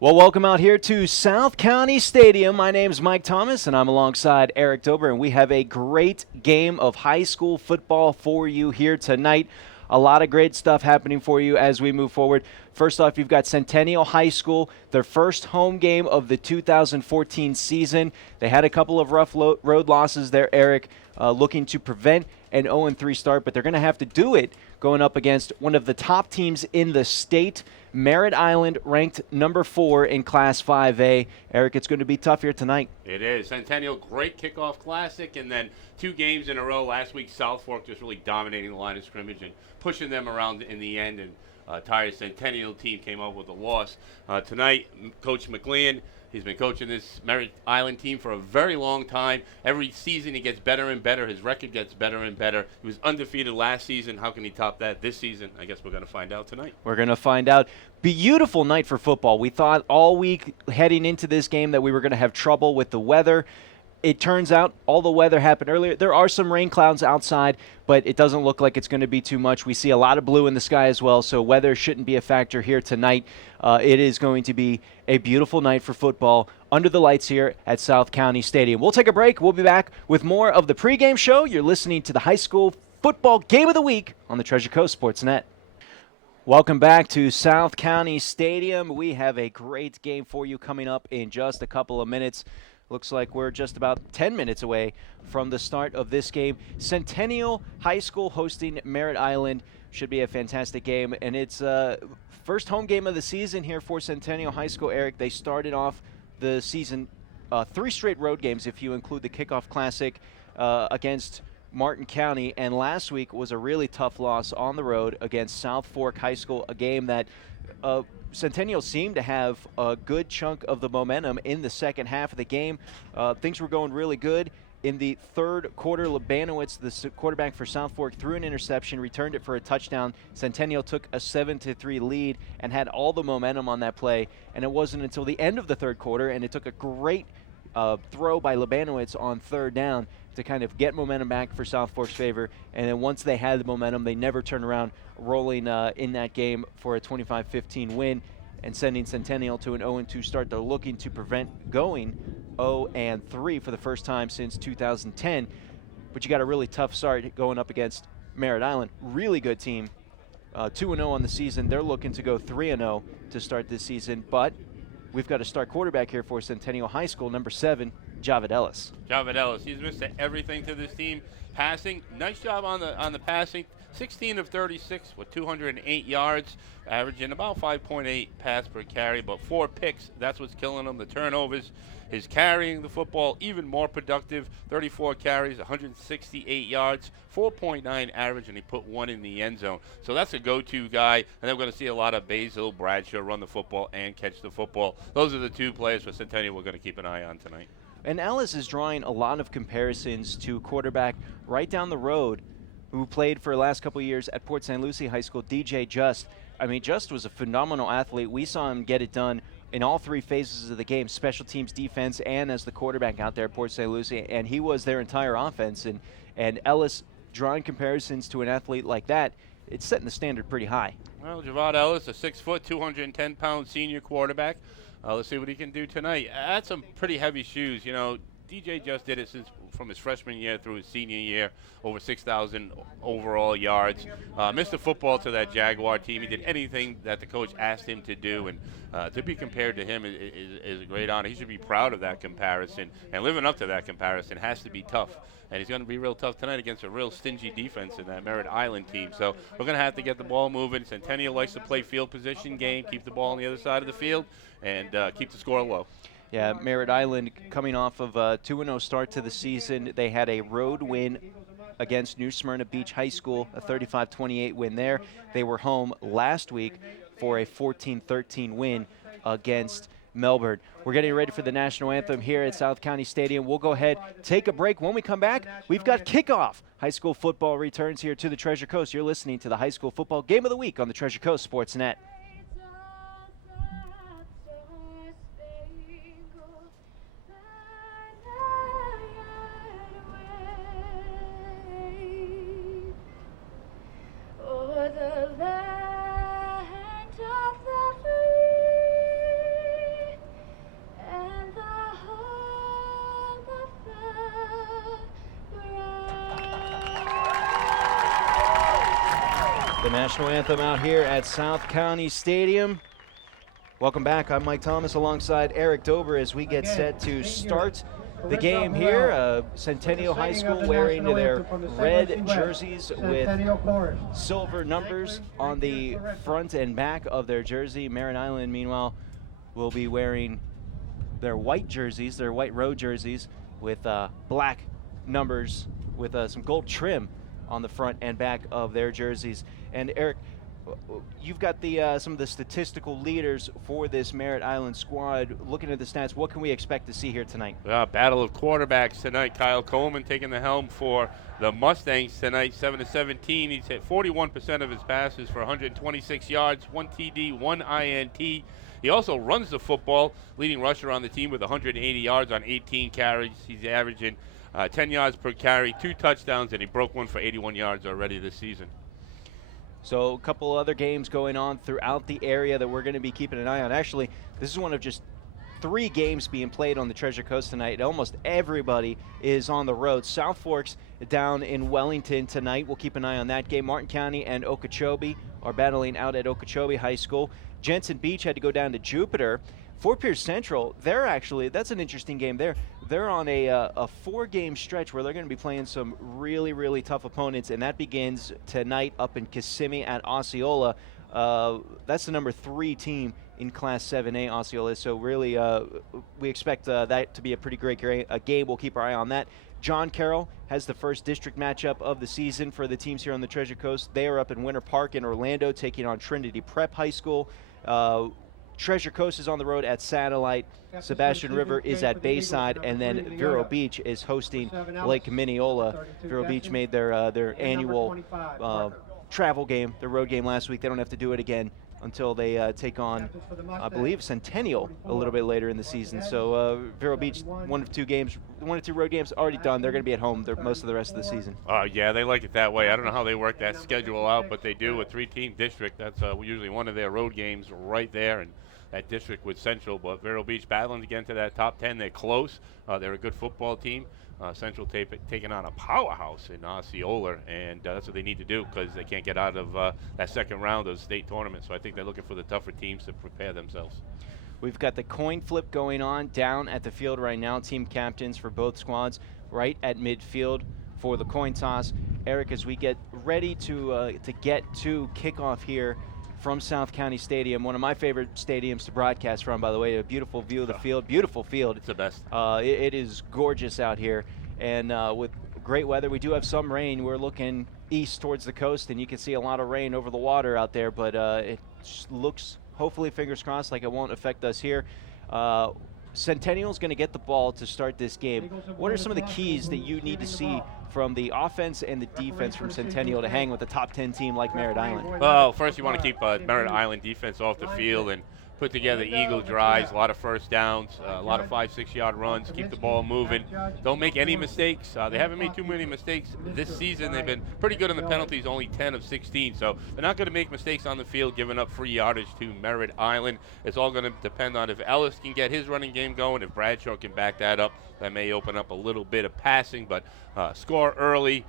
Well, welcome out here to South County Stadium. My name's Mike Thomas, and I'm alongside Eric Dober, and we have a great game of high school football for you here tonight. A lot of great stuff happening for you as we move forward. First off, you've got Centennial High School, their first home game of the 2014 season. They had a couple of rough road losses there, Eric, looking to prevent an 0-3 start, but they're going to have to do it going up against one of the top teams in the state, Merritt Island, ranked number 4 in Class 5A. Eric, it's going to be tough here tonight. It is. Centennial, great kickoff classic, and then 2 games in a row. Last week, South Fork just really dominating the line of scrimmage and pushing them around in the end, and tired Centennial team came up with a loss. Tonight, Coach McLean, he's been coaching this Merritt Island team for a very long time. Every season he gets better and better. His record gets better and better. He was undefeated last season. How can he top that this season? I guess we're going to find out tonight. We're going to find out. Beautiful night for football. We thought all week heading into this game that we were going to have trouble with the weather. It turns out all the weather happened earlier. There are some rain clouds outside, but it doesn't look like it's going to be too much. We see a lot of blue in the sky as well, so weather shouldn't be a factor here tonight. It is going to be a beautiful night for football under the lights here at South County Stadium. We'll take a break. We'll be back with more of the pregame show. You're listening to the high school football game of the week on the Treasure Coast Sportsnet. Welcome back to South County Stadium. We have a great game for you coming up in just a couple of minutes. Looks like we're just about 10 minutes away from the start of this game. Centennial High School hosting Merritt Island. Should be a fantastic game. And it's first home game of the season here for Centennial High School, Eric. They started off the season 3 straight road games if you include the kickoff classic against Martin County. And last week was a really tough loss on the road against South Fork High School, a game that Centennial seemed to have a good chunk of the momentum in the second half of the game. Things were going really good. In the third quarter, Labanowitz, the quarterback for South Fork, threw an interception, returned it for a touchdown. Centennial took a 7-3 lead and had all the momentum on that play. And it wasn't until the end of the third quarter, and it took a great throw by Labanowitz on third down to kind of get momentum back for South Fork's favor. And then once they had the momentum, they never turned around, rolling in that game for a 25-15 win and sending Centennial to an 0-2 start. They're looking to prevent going 0-3 for the first time since 2010. But you got a really tough start going up against Merritt Island. Really good team. 2-0 on the season. They're looking to go 3-0 to start this season. But we've got a star quarterback here for Centennial High School, number 7, Javid Ellis. Javid Ellis, he's missed everything to this team. Passing, nice job on the passing. 16 of 36 with 208 yards, averaging about 5.8 pass per carry, but 4 picks. That's what's killing him. The turnovers. His carrying the football even more productive. 34 carries, 168 yards, 4.9 average, and he put 1 in the end zone. So that's a go-to guy, and then we're going to see a lot of Basil Bradshaw run the football and catch the football. Those are the 2 players for Centennial we're going to keep an eye on tonight. And Ellis is drawing a lot of comparisons to a quarterback right down the road who played for the last couple of years at Port St. Lucie High School, DJ Just. I mean, Just was a phenomenal athlete. We saw him get it done in all 3 phases of the game, special teams, defense, and as the quarterback out there at Port St. Lucie, and he was their entire offense. And Ellis drawing comparisons to an athlete like that, it's setting the standard pretty high. Well, Javad Ellis, a 6-foot, 210-pound senior quarterback. Let's see what he can do tonight. That's some pretty heavy shoes. You know, DJ just did it from his freshman year through his senior year, over 6,000 overall yards. Missed the football to that Jaguar team. He did anything that the coach asked him to do, and to be compared to him is a great honor. He should be proud of that comparison, and living up to that comparison has to be tough. And he's going to be real tough tonight against a real stingy defense in that Merritt Island team. So we're going to have to get the ball moving. Centennial likes to play field position game, keep the ball on the other side of the field, and keep the score low. Yeah, Merritt Island coming off of a 2-0 start to the season. They had a road win against New Smyrna Beach High School, a 35-28 win there. They were home last week for a 14-13 win against Melbourne. We're getting ready for the national anthem here at South County Stadium. We'll go ahead, take a break. When we come back, we've got kickoff. High school football returns here to the Treasure Coast. You're listening to the high school football game of the week on the Treasure Coast Sportsnet. The national anthem out here at South County Stadium. Welcome back. I'm Mike Thomas alongside Eric Dober as we get set to start the game here. Centennial High School wearing their red jerseys with silver numbers on the front and back of their jersey. Merritt Island, meanwhile, will be wearing their white jerseys, their white road jerseys with black numbers with some gold trim on the front and back of their jerseys. And Eric, you've got the some of the statistical leaders for this Merritt Island squad. Looking at the stats, what can we expect to see here tonight? Battle of quarterbacks tonight. Kyle Coleman taking the helm for the Mustangs tonight, 7-17. He's hit 41% of his passes for 126 yards, 1 TD, 1 INT. He also runs the football, leading rusher on the team with 180 yards on 18 carries. He's averaging 10 yards per carry, 2 touchdowns, and he broke one for 81 yards already this season. So a couple other games going on throughout the area that we're going to be keeping an eye on. Actually, this is one of just 3 games being played on the Treasure Coast tonight. Almost everybody is on the road. South Forks down in Wellington tonight. We'll keep an eye on that game. Martin County and Okeechobee are battling out at Okeechobee High School. Jensen Beach had to go down to Jupiter. Fort Pierce Central, that's an interesting game there. They're on a 4-game stretch where they're going to be playing some really, really tough opponents, and that begins tonight up in Kissimmee at Osceola. That's the number 3 team in Class 7A, Osceola. So really, we expect that to be a pretty great game. We'll keep our eye on that. John Carroll has the first district matchup of the season for the teams here on the Treasure Coast. They are up in Winter Park in Orlando, taking on Trinity Prep High School. Treasure Coast is on the road at Satellite. Sebastian River is at Bayside, and then Vero Beach is hosting Lake Mineola. Vero Beach made their annual travel game, their road game last week. They don't have to do it again until they take on, I believe, Centennial a little bit later in the season. So Vero Beach, 1 of 2 road games already done. They're going to be at home most of the rest of the season. Yeah, they like it that way. I don't know how they work that schedule out, but they do. A 3-team district, that's usually one of their road games right there, and that district with Central. But Vero Beach battling to get into that top 10. They're close. They're a good football team. Central taking on a powerhouse in Osceola, and that's what they need to do because they can't get out of that second round of the state tournament. So I think they're looking for the tougher teams to prepare themselves. We've got the coin flip going on down at the field right now. Team captains for both squads right at midfield for the coin toss. Eric, as we get ready to get to kickoff here from South County Stadium, one of my favorite stadiums to broadcast from, by the way. A beautiful view of the field. Beautiful field. It's the best. It is gorgeous out here, and with great weather. We do have some rain. We're looking east towards the coast, and you can see a lot of rain over the water out there, but it looks, hopefully, fingers crossed, like it won't affect us here. Centennial's going to get the ball to start this game. What are some of the keys that you need to see from the offense and the defense from Centennial to hang with a top 10 team like Merritt Island? Well, first you want to keep Merritt Island defense off the field and put together eagle drives, a lot of first downs, a lot of 5-6 yard runs, keep the ball moving. Don't make any mistakes. They haven't made too many mistakes this season. They've been pretty good in the penalties, only 10 of 16. So they're not going to make mistakes on the field, giving up free yardage to Merritt Island. It's all going to depend on if Ellis can get his running game going, if Bradshaw can back that up. That may open up a little bit of passing, but score early,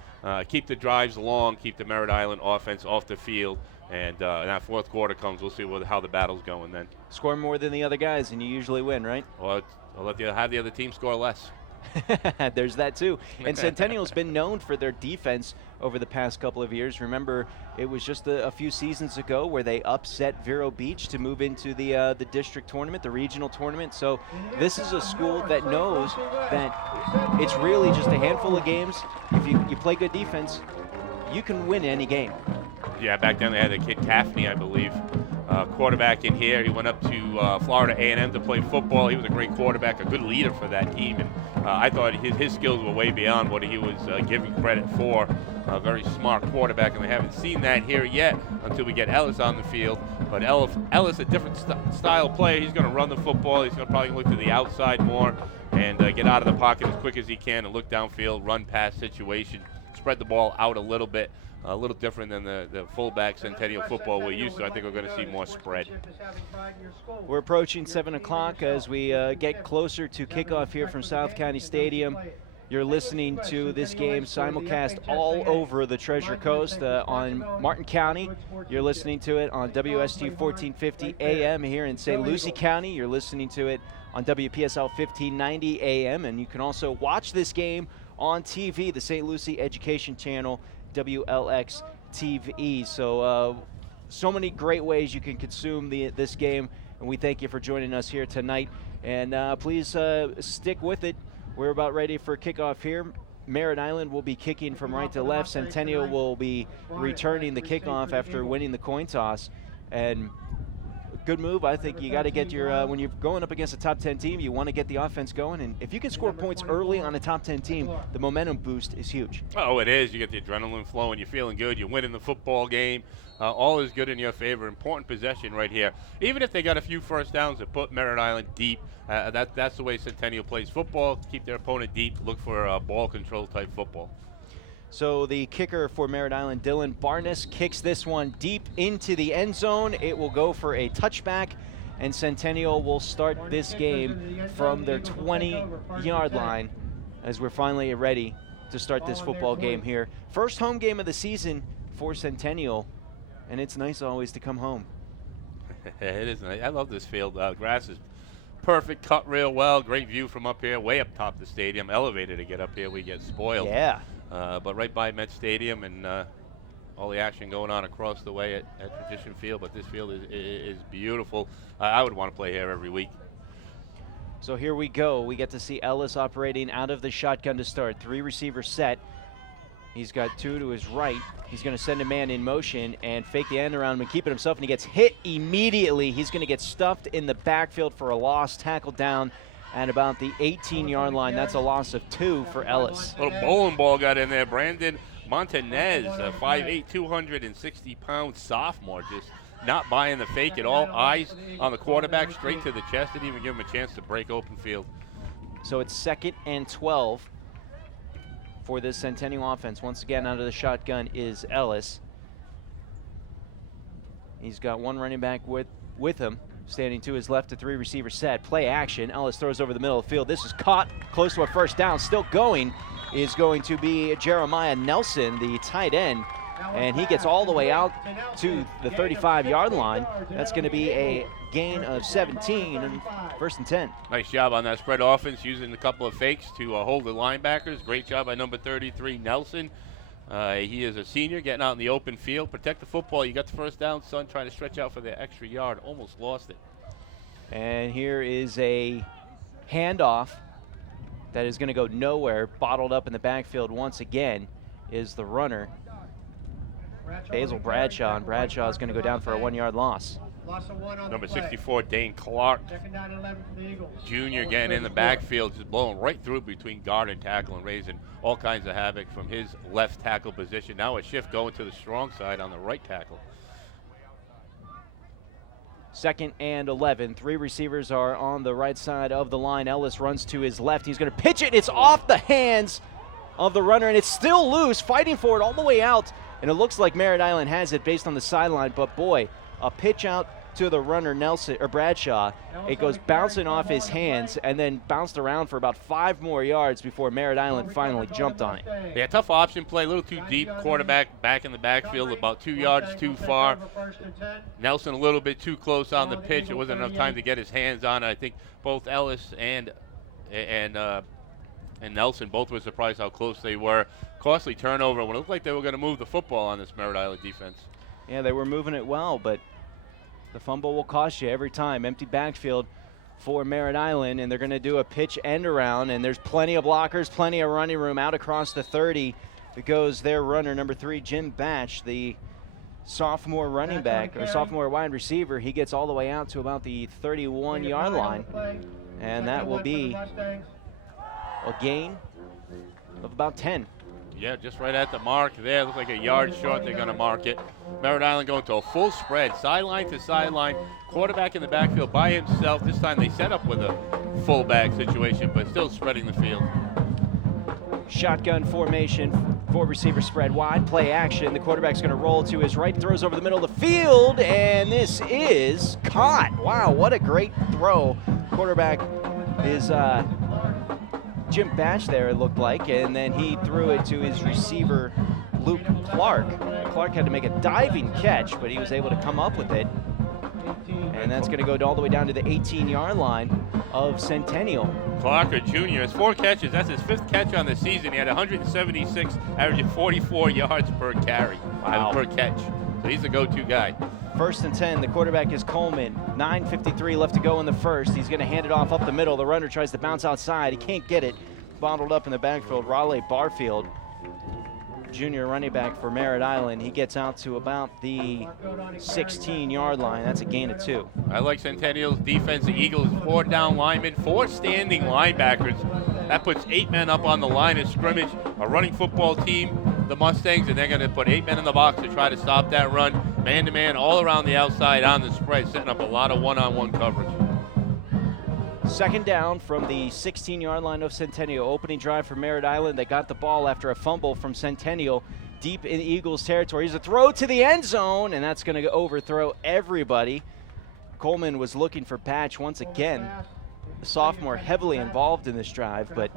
keep the drives long, keep the Merritt Island offense off the field. And that fourth quarter comes, we'll see how the battle's going then. Score more than the other guys, and you usually win, right? Well, I'll have the other team score less. There's that too. And Centennial's been known for their defense over the past couple of years. Remember, it was just a few seasons ago where they upset Vero Beach to move into the district tournament, the regional tournament. So this is a school that knows that it's really just a handful of games. If you play good defense, you can win any game. Yeah, back then they had a kid, Caffney, I believe, quarterback in here. He went up to Florida A&M to play football. He was a great quarterback, a good leader for that team. And I thought his skills were way beyond what he was given credit for. A very smart quarterback, and we haven't seen that here yet until we get Ellis on the field. But Ellis, a different style player. He's going to run the football. He's going to probably look to the outside more and get out of the pocket as quick as he can and look downfield, run pass situation, spread the ball out a little bit. A little different than the fullback Centennial football we're used to. I think we're going to see more spread. We're approaching 7 o'clock as we get closer to kickoff here from South County Stadium. You're listening to this game simulcast all over the Treasure Coast on Martin County. You're listening to it on WST 1450 AM here in St. Lucie County. You're listening to it on WPSL 1590 AM. And you can also watch this game on TV, the St. Lucie Education Channel, WLX TV. So many great ways you can consume this game. And we thank you for joining us here tonight. And please stick with it. We're about ready for kickoff here. Merritt Island will be kicking from right to left. Centennial will be returning the kickoff after winning the coin toss. And good move. I think you got to get your, when you're going up against a top 10 team, you want to get the offense going. And if you can score points early on a top 10 team, the momentum boost is huge. Oh, it is. You get the adrenaline flowing. You're feeling good. You're winning the football game. All is good in your favor. Important possession right here. Even if they got a few first downs that put Merritt Island deep, that's the way Centennial plays football. Keep their opponent deep. Look for ball control type football. So the kicker for Merritt Island, Dylan Barnes, kicks this one deep into the end zone. It will go for a touchback, and Centennial will start this game from their 20-yard line as we're finally ready to start this football game here. First home game of the season for Centennial, and it's nice always to come home. It is nice. I love this field. Grass is perfect, cut real well. Great view from up here, way up top of the stadium. Elevated to get up here, we get spoiled. Yeah. But right by Met Stadium and all the action going on across the way at Tradition Field. But this field is beautiful. I would want to play here every week. So here we go. We get to see Ellis operating out of the shotgun to start. 3 receiver set. He's got 2 to his right. He's going to send a man in motion and fake the end around him and keep it himself, and he gets hit immediately. He's going to get stuffed in the backfield for a loss, tackled down at about the 18-yard line. That's a loss of 2 for Ellis. A little bowling ball got in there. Brandon Montanez, 5'8", 260-pound sophomore, just not buying the fake at all. Eyes on the quarterback, straight to the chest. Didn't even give him a chance to break open field. So it's 2nd and 12 for this Centennial offense. Once again, out of the shotgun is Ellis. He's got 1 running back with him. Standing to his left, a 3 receiver set. Play action. Ellis throws over the middle of the field. This is caught close to a first down. Still going is going to be Jeremiah Nelson, the tight end. And he gets all the way out to the 35-yard line. That's going to be a gain of 17 and 1st and 10. Nice job on that spread offense, using a couple of fakes to hold the linebackers. Great job by number 33, Nelson. He is a senior, getting out in the open field. Protect the football. You got the first down, son. Trying to stretch out for the extra yard. Almost lost it. And here is a handoff that is going to go nowhere. Bottled up in the backfield once again is the runner, Basil Bradshaw. And Bradshaw is going to go down for a 1-yard loss. Number 64, Dane Clark, Jr. getting in the backfield, just blowing right through between guard and tackle and raising all kinds of havoc from his left tackle position. Now a shift going to the strong side on the right tackle. 2nd and 11. 3 receivers are on the right side of the line. Ellis runs to his left. He's going to pitch it. It's off the hands of the runner, and it's still loose, fighting for it all the way out. And it looks like Merritt Island has it based on the sideline, but boy, a pitch out to the runner, Nelson or Bradshaw. It goes bouncing off his hands and then bounced around for about 5 more yards before Merritt Island finally jumped on it. Yeah, tough option play, a little too deep. Quarterback back in the backfield, about 2 yards too far. Nelson a little bit too close on the pitch. It wasn't enough time to get his hands on it. I think both Ellis and Nelson both were surprised how close they were. Costly turnover when it looked like they were going to move the football on this Merritt Island defense. Yeah, they were moving it well, but the fumble will cost you every time. Empty backfield for Merritt Island, and they're going to do a pitch end around, and there's plenty of blockers, plenty of running room out across the 30. It goes their runner, number 3, Jim Batch, the sophomore running back or sophomore wide receiver. He gets all the way out to about the 31-yard line, and that will be a gain of about 10. Yeah, just right at the mark there. Looks like a yard short. They're going to mark it. Merritt Island going to a full spread, sideline to sideline. Quarterback in the backfield by himself. This time they set up with a fullback situation, but still spreading the field. Shotgun formation, 4 receiver spread wide, play action. The quarterback's going to roll to his right, throws over the middle of the field, and this is caught. Wow, what a great throw. Quarterback is Jim Batch there, it looked like, and then he threw it to his receiver, Luke Clark. Clark had to make a diving catch, but he was able to come up with it. And that's going to go all the way down to the 18-yard line of Centennial. Clark, a junior, has 4 catches. That's his 5th catch on the season. He had 176, averaging 44 yards per carry, per catch. So he's the go-to guy. 1st and 10. The quarterback is Coleman. 9:53 left to go in the first. He's going to hand it off up the middle. The runner tries to bounce outside. He can't get it. Bottled up in the backfield. Raleigh Barfield, junior running back for Merritt Island. He gets out to about the 16-yard line. That's a gain of 2. I like Centennial's defense. The Eagles, 4 down linemen, 4 standing linebackers. That puts 8 men up on the line of scrimmage. A running football team, the Mustangs, and they're going to put 8 men in the box to try to stop that run. Man-to-man all around the outside on the spread, setting up a lot of one-on-one coverage. 2nd down from the 16-yard line of Centennial. Opening drive for Merritt Island. They got the ball after a fumble from Centennial deep in Eagles territory. Here's a throw to the end zone, and that's going to overthrow everybody. Coleman was looking for Batch once again. The sophomore heavily involved in this drive, but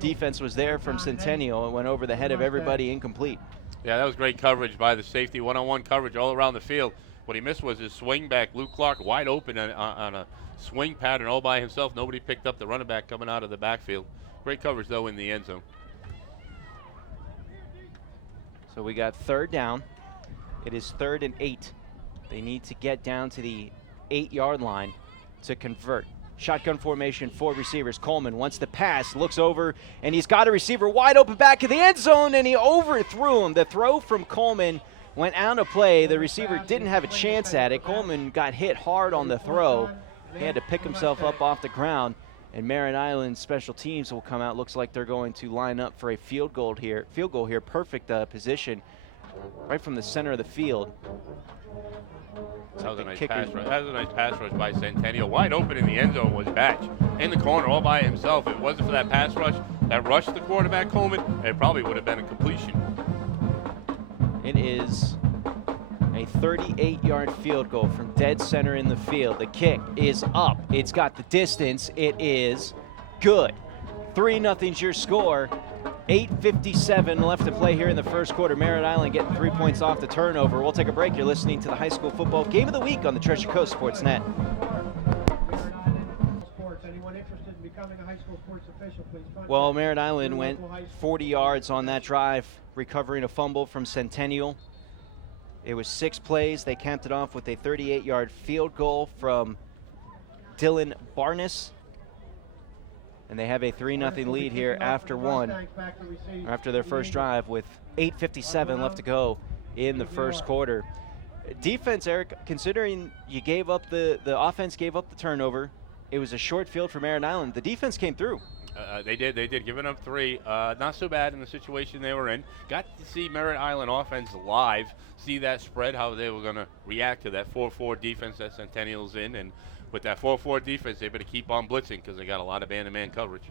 defense was there from Centennial and went over the head of everybody, incomplete. Yeah, that was great coverage by the safety. One-on-one coverage all around the field. What he missed was his swing back. Luke Clark wide open on a swing pattern all by himself. Nobody picked up the running back coming out of the backfield. Great coverage, though, in the end zone. So we got 3rd down. It is 3rd and 8. They need to get down to the 8-yard line to convert. Shotgun formation, 4 receivers. Coleman wants the pass, looks over, and he's got a receiver wide open back in the end zone, and he overthrew him. The throw from Coleman went out of play. The receiver didn't have a chance at it. Coleman got hit hard on the throw. He had to pick himself up off the ground, and Merritt Island special teams will come out. Looks like they're going to line up for a field goal here. Perfect position right from the center of the field. That was a nice pass rush by Centennial. Wide open in the end zone was Batch. In the corner all by himself. If it wasn't for that pass rush that rushed the quarterback Coleman, it probably would have been a completion. It is a 38-yard field goal from dead center in the field. The kick is up. It's got the distance. It is good. 3-0's your score. 8:57 left to play here in the first quarter. Merritt Island getting 3 points off the turnover. We'll take a break. You're listening to the High School Football Game of the Week on the Treasure Coast Sports Net. Well, Merritt Island went 40 yards on that drive, recovering a fumble from Centennial. It was 6 plays. They capped it off with a 38-yard field goal from Dylan Barnes. And they have a 3-0 lead here after their first drive with 8:57 left to go in the first quarter. Defense, Eric, considering you gave up the offense gave up the turnover, it was a short field for Merritt Island. The defense came through. They did, giving up 3. Not so bad in the situation they were in. Got to see Merritt Island offense live, see that spread, how they were going to react to that 4-4 defense that Centennial's in. And with that 4-4 defense, they better keep on blitzing because they got a lot of man-to-man coverage.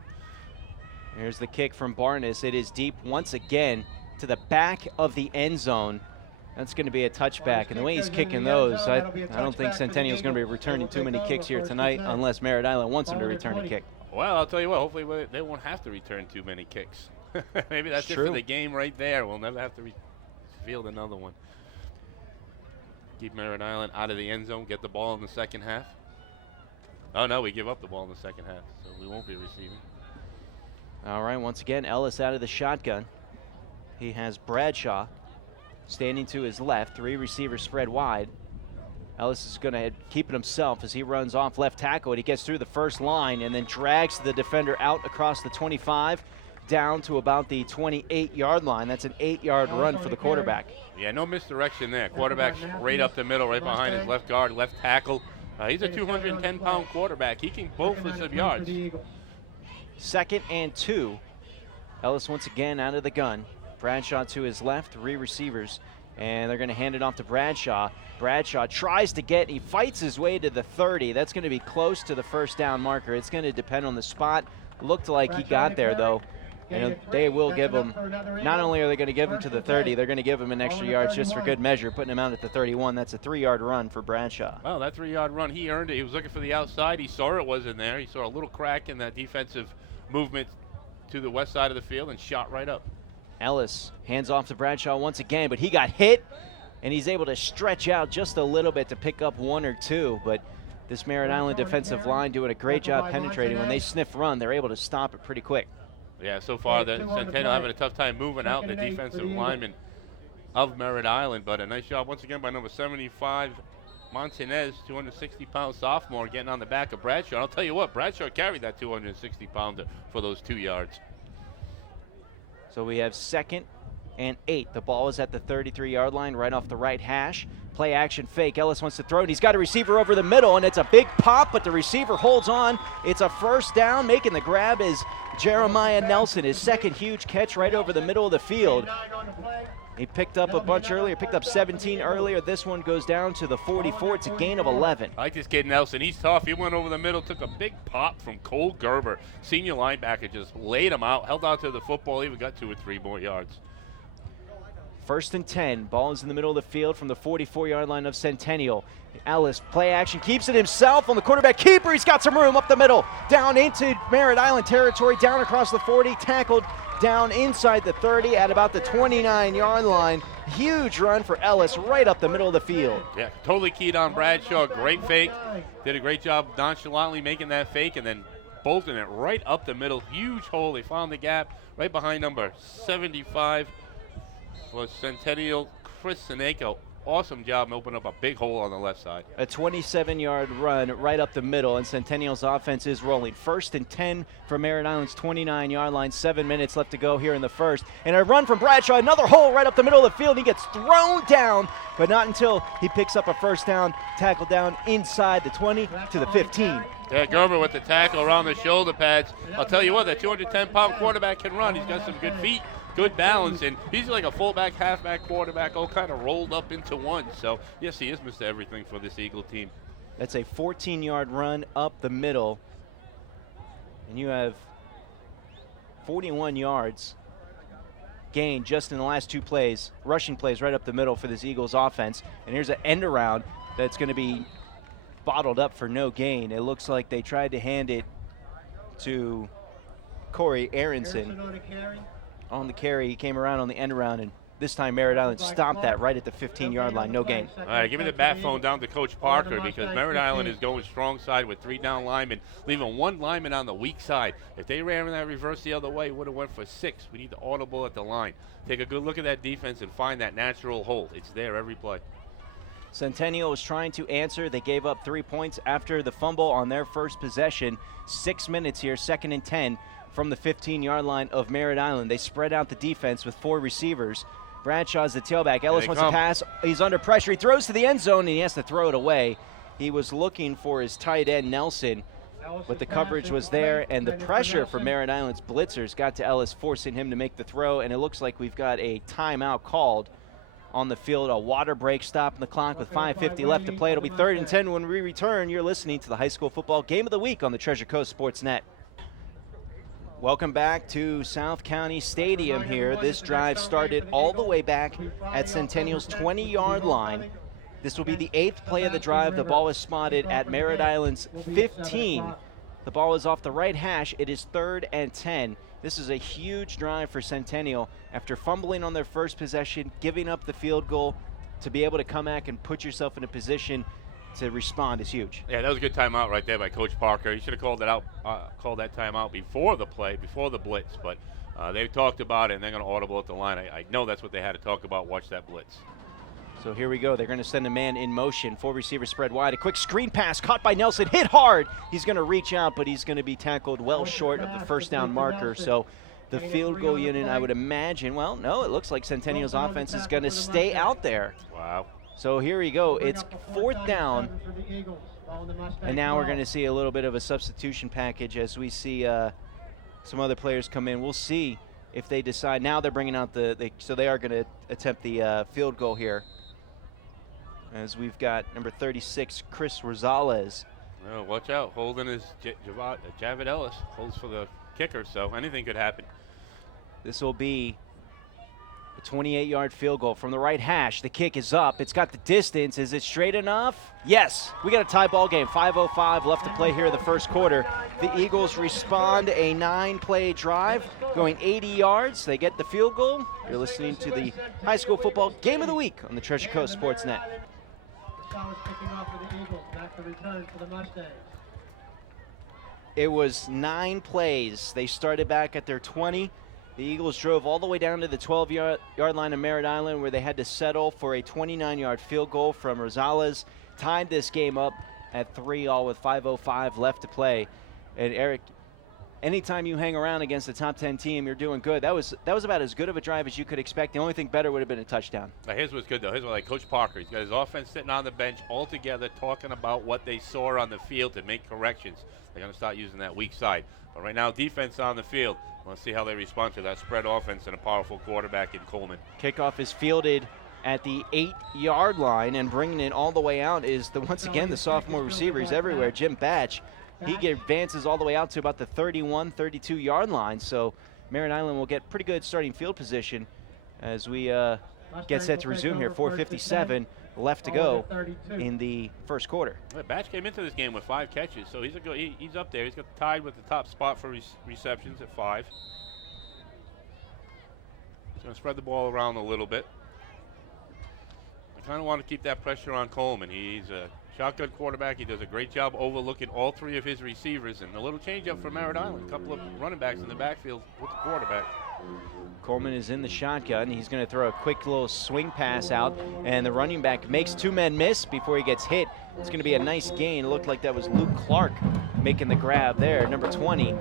Here's the kick from Barnes. It is deep once again to the back of the end zone. That's going to be a touchback. And the way he's kicking those, I don't think Centennial's going to be returning too many kicks here tonight unless Merritt Island wants him to return a kick. Well, I'll tell you what, hopefully they won't have to return too many kicks. Maybe that's it for the game right there. We'll never have to field another one. Keep Merritt Island out of the end zone, get the ball in the second half. Oh, no, we give up the ball in the second half, so we won't be receiving. All right, once again, Ellis out of the shotgun. He has Bradshaw standing to his left, 3 receivers spread wide. Ellis is going to keep it himself as he runs off left tackle, and he gets through the first line and then drags the defender out across the 25 down to about the 28-yard line. That's an 8-yard run for the quarterback. Yeah, no misdirection there. Quarterback right up the middle, right behind his left guard, left tackle. He's a 210-pound quarterback. He can both for some yards. 2nd and 2. Ellis once again out of the gun. Bradshaw to his left, 3 receivers, and they're going to hand it off to Bradshaw. Bradshaw tries to get, he fights his way to the 30. That's going to be close to the first down marker. It's going to depend on the spot. Looked like he got there, though. And they will give him, not only are they going to give him to the 30, they're going to give him an extra yard just for good measure, putting him out at the 31. That's a 3-yard run for Bradshaw. Well, that 3-yard run, he earned it. He was looking for the outside. He saw it wasn't there. He saw a little crack in that defensive movement to the west side of the field and shot right up. Ellis hands off to Bradshaw once again, but he got hit, and he's able to stretch out just a little bit to pick up one or two. But this Merritt Island defensive line doing a great job penetrating. When they sniff run, they're able to stop it pretty quick. Yeah, so far the Centennial having a tough time moving out the defensive lineman of Merritt Island, but a nice job once again by number 75, Montanez, 260-pound sophomore, getting on the back of Bradshaw. I'll tell you what, Bradshaw carried that 260-pounder for those 2 yards. So we have 2nd and 8. The ball is at the 33-yard line, right off the right hash. Play action fake. Ellis wants to throw, and he's got a receiver over the middle, and it's a big pop, but the receiver holds on. It's a first down. Making the grab is Jeremiah Nelson, his second huge catch right over the middle of the field. He picked up a bunch earlier, picked up 17 earlier. This one goes down to the 44. It's a gain of 11. I like this kid Nelson. He's tough. He went over the middle, took a big pop from Cole Gerber. Senior linebacker just laid him out, held on to the football, even got 2 or 3 more yards. 1st and 10. Ball is in the middle of the field from the 44-yard line of Centennial. Ellis, play action, keeps it himself on the quarterback keeper. He's got some room up the middle, down into Merritt Island territory, down across the 40, tackled down inside the 30 at about the 29-yard line. Huge run for Ellis right up the middle of the field. Yeah, totally keyed on Bradshaw. Great fake. Did a great job nonchalantly making that fake and then bolting it right up the middle. Huge hole. They found the gap right behind number 75 was Centennial Chris Seneko. Awesome job opening up a big hole on the left side. A 27-yard run right up the middle, and Centennial's offense is rolling. 1st and 10 from Merritt Island's 29-yard line. 7 minutes left to go here in the first. And a run from Bradshaw, another hole right up the middle of the field. He gets thrown down, but not until he picks up a first down, tackle down inside the 20 to the 15. Yeah, Gerber with the tackle around the shoulder pads. I'll tell you what, that 210-pound quarterback can run. He's got some good feet, good balance, and he's like a fullback, halfback quarterback, all kind of rolled up into one. So, yes, he is Mr. Everything for this Eagle team. That's a 14-yard run up the middle, and you have 41 yards gained just in the last 2 plays, rushing plays right up the middle for this Eagles offense. And here's an end around that's going to be bottled up for no gain. It looks like they tried to hand it to Corey Aronson. On the carry, he came around on the end around, and this time Merritt Island stopped that right at the 15-yard line, no gain. All right, give me the bat phone down to Coach Parker because Merritt Island is going strong side with 3 down linemen, leaving 1 lineman on the weak side. If they ran that reverse the other way, it would have went for 6. We need the audible at the line. Take a good look at that defense and find that natural hole. It's there every play. Centennial was trying to answer. They gave up 3 points after the fumble on their first possession. 6 minutes here, 2nd and 10 from the 15-yard line of Merritt Island. They spread out the defense with 4 receivers. Bradshaw's the tailback. Ellis wants to pass. He's under pressure. He throws to the end zone, and he has to throw it away. He was looking for his tight end, Nelson, but the coverage was there, and the pressure from Merritt Island's blitzers got to Ellis, forcing him to make the throw, and it looks like we've got a timeout called on the field, a water break, stopping the clock with 5:50 left to play. It'll be 3rd and 10 when we return. You're listening to the High School Football Game of the Week on the Treasure Coast Sports Net. Welcome back to South County Stadium here. This drive started all the way back at Centennial's 20-yard line. This will be the 8th play of the drive. The ball is spotted at Merritt Island's 15. The ball is off the right hash. It is 3rd and 10. This is a huge drive for Centennial. After fumbling on their first possession, giving up the field goal, to be able to come back and put yourself in a position to respond is huge. Yeah, that was a good timeout right there by Coach Parker. He should have called that timeout before the play, before the blitz. But they talked about it, and they're going to audible at the line. I know that's what they had to talk about. Watch that blitz. So here we go. They're going to send a man in motion. 4 receivers spread wide. A quick screen pass caught by Nelson. Hit hard. He's going to reach out, but he's going to be tackled well short of the first down marker. So the field goal unit, I would imagine, well, no, it looks like Centennial's offense is going to stay out there. Wow. So here we go. It's 4th down. And now we're going to see a little bit of a substitution package as we see some other players come in. We'll see if they decide. Now they're bringing out so they are going to attempt the field goal here. As we've got number 36, Chris Rosales. Well, watch out. Holding is Javid Ellis. Holds for the kicker, so anything could happen. This will be A 28-yard field goal from the right hash. The kick is up. It's got the distance. Is it straight enough? Yes. We got a tie ball game. 5:05 left to play here in the first quarter. The Eagles respond a 9-play drive going 80 yards. They get the field goal. You're listening to the high school football game of the week on the Treasure Coast Sports Net. It was 9 plays. They started back at their 20. The Eagles drove all the way down to the 12-yard line of Merritt Island, where they had to settle for a 29-yard field goal from Rosales. Tied this game up at 3 all with 5:05 left to play. And Eric, anytime you hang around against a top 10 team, you're doing good. That was about as good of a drive as you could expect. The only thing better would have been a touchdown. Now, his was good, though. His was like Coach Parker. He's got his offense sitting on the bench all together, talking about what they saw on the field to make corrections. They're going to start using that weak side. But right now, defense on the field. Let's see how they respond to that spread offense and a powerful quarterback in Coleman. Kickoff is fielded at the 8-yard line, and bringing it all the way out is once again the sophomore receiver. He's everywhere, Jim Batch. He advances all the way out to about the 31, 32-yard line. So Merritt Island will get pretty good starting field position as we get set to resume here. 4:57 left to go in the first quarter. Well, Batch came into this game with 5 catches, so he's up there. He's got tied with the top spot for receptions at 5. He's going to spread the ball around a little bit. I kind of want to keep that pressure on Coleman. He's a shotgun quarterback. He does a great job overlooking all 3 of his receivers, and a little change up for Merritt Island. A couple of running backs in the backfield with the quarterback. Coleman is in the shotgun. He's going to throw a quick little swing pass out, and the running back makes 2 men miss before he gets hit. It's going to be a nice gain. It looked like that was Luke Clark making the grab there, number 20,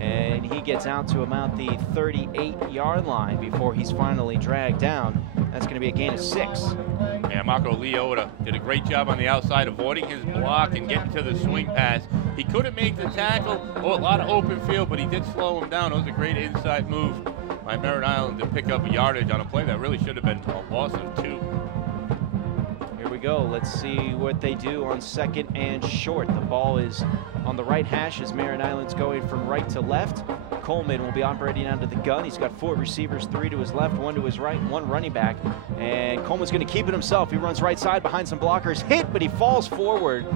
and he gets out to about the 38-yard line before he's finally dragged down. That's going to be a gain of 6. Yeah, Marco Leota did a great job on the outside, avoiding his block and getting to the swing pass. He couldn't make the tackle. A lot of open field, but he did slow him down. It was a great inside move by Merritt Island to pick up a yardage on a play that really should have been a loss of 2. Here we go. Let's see what they do on 2nd and short. The ball is on the right hash as Merritt Island's going from right to left. Coleman will be operating out of the gun. He's got 4 receivers, 3 to his left, 1 to his right, 1 running back. And Coleman's going to keep it himself. He runs right side behind some blockers. Hit, but he falls forward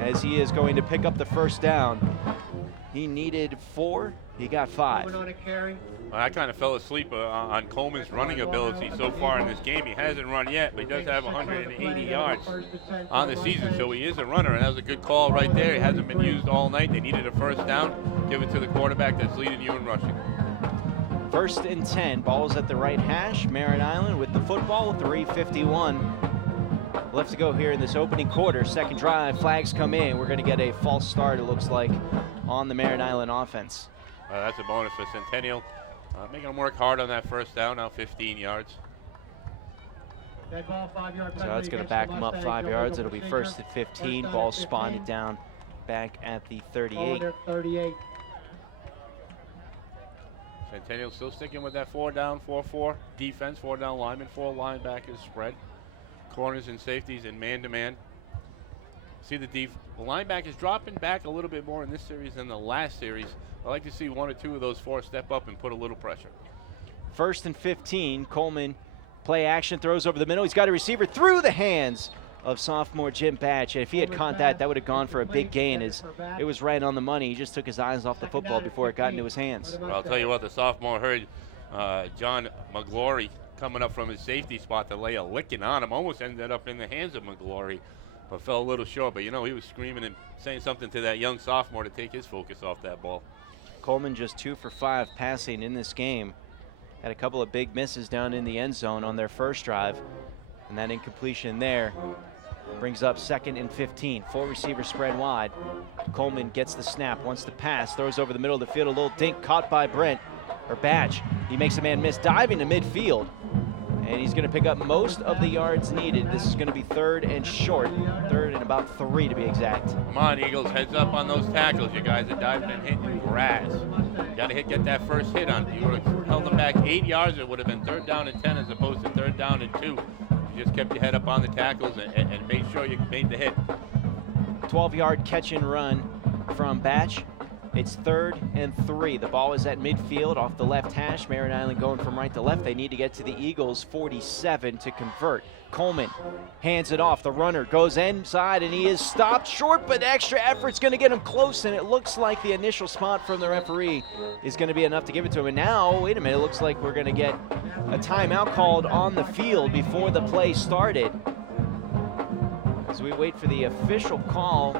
as he is going to pick up the first down. He needed 4. He got 5. I kind of fell asleep on Coleman's running ability so far in this game. He hasn't run yet, but he does have 180 yards on the season, so he is a runner, and that was a good call right there. He hasn't been used all night. They needed a first down. Give it to the quarterback that's leading you in rushing. 1st and 10. Ball's at the right hash. Merritt Island with the football. 3:51 left to go here in this opening quarter. Second drive. Flags come in. We're going to get a false start, it looks like, on the Merritt Island offense. That's a bonus for Centennial. Making them work hard on that first down, now 15 yards. So that's going to back them up 5 yards. It'll be 1st and 15. Ball spotted down back at the 38. Centennial still sticking with that 4-down, 4-4 defense, 4-down linemen, 4 linebackers spread. Corners and safeties in man-to-man. See the linebackers dropping back a little bit more in this series than the last series. I like to see 1 or 2 of those 4 step up and put a little pressure. 1st and 15. Coleman play action, throws over the middle. He's got a receiver through the hands of sophomore Jim Batch. And if he had caught that, that would have gone for a big gain, as it was right on the money. He just took his eyes off the football before it got into his hands. Well, I'll tell you what, the sophomore heard John McGlory coming up from his safety spot to lay a licking on him. Almost ended up in the hands of McGlory, but fell a little short. But, you know, he was screaming and saying something to that young sophomore to take his focus off that ball. Coleman just 2 for 5 passing in this game. Had a couple of big misses down in the end zone on their first drive, and that incompletion there brings up 2nd and 15. 4 receivers spread wide. Coleman gets the snap, wants to pass, throws over the middle of the field, a little dink caught by Batch. He makes a man miss, diving to midfield, and he's going to pick up most of the yards needed. This is going to be 3rd and short, 3rd and about 3 to be exact. Come on, Eagles, heads up on those tackles. You guys are diving and hitting grass. Got to get that first hit on. You would have held them back 8 yards. It would have been 3rd down and 10 as opposed to 3rd down and 2. You just kept your head up on the tackles and made sure you made the hit. 12-yard catch and run from Batch. It's 3rd and 3. The ball is at midfield off the left hash. Merritt Island going from right to left. They need to get to the Eagles 47 to convert. Coleman hands it off. The runner goes inside, and he is stopped short, but extra effort's going to get him close, and it looks like the initial spot from the referee is going to be enough to give it to him. And now, wait a minute, it looks like we're going to get a timeout called on the field before the play started. As we wait for the official call.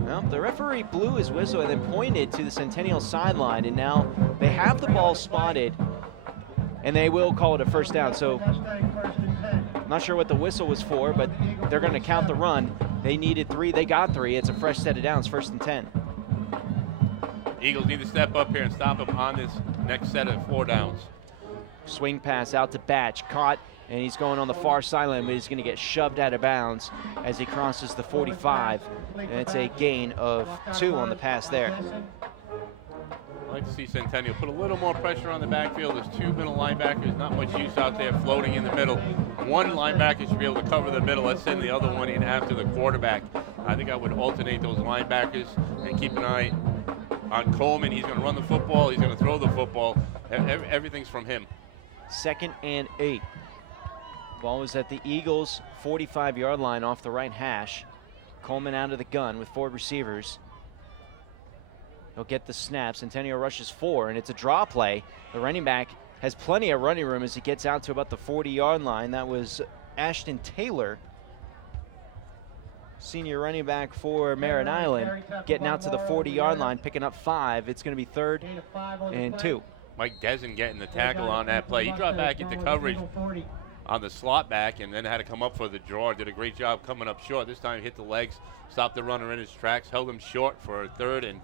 Well, the referee blew his whistle and then pointed to the Centennial sideline, and now they have the ball spotted, and they will call it a first down. So, not sure what the whistle was for, but they're going to count the run. They needed 3. They got 3. It's a fresh set of downs, 1st and 10. Eagles need to step up here and stop him on this next set of 4 downs. Swing pass out to Batch, caught, and he's going on the far sideline, but he's going to get shoved out of bounds as he crosses the 45, and it's a gain of 2 on the pass there. I'd like to see Centennial put a little more pressure on the backfield. There's 2 middle linebackers, not much use out there floating in the middle. One linebacker should be able to cover the middle. Let's send the other one in after the quarterback. I think I would alternate those linebackers and keep an eye on Coleman. He's going to run the football. He's going to throw the football. Everything's from him. 2nd and 8. Ball is at the Eagles' 45-yard line off the right hash. Coleman out of the gun with 4 receivers. He'll get the snap. Centennial rushes 4, and it's a draw play. The running back has plenty of running room as he gets out to about the 40-yard line. That was Ashton Taylor, senior running back for Merritt Island, getting out to the 40-yard line, picking up 5. It's going to be 3rd and 2. Mike Dezen getting the tackle on that play. He dropped back into coverage on the slot back and then had to come up for the draw. Did a great job coming up short. This time he hit the legs, stopped the runner in his tracks, held him short for a 3rd and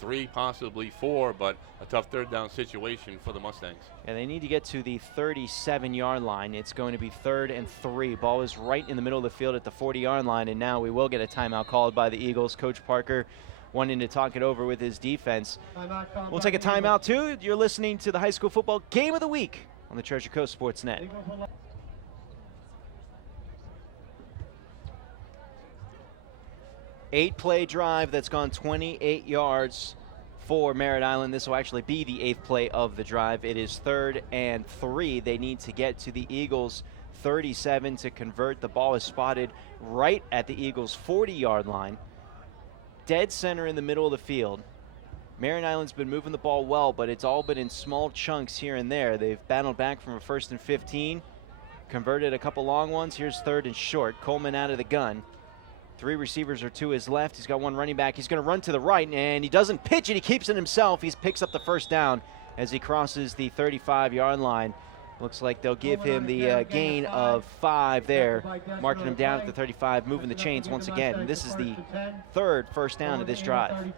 3, possibly 4, but a tough 3rd down situation for the Mustangs. And they need to get to the 37-yard line. It's going to be 3rd and 3. Ball is right in the middle of the field at the 40-yard line, and now we will get a timeout called by the Eagles. Coach Parker wanting to talk it over with his defense. We'll take a timeout too. You're listening to the high school football game of the week on the Treasure Coast Sports Net. Eight-play drive that's gone 28 yards for Merritt Island. This will actually be the 8th play of the drive. It is 3rd and 3. They need to get to the Eagles 37 to convert. The ball is spotted right at the Eagles 40-yard line. Dead center in the middle of the field. Merritt Island's been moving the ball well, but it's all been in small chunks here and there. They've battled back from a 1st and 15, converted a couple long ones. Here's 3rd and short. Coleman out of the gun. 3 receivers are to his left. He's got 1 running back. He's going to run to the right, and he doesn't pitch it. He keeps it himself. He picks up the 1st down as he crosses the 35-yard line. Looks like they'll give him the gain of 5 there, marking him down at the 35, moving the chains once again. And this is the 3rd first down of this drive.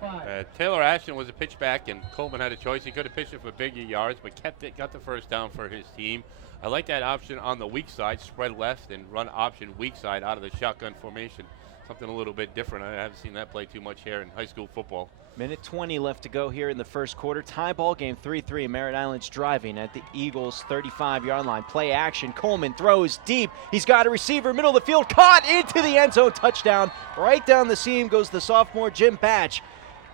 Taylor Ashton was a pitchback, and Coleman had a choice. He could have pitched it for bigger yards, but kept it, got the 1st down for his team. I like that option on the weak side, spread left and run option weak side out of the shotgun formation. Something a little bit different. I haven't seen that play too much here in high school football. Minute 20 left to go here in the first quarter. Tie ball game 3-3. Merritt Island's driving at the Eagles' 35-yard line. Play action. Coleman throws deep. He's got a receiver, middle of the field, caught into the end zone. Touchdown. Right down the seam goes the sophomore Jim Batch.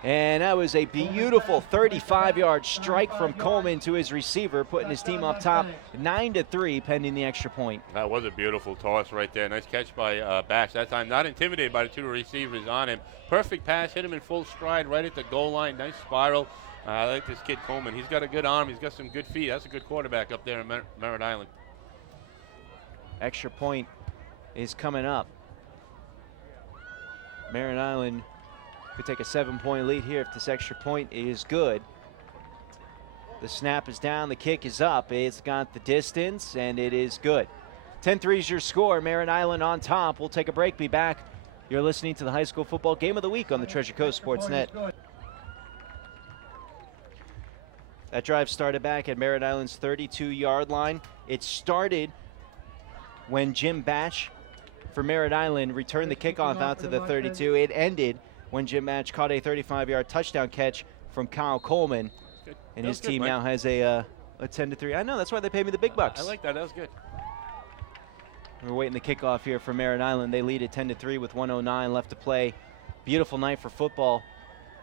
And that was a beautiful 35-yard strike from Coleman to his receiver, putting his team up top 9-3 pending the extra point. That was a beautiful toss right there. Nice catch by Batch. That time not intimidated by the 2 receivers on him. Perfect pass, hit him in full stride right at the goal line. Nice spiral. I like this kid Coleman. He's got a good arm. He's got some good feet. That's a good quarterback up there in Merritt Island. Extra point is coming up. Merritt Island could take a 7-point lead here if this extra point is good. The snap is down, the kick is up. It's got the distance, and it is good. 10-3 is your score. Merritt Island on top. We'll take a break, be back. You're listening to the high school football game of the week on the Treasure Coast Sports Net. That drive started back at Merritt Island's 32-yard line. It started when Jim Batch for Merritt Island returned the kickoff out to the 32. It ended when Jim Batch caught a 35-yard touchdown catch from Kyle Coleman. And his team now has a 10-3. I know, that's why they pay me the big bucks. I like that. That was good. We're waiting the kickoff here for Merritt Island. They lead at 10-3 with 1:09 left to play. Beautiful night for football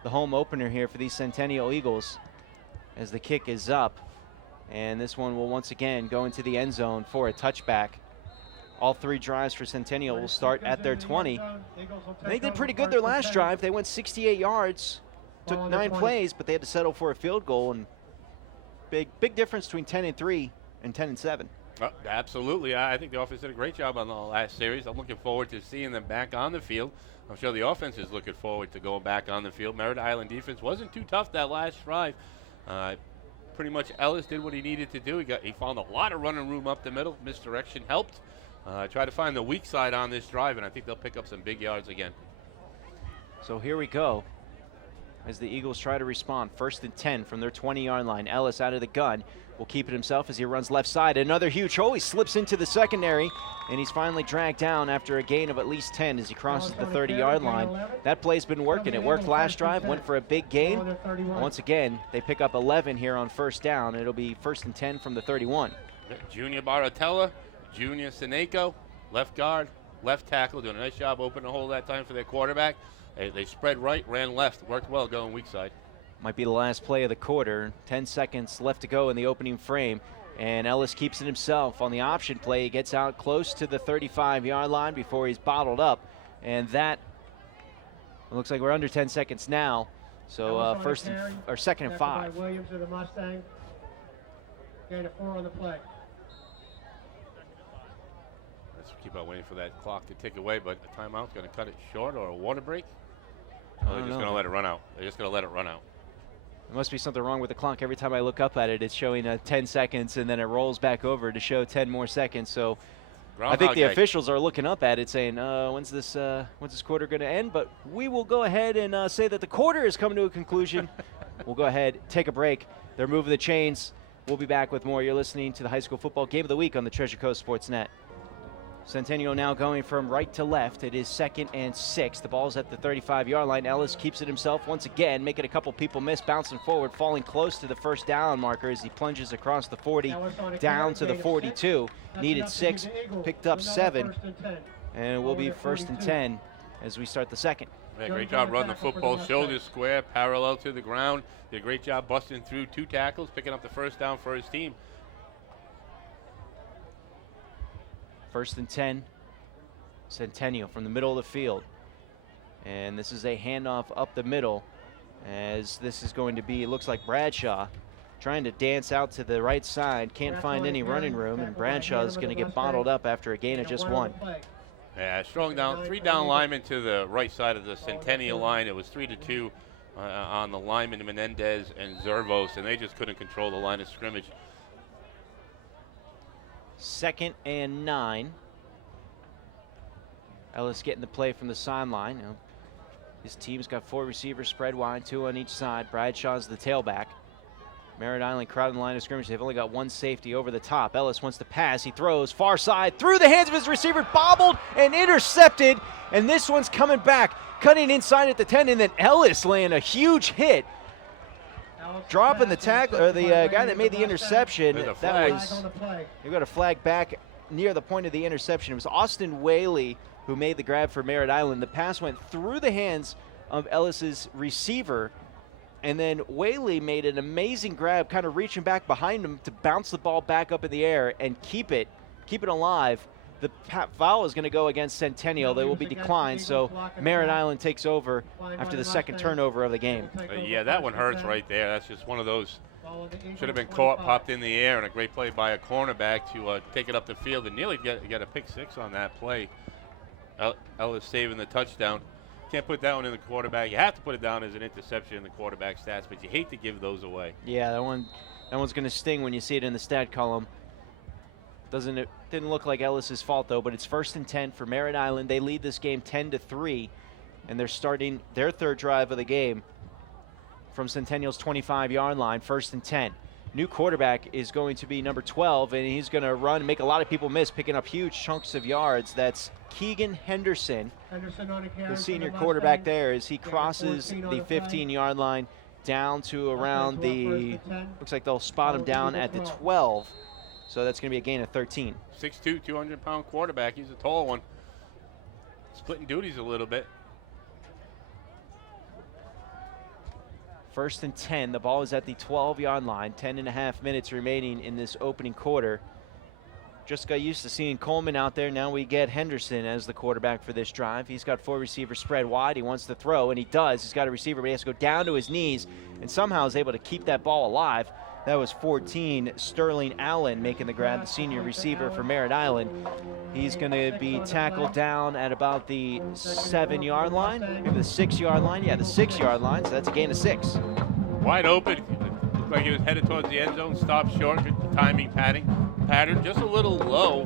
the home opener here for these Centennial Eagles as the kick is up. And this one will once again go into the end zone for a touchback. All 3 drives for Centennial will start at their 20. They did pretty good their last drive. They went 68 yards, took 9 plays, but they had to settle for a field goal. And big difference between 10-3 and 10-7. Absolutely. I think the offense did a great job on the last series. I'm looking forward to seeing them back on the field. I'm sure the offense is looking forward to going back on the field. Merritt Island defense wasn't too tough that last drive. Pretty much Ellis did what he needed to do. He found a lot of running room up the middle. Misdirection helped. Try to find the weak side on this drive, and I think they'll pick up some big yards again. So here we go as the Eagles try to respond. 1st and 10 from their 20-yard line. Ellis out of the gun will keep it himself as he runs left side. Another huge hole. He slips into the secondary, and he's finally dragged down after a gain of at least 10 as he crosses the 30-yard line. That play's been working. It worked last drive, went for a big gain. Once again, they pick up 11 here on 1st down. It'll be 1st and 10 from the 31. Junior Baratella, Junior Seneko, left guard, left tackle, doing a nice job opening the hole that time for their quarterback. They spread right, ran left, worked well going weak side. Might be the last play of the quarter. 10 seconds left to go in the opening frame. And Ellis keeps it himself on the option play. He gets out close to the 35-yard line before he's bottled up. And that looks like we're under 10 seconds now. So 2nd and 5. Williams of the Mustang. Gain of 4 on the play. Let's keep on waiting for that clock to tick away, but a timeout's going to cut it short, or a water break. Oh, they're just going to let it run out. They're just going to let it run out. There must be something wrong with the clock. Every time I look up at it, it's showing 10 seconds, and then it rolls back over to show 10 more seconds. So I think the officials are looking up at it saying, when's this quarter going to end? But we will go ahead and say that the quarter is coming to a conclusion. We'll go ahead, take a break. They're moving the chains. We'll be back with more. You're listening to the High School Football Game of the Week on the Treasure Coast Sports Net. Centennial now going from right to left. It is 2nd and 6. The ball's at the 35-yard line. Ellis keeps it himself once again, making a couple people miss, bouncing forward, falling close to the 1st down marker as he plunges across the 40, down to the 42. Needed 6, picked up 7, and it will be 1st and 10 as we start the 2nd. Yeah, great job running the football, shoulders square, parallel to the ground. Did a great job busting through 2 tackles, picking up the 1st down for his team. 1st and 10, Centennial from the middle of the field. And this is a handoff up the middle as this is going to be, it looks like Bradshaw trying to dance out to the right side. Can't find any running room, and Bradshaw is going to get bottled up after a gain of just 1. Yeah, strong down, 3 down linemen to the right side of the Centennial line. It was 3-2 on the linemen, Menendez and Zervos, and they just couldn't control the line of scrimmage. 2nd and 9. Ellis getting the play from the sideline. You know, his team's got 4 receivers spread wide, 2 on each side. Bradshaw's the tailback. Merritt Island crowding the line of scrimmage. They've only got 1 safety over the top. Ellis wants to pass. He throws far side through the hands of his receiver, bobbled and intercepted. And this one's coming back, cutting inside at the 10, and then Ellis laying a huge hit. Dropping the tackle, or the guy that made the interception. That was, you got a flag back near the point of the interception. It was Austin Whaley who made the grab for Merritt Island. The pass went through the hands of Ellis's receiver, and then Whaley made an amazing grab, kind of reaching back behind him to bounce the ball back up in the air and keep it alive. The foul is going to go against Centennial. They will be declined, so Merritt Island takes over after the 2nd turnover of the game. Yeah, that one hurts right there. That's just one of those. Should have been caught, popped in the air, and a great play by a cornerback to take it up the field and nearly get a pick 6 on that play. Ellis saving the touchdown. Can't put that one in the quarterback. You have to put it down as an interception in the quarterback stats, but you hate to give those away. Yeah, that one's going to sting when you see it in the stat column. It didn't look like Ellis's fault, though, but it's 1st and 10 for Merritt Island. They lead this game 10-3, and they're starting their 3rd drive of the game from Centennial's 25-yard line, 1st and 10. New quarterback is going to be number 12, and he's going to run and make a lot of people miss, picking up huge chunks of yards. That's Keegan Henderson, the senior quarterback there, as he crosses the 15-yard line down to around the, looks like they'll spot him down at the 12. So that's going to be a gain of 13. 6'2", 200-pound quarterback. He's a tall one. Splitting duties a little bit. First and 10. The ball is at the 12-yard line. 10.5 minutes remaining in this opening quarter. Just got used to seeing Coleman out there. Now we get Henderson as the quarterback for this drive. He's got 4 receivers spread wide. He wants to throw, and he does. He's got a receiver, but he has to go down to his knees and somehow is able to keep that ball alive. That was 14, Sterling Allen making the grab, the senior receiver for Merritt Island. He's going to be tackled down at about the 7-yard line, maybe the 6-yard line. Yeah, the 6-yard line, so that's a gain of 6. Wide open. Looked like he was headed towards the end zone. Stopped short. Good timing pattern. Just a little low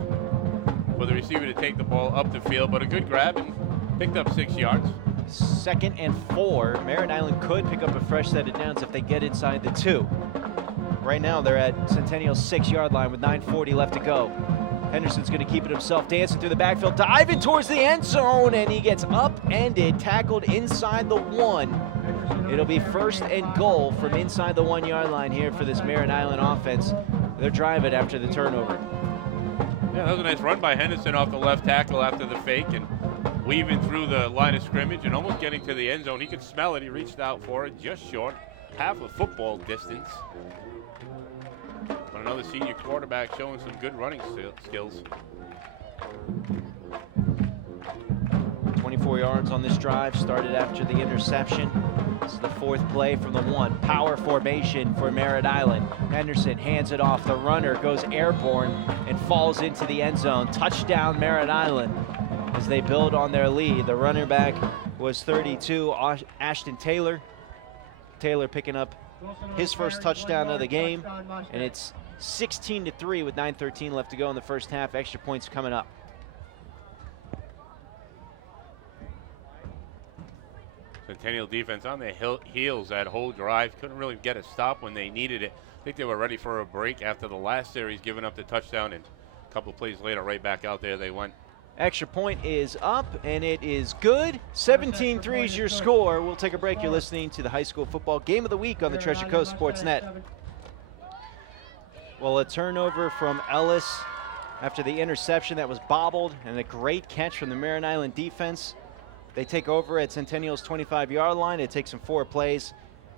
for the receiver to take the ball up the field, but a good grab and picked up 6 yards. 2nd and 4. Merritt Island could pick up a fresh set of downs if they get inside the 2. Right now they're at Centennial's 6-yard line with 9:40 left to go. Henderson's going to keep it himself, dancing through the backfield, diving towards the end zone, and he gets upended, tackled inside the 1. It'll be 1st and goal from inside the 1-yard line here for this Merritt Island offense. They're driving after the turnover. Yeah, that was a nice run by Henderson off the left tackle after the fake and weaving through the line of scrimmage and almost getting to the end zone. He could smell it. He reached out for it, just short, half a football distance. But another senior quarterback showing some good running skills. 24 yards on this drive, started after the interception. This is the 4th play from the 1. Power formation for Merritt Island. Henderson hands it off. The runner goes airborne and falls into the end zone. Touchdown Merritt Island as they build on their lead. The runner back was 32, Ashton Taylor. Taylor picking up his first touchdown of the game, and it's 16-3 with 9:13 left to go in the first half. Extra points coming up. Centennial defense on their heels that whole drive. Couldn't really get a stop when they needed it. I think they were ready for a break after the last series, giving up the touchdown, and a couple of plays later, right back out there they went. Extra point is up, and it is good. 17-3 is your score. We'll take a break. You're listening to the high school football game of the week on the Treasure Coast Sports Net. Well, a turnover from Ellis after the interception that was bobbled, and a great catch from the Merritt Island defense. They take over at Centennial's 25-yard line. It takes them 4 plays,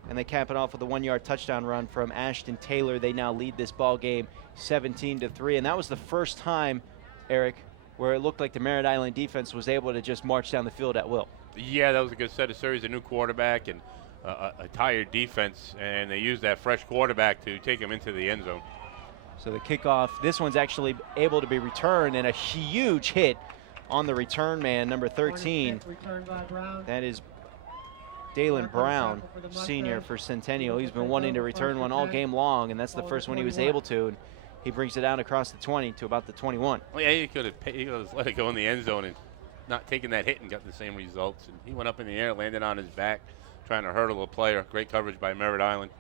and they cap it off with a 1-yard touchdown run from Ashton Taylor. They now lead this ball game 17-3, and that was the first time, Eric, where it looked like the Merritt Island defense was able to just march down the field at will. Yeah, that was a good set of series. A new quarterback and a tired defense, and they used that fresh quarterback to take him into the end zone. So the kickoff, this one's actually able to be returned, and a huge hit on the return man, number 13. That is Dalen Brown, senior for Centennial. He's been wanting to return one all game long, and that's the first one he was able to. And he brings it out across the 20 to about the 21. Well, yeah, he could have let it go in the end zone and not taken that hit and got the same results. And he went up in the air, landed on his back, trying to hurdle a player. Great coverage by Merritt Island.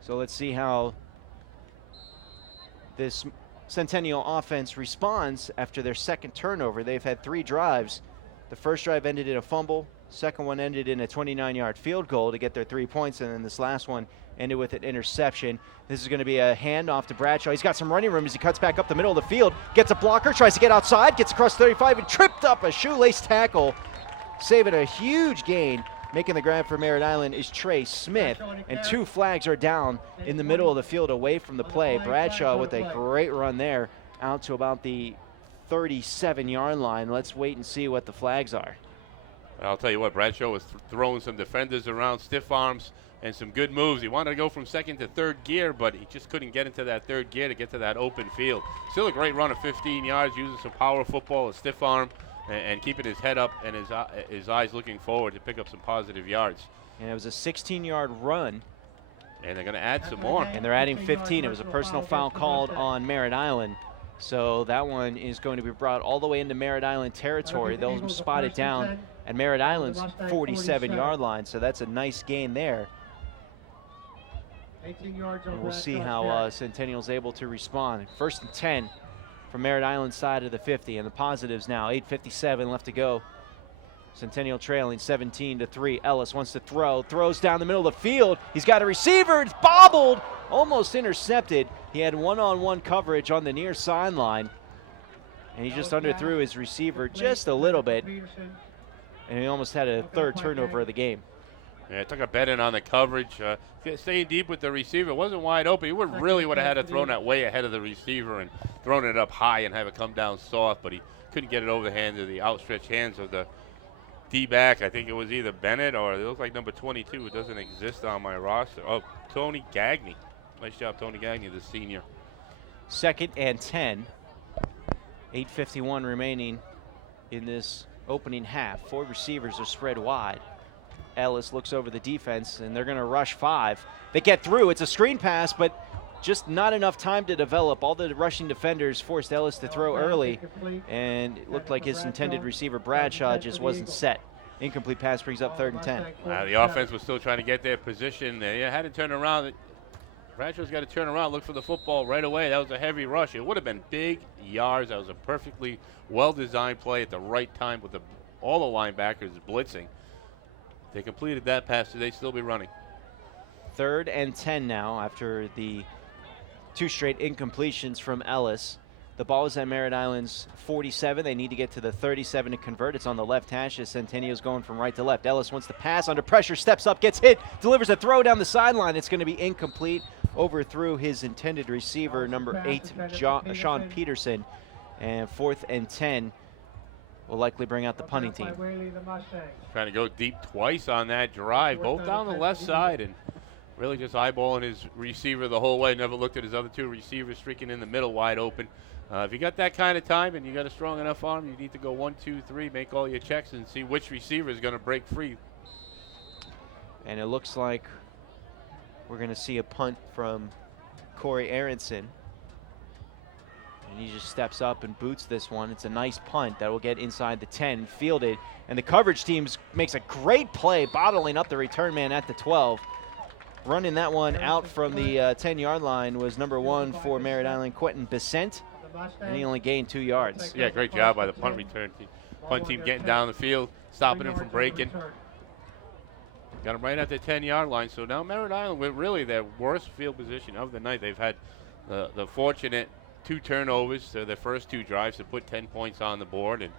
So let's see how this Centennial offense responds after their second turnover. They've had 3 drives. The first drive ended in a fumble. Second one ended in a 29-yard field goal to get their 3 points, and then this last one ended with an interception. This is going to be a handoff to Bradshaw. He's got some running room as he cuts back up the middle of the field, gets a blocker, tries to get outside, gets across 35 and tripped up a shoelace tackle, saving a huge gain. Making the grab for Merritt Island is Trey Smith, and 2 flags are down in the middle of the field away from the play. Bradshaw with a great run there out to about the 37-yard line. Let's wait and see what the flags are. I'll tell you what, Bradshaw was throwing some defenders around, stiff arms, and some good moves. He wanted to go from 2nd to 3rd gear, but he just couldn't get into that 3rd gear to get to that open field. Still a great run of 15 yards, using some power football, a stiff arm, and keeping his head up and his eyes looking forward to pick up some positive yards. And it was a 16-yard run. And they're going to add some more. And they're adding 15. It was a personal foul called on Merritt Island. So that one is going to be brought all the way into Merritt Island territory. They'll spot it down at Merritt Island's 47-yard line. So that's a nice gain there. 18 yards and we'll see how Centennial's able to respond. 1st and 10 from Merritt Island's side of the 50. And the positives now, 8:57 left to go. Centennial trailing 17-3. Ellis wants to throw, throws down the middle of the field. He's got a receiver, it's bobbled, almost intercepted. He had one-on-one coverage on the near sideline, and he just underthrew his receiver just a little bit. and he almost had a third turnover of the game. Yeah, took a bet in on the coverage. Staying deep with the receiver. It wasn't wide open. He would have had to thrown that way ahead of the receiver and thrown it up high and have it come down soft, but he couldn't get it over the hands of the outstretched hands of the D-back. I think it was either Bennett or it looked like number 22, who doesn't exist on my roster. Oh, Tony Gagne. Nice job, Tony Gagne, the senior. 2nd and 10. 8:51 remaining in this opening half. 4 receivers are spread wide. Ellis looks over the defense, and they're going to rush 5. They get through. It's a screen pass, but just not enough time to develop. All the rushing defenders forced Ellis to throw early, and it looked like his intended receiver, Bradshaw, just wasn't set. Incomplete pass brings up 3rd and 10. The offense was still trying to get their position. They had to turn around. Bradshaw's got to turn around, look for the football right away. That was a heavy rush. It would have been big yards. That was a perfectly well-designed play at the right time with all the linebackers blitzing. They completed that pass, so they'd still be running. 3rd and 10 now after the 2 straight incompletions from Ellis. The ball is at Merritt Island's 47. They need to get to the 37 to convert. It's on the left hash as Centennial's going from right to left. Ellis wants to pass under pressure, steps up, gets hit, delivers a throw down the sideline. It's going to be incomplete. Overthrew his intended receiver, number 8, Sean Peterson. And 4th and 10 will likely bring out the punting team. Trying to go deep twice on that drive, both down the left side, and really just eyeballing his receiver the whole way. Never looked at his other 2 receivers streaking in the middle wide open. If you got that kind of time and you got a strong enough arm, you need to go 1, 2, 3, make all your checks and see which receiver is going to break free. And it looks like we're going to see a punt from Corey Aronson. And he just steps up and boots this one. It's a nice punt that will get inside the 10, fielded. And the coverage team makes a great play, bottling up the return man at the 12. Running that one out from the 10-yard line was number 1 for Merritt Island, Quentin Besant. And he only gained 2 yards. Yeah, great job by the punt return team. Punt team getting down the field, stopping him from breaking. Got him right at the 10-yard line. So now Merritt Island with really their worst field position of the night. They've had the fortunate 2 turnovers to their first 2 drives to put 10 points on the board. And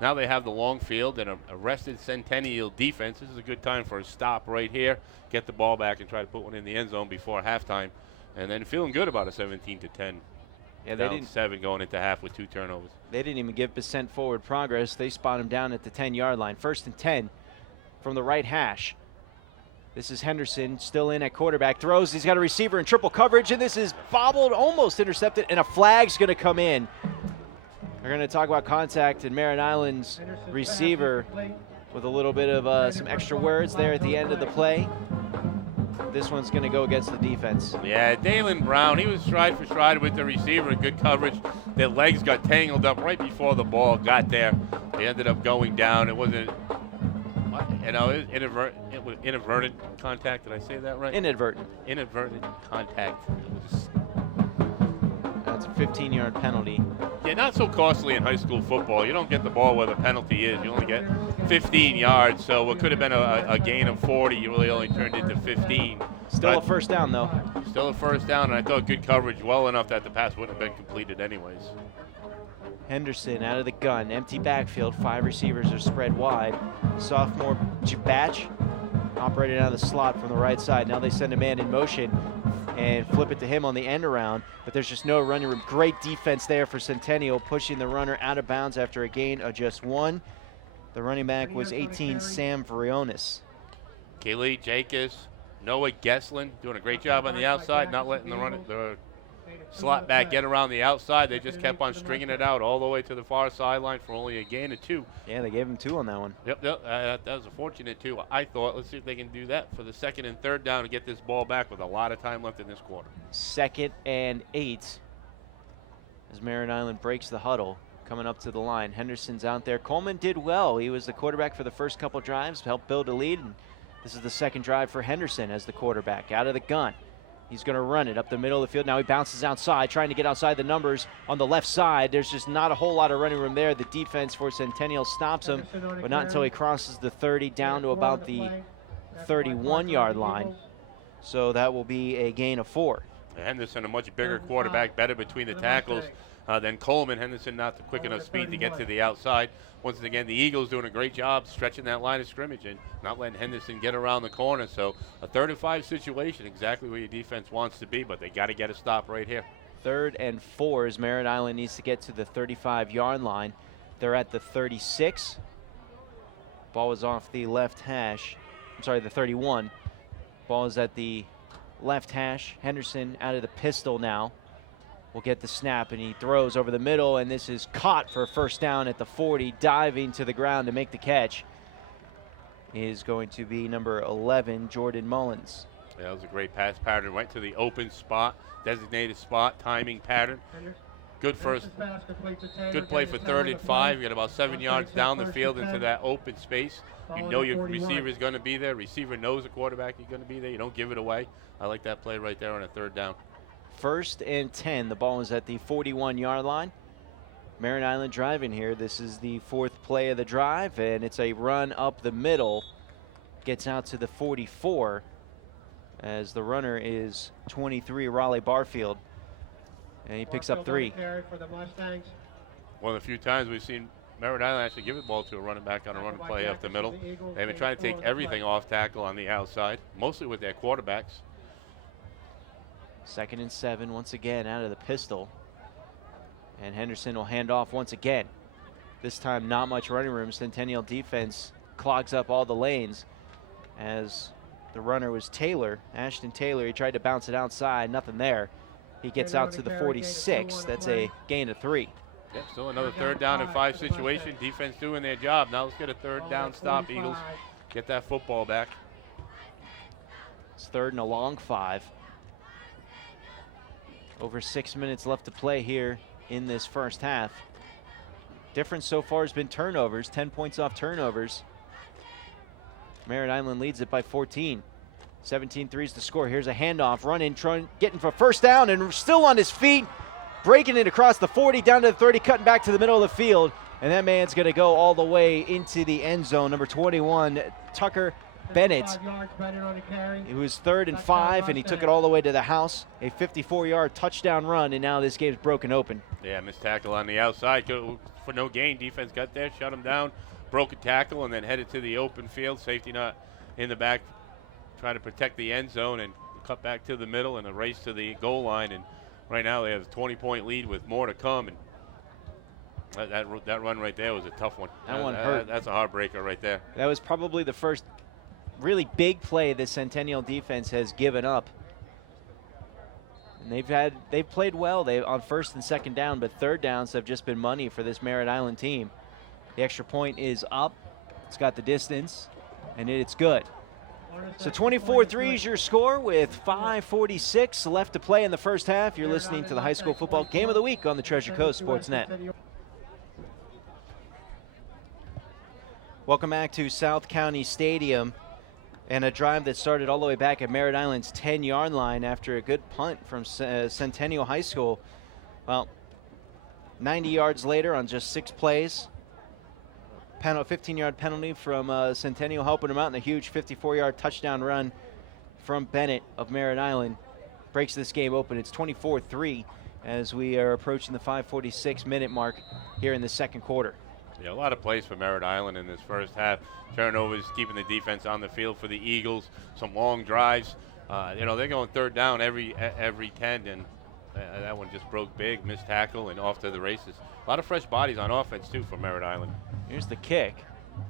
now they have the long field and a rested Centennial defense. This is a good time for a stop right here. Get the ball back and try to put one in the end zone before halftime. And then feeling good about a 17-10. Yeah, they down didn't 7 going into half with 2 turnovers. They didn't even give Besant forward progress. They spot him down at the 10-yard line. 1st and 10 from the right hash. This is Henderson still in at quarterback. Throws. He's got a receiver in triple coverage, and this is bobbled, almost intercepted, and a flag's going to come in. We're going to talk about contact and Merritt Island's receiver with a little bit of some extra words there at the end of the play. This one's going to go against the defense. Yeah, Dalen Brown, he was stride for stride with the receiver, good coverage. Their legs got tangled up right before the ball got there. They ended up going down. It wasn't, it was inadvertent contact. Did I say that right? Inadvertent. Inadvertent contact. That's a 15-yard penalty. Yeah, not so costly in high school football. You don't get the ball where the penalty is. You only get 15 yards, so what could have been a gain of 40, you really only turned into 15. Still a first down, though. Still a first down, and I thought good coverage well enough that the pass wouldn't have been completed anyways. Henderson out of the gun, empty backfield. 5 receivers are spread wide. Sophomore Batch operating out of the slot from the right side. Now they send a man in motion and flip it to him on the end around, but there's just no running room. Great defense there for Centennial, pushing the runner out of bounds after a gain of just 1. The running back was 18, Sam Varionis. Kaylee Jacobs, Noah Gesslin doing a great job on the outside, not letting the slot back get around the outside. They just kept on stringing it out all the way to the far sideline for only a gain of 2. Yeah, they gave him 2 on that one. Yep, that was a fortunate 2. I thought, let's see if they can do that for the 2nd and 3rd down and get this ball back with a lot of time left in this quarter. 2nd and 8 as Merritt Island breaks the huddle. Coming up to the line, Henderson's out there. Coleman did well. He was the quarterback for the first couple drives, helped build a lead, and this is the 2nd drive for Henderson as the quarterback. Out of the gun. He's going to run it up the middle of the field. Now he bounces outside, trying to get outside the numbers on the left side. There's just not a whole lot of running room there. The defense for Centennial stops him, but not until he crosses the 30 down to about the 31-yard line. So that will be a gain of 4. Henderson, a much bigger quarterback, better between the tackles than Coleman. Henderson not the quick enough speed to get to the outside. Once again, the Eagles doing a great job stretching that line of scrimmage and not letting Henderson get around the corner. So a 3rd-and-5 situation, exactly where your defense wants to be, but they got to get a stop right here. 3rd and 4 as Merritt Island needs to get to the 35-yard line. They're at the 36. Ball is off the left hash. I'm sorry, the 31. Ball is at the left hash. Henderson out of the pistol now. Will get the snap, and he throws over the middle, and this is caught for a first down at the 40. Diving to the ground to make the catch is going to be number 11, Jordan Mullins. Yeah, that was a great pass pattern. Went to the open spot, designated spot, timing pattern. Good first, good play for 3rd and 5. You got about 7 yards down the field into that open space. You know your receiver is going to be there. Receiver knows the quarterback is going to be there. You don't give it away. I like that play right there on a 3rd down. 1st and 10. The ball is at the 41-yard line. Merritt Island driving here. This is the 4th play of the drive, and it's a run up the middle. Gets out to the 44 as the runner is 23, Raleigh Barfield. And he picks up 3. One of the few times we've seen Merritt Island actually give the ball to a running back on a run play up the middle. They've been trying to take everything off tackle on the outside, mostly with their quarterbacks. 2nd and 7 once again out of the pistol. And Henderson will hand off once again. This time not much running room. Centennial defense clogs up all the lanes as the runner was Taylor, Ashton Taylor. He tried to bounce it outside, nothing there. He gets out to the 46. That's a gain of 3. Yep, still another 3rd down and 5 situation. Defense doing their job. Now let's get a 3rd down stop, Eagles. Get that football back. It's 3rd and a long 5. Over 6 minutes left to play here in this first half. Difference so far has been turnovers, 10 points off turnovers. Merritt Island leads it by 14. 17-3 is the score. Here's a handoff, running, getting for first down, and still on his feet, breaking it across the 40, down to the 30, cutting back to the middle of the field. And that man's going to go all the way into the end zone. Number 21, Tucker Bennett. It was 3rd and 5, and he took it all the way to the house. A 54-yard touchdown run, and now this game's broken open. Yeah, missed tackle on the outside for no gain. Defense got there, shut him down, broke a tackle, and then headed to the open field. Safety not in the back, trying to protect the end zone, and cut back to the middle and a race to the goal line. And right now they have a 20-point lead with more to come. And that run right there was a tough one. That one hurt. That's a heartbreaker right there. That was probably the first really big play the Centennial defense has given up. And they've played well on 1st and 2nd down, but 3rd downs have just been money for this Merritt Island team. The extra point is up. It's got the distance, and it's good. So 24-3 is your score with 5:46 left to play in the first half. You're listening to the High School Football Game of the Week on the Treasure Coast Sportsnet. Welcome back to South County Stadium, and a drive that started all the way back at Merritt Island's 10-yard line after a good punt from Centennial High School. Well, 90 yards later on just 6 plays. 15-yard penalty from Centennial helping them out, and a huge 54-yard touchdown run from Bennett of Merritt Island breaks this game open. It's 24-3 as we are approaching the 5:46-minute mark here in the second quarter. Yeah, a lot of plays for Merritt Island in this first half. Turnovers, keeping the defense on the field for the Eagles. Some long drives. They're going 3rd down every 10, and that one just broke big, missed tackle, and off to the races. A lot of fresh bodies on offense, too, for Merritt Island. Here's the kick,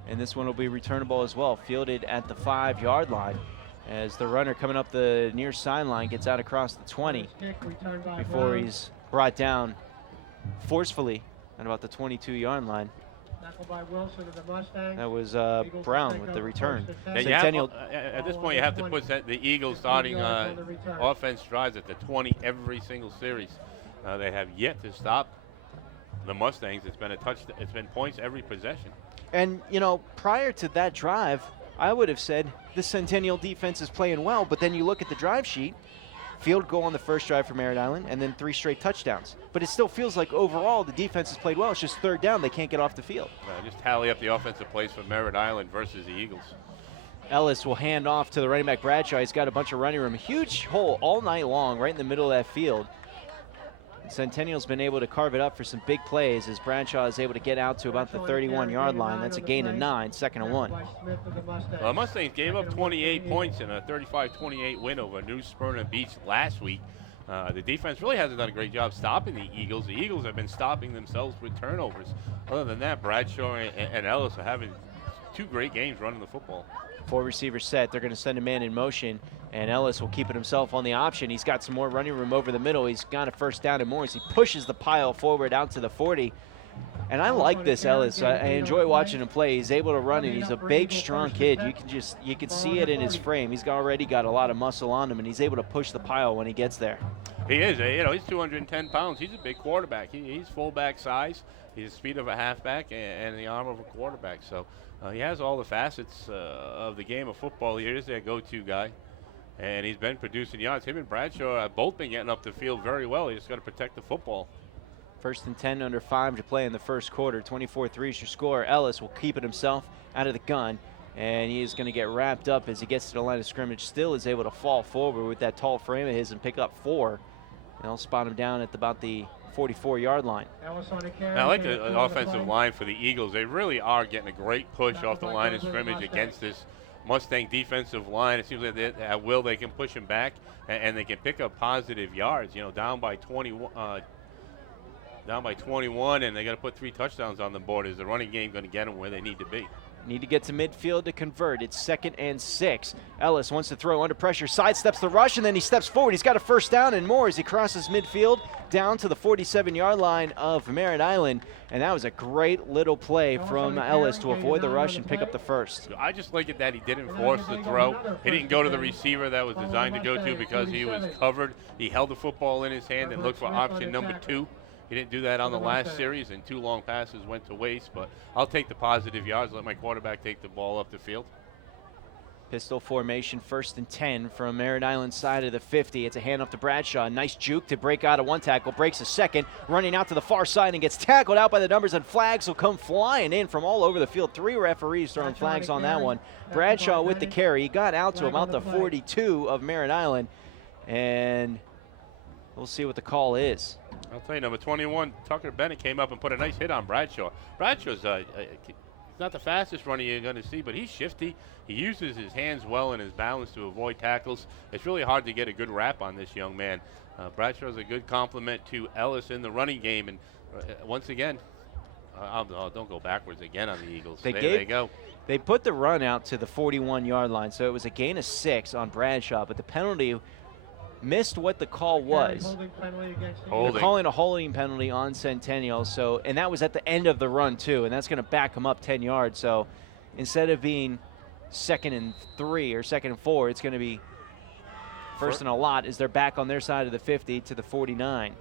and this one will be returnable as well, fielded at the 5-yard line as the runner coming up the near sideline gets out across the 20 before he's brought down forcefully at about the 22-yard line. That was Brown with the return. At this point, you have to put the Eagles starting offense drives at the 20 every single series. They have yet to stop the Mustangs. It's been points every possession. And prior to that drive, I would have said the Centennial defense is playing well, but then you look at the drive sheet, field goal on the first drive for Merritt Island, and then 3 straight touchdowns. But it still feels like overall the defense has played well. It's just 3rd down. They can't get off the field. Just tally up the offensive plays for Merritt Island versus the Eagles. Ellis will hand off to the running back Bradshaw. He's got a bunch of running room. Huge hole all night long right in the middle of that field. Centennial's been able to carve it up for some big plays as Bradshaw is able to get out to about the 31-yard line. That's a gain of 9, 2nd and 1. Well, Mustangs gave up 28 points in a 35-28 win over New Smyrna Beach last week. The defense really hasn't done a great job stopping the Eagles. The Eagles have been stopping themselves with turnovers. Other than that, Bradshaw and Ellis are having 2 great games running the football. 4 receivers set. They're going to send a man in motion, and Ellis will keep it himself on the option. He's got some more running room over the middle. He's got a first down and more as he pushes the pile forward out to the 40. And I like this Ellis. I enjoy watching him play. He's able to run, and he's a big, strong kid. You can see it in his frame. He's already got a lot of muscle on him, and he's able to push the pile when he gets there. He is. He's 210 pounds. He's a big quarterback. He's fullback size. He's the speed of a halfback and the arm of a quarterback. So he has all the facets of the game of football. He is their go-to guy, and he's been producing yards. Him and Bradshaw have both been getting up the field very well. He just got to protect the football. 1st and 10 under 5 to play in the first quarter. 24-3 is your score. Ellis will keep it himself out of the gun, and he is going to get wrapped up as he gets to the line of scrimmage. Still is able to fall forward with that tall frame of his and pick up 4. And they'll spot him down at about the 44-yard line. Now, I like the offensive line for the Eagles. They really are getting a great push off the line of scrimmage against this Mustang defensive line. It seems like at will they can push him back, and they can pick up positive yards. Down by 21, and they got to put 3 touchdowns on the board. Is the running game going to get them where they need to be? Need to get to midfield to convert. It's 2nd and 6. Ellis wants to throw under pressure, sidesteps the rush, and then he steps forward. He's got a first down and more as he crosses midfield down to the 47-yard line of Merritt Island. And that was a great little play from Ellis to avoid the rush and pick up the first. I just like it that he didn't force the throw. He didn't go to the receiver that was designed to go to because he was covered. He held the football in his hand and looked for option number 2. He didn't do that on the last series, and 2 long passes went to waste. But I'll take the positive yards, let my quarterback take the ball up the field. Pistol formation, 1st and 10 from Merritt Island side of the 50. It's a handoff to Bradshaw. Nice juke to break out of 1 tackle, breaks a 2nd, running out to the far side and gets tackled out by the numbers, and flags will come flying in from all over the field. 3 referees throwing flags on that one. Bradshaw with the carry. He got out to about the 42 of Merritt Island, and we'll see what the call is. I'll tell you, number 21, Tucker Bennett came up and put a nice hit on Bradshaw. Bradshaw's not the fastest runner you're going to see, but he's shifty. He uses his hands well and his balance to avoid tackles. It's really hard to get a good wrap on this young man. Bradshaw's a good compliment to Ellis in the running game. And once again, don't go backwards again on the Eagles. There they go. They put the run out to the 41-yard line, so it was a gain of 6 on Bradshaw, but the penalty missed what the call was. They're calling a holding penalty on Centennial, and that was at the end of the run too, and that's going to back them up 10 yards. So instead of being 2nd and 3 or 2nd and 4, it's going to be 1st and a lot as they're back on their side of the 50 to the 49.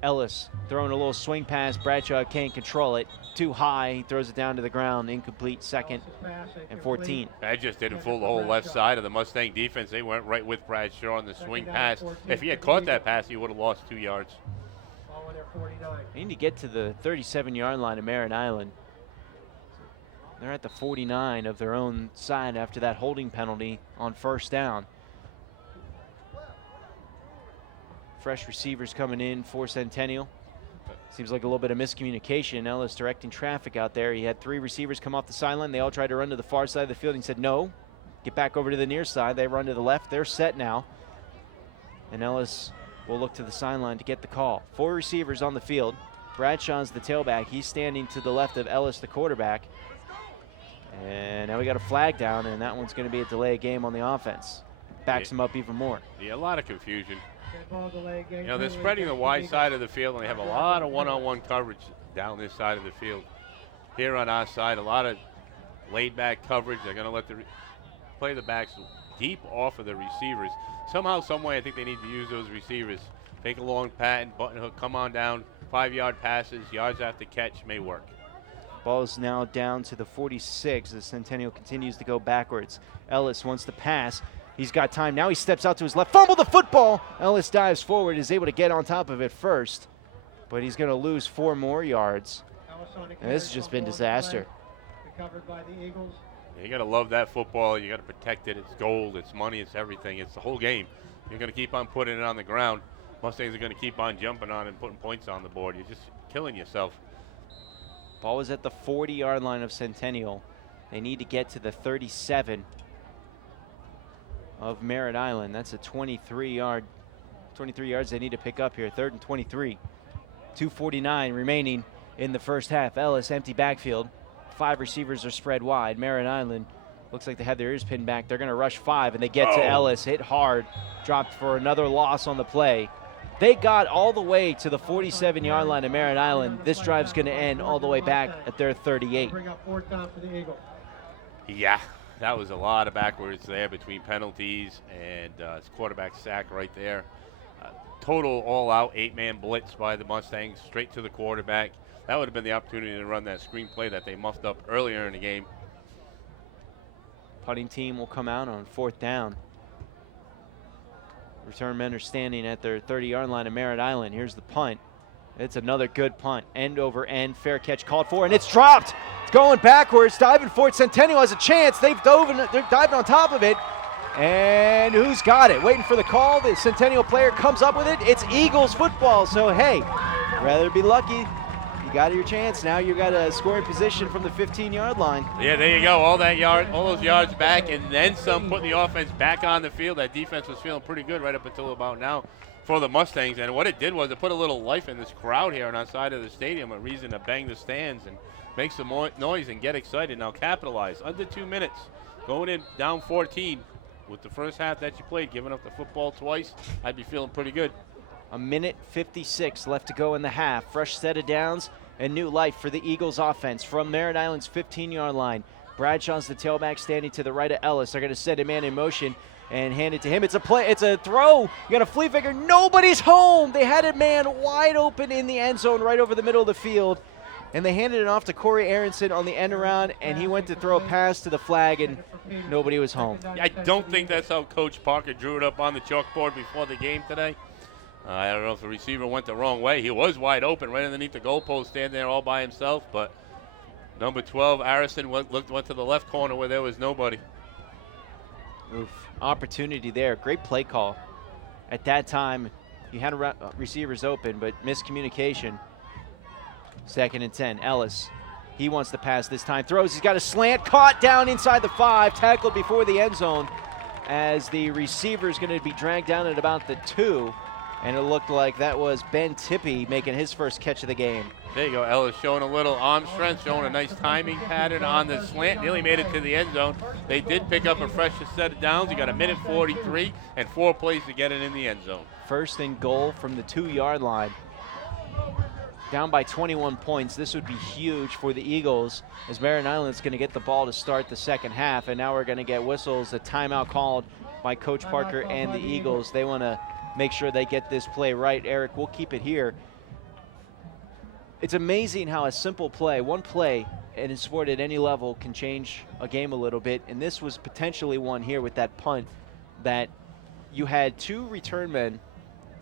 Ellis throwing a little swing pass. Bradshaw can't control it. Too high. He throws it down to the ground. Incomplete, 2nd and 14. That just didn't fool the whole left side of the Mustang defense. They went right with Bradshaw on the swing pass. If he had caught that pass, he would have lost 2 yards. They need to get to the 37-yard line of Merritt Island. They're at the 49 of their own side after that holding penalty on 1st down. Fresh receivers coming in for Centennial. Seems like a little bit of miscommunication. Ellis directing traffic out there. He had 3 receivers come off the sideline. They all tried to run to the far side of the field. He said, no, get back over to the near side. They run to the left. They're set now. And Ellis will look to the sideline to get the call. 4 receivers on the field. Bradshaw's the tailback. He's standing to the left of Ellis, the quarterback. And now we got a flag down, and that one's going to be a delay of game on the offense. Backs him up even more. Yeah, a lot of confusion. They're spreading the wide side of the field, and they have a lot of one-on-one coverage down this side of the field. Here on our side, a lot of laid-back coverage. They're going to let play the backs deep off of the receivers. Somehow, some way, I think they need to use those receivers. Take a long patent, button hook, come on down, 5-yard passes, yards after catch may work. Ball is now down to the 46 as Centennial continues to go backwards. Ellis wants to pass. He's got time. Now he steps out to his left. Fumble the football. Ellis dives forward, is able to get on top of it first. But he's going to lose 4 more yards. And this has just been disaster. You got to love that football. You got to protect it. It's gold. It's money. It's everything. It's the whole game. You're going to keep on putting it on the ground. Mustangs are going to keep on jumping on and putting points on the board. You're just killing yourself. Ball was at the 40-yard line of Centennial. They need to get to the 37 of Merritt Island. That's a 23 yards they need to pick up here. 3rd and 23. 2:49 remaining in the first half. Ellis, empty backfield. 5 receivers are spread wide. Merritt Island looks like they have their ears pinned back. They're going to rush 5, and they get to Ellis. Hit hard. Dropped for another loss on the play. They got all the way to the 47-yard line of Merritt Island. This drive's going to end all the way back at their 38. Bring up 4th down for the Eagle. Yeah, that was a lot of backwards there between penalties and it's quarterback sack right there. Total all-out 8-man blitz by the Mustangs straight to the quarterback. That would have been the opportunity to run that screen play that they muffed up earlier in the game. Punting team will come out on 4th down. Return men are standing at their 30-yard line of Merritt Island. Here's the punt. It's another good punt. End over end. Fair catch called for, and it's dropped. It's going backwards. Diving for it. Centennial has a chance. They're diving on top of it. And who's got it? Waiting for the call. The Centennial player comes up with it. It's Eagles football. So, hey, rather be lucky. You got your chance. Now you got a scoring position from the 15-yard line. Yeah, there you go. All those yards back, and then some, putting the offense back on the field. That defense was feeling pretty good right up until about now for the Mustangs. And what it did was it put a little life in this crowd here on our side of the stadium, a reason to bang the stands and make some more noise and get excited. Now capitalize. Under 2 minutes. Going in down 14 with the first half that you played, giving up the football twice, I'd be feeling pretty good. 1:56 left to go in the half. Fresh set of downs and new life for the Eagles offense from Merritt Island's 15-yard line. Bradshaw's the tailback standing to the right of Ellis. They're going to set a man in motion and hand it to him. It's a play. It's a throw. You got a flea flicker. Nobody's home. They had a man wide open in the end zone right over the middle of the field. And they handed it off to Corey Aronson on the end around, and he went to throw a pass to the flag, and nobody was home. I don't think that's how Coach Parker drew it up on the chalkboard before the game today. I don't know if the receiver went the wrong way. He was wide open right underneath the goalpost, standing there all by himself. But number 12, Arison, went to the left corner where there was nobody. Oof. Opportunity there. Great play call. At that time, you had receivers open, but miscommunication. 2nd and 10. Ellis. He wants to pass this time. Throws. He's got a slant. Caught down inside the 5. Tackled before the end zone as the receiver is going to be dragged down at about the 2. And it looked like that was Ben Tippy making his first catch of the game. There you go. Ellis showing a little arm strength, showing a nice timing pattern on the slant. Nearly made it to the end zone. They did pick up a fresh set of downs. You got 1:43 and 4 plays to get it in the end zone. 1st and goal from the 2-yard line. Down by 21 points. This would be huge for the Eagles as Merritt Island's going to get the ball to start the second half. And now we're going to get whistles, a timeout called by Coach Parker and the Eagles. They want to make sure they get this play right. Eric, we'll keep it here. It's amazing how a simple play, one play in a sport at any level, can change a game a little bit. And this was potentially one here with that punt that you had 2 return men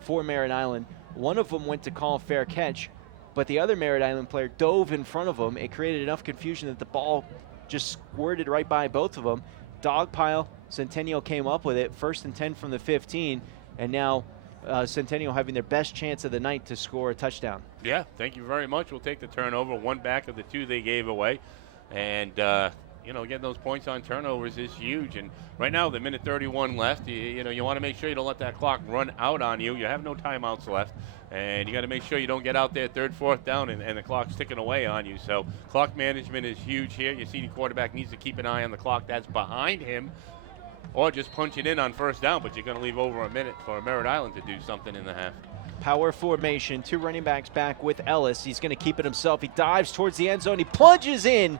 for Merritt Island. One of them went to call fair catch, but the other Merritt Island player dove in front of him. It created enough confusion that the ball just squirted right by both of them. Dog pile, Centennial came up with it. 1st and 10 from the 15. And now Centennial having their best chance of the night to score a touchdown. Yeah, thank you very much. We'll take the turnover, 1 back of the 2 they gave away. And, getting those points on turnovers is huge. And right now, the 1:31 left. You want to make sure you don't let that clock run out on you. You have no timeouts left. And you got to make sure you don't get out there 3rd, 4th down and the clock's ticking away on you. So clock management is huge here. Your senior quarterback needs to keep an eye on the clock that's behind him, or just punch it in on 1st down, but you're going to leave over a minute for Merritt Island to do something in the half. Power formation, 2 running backs back with Ellis. He's going to keep it himself. He dives towards the end zone. He plunges in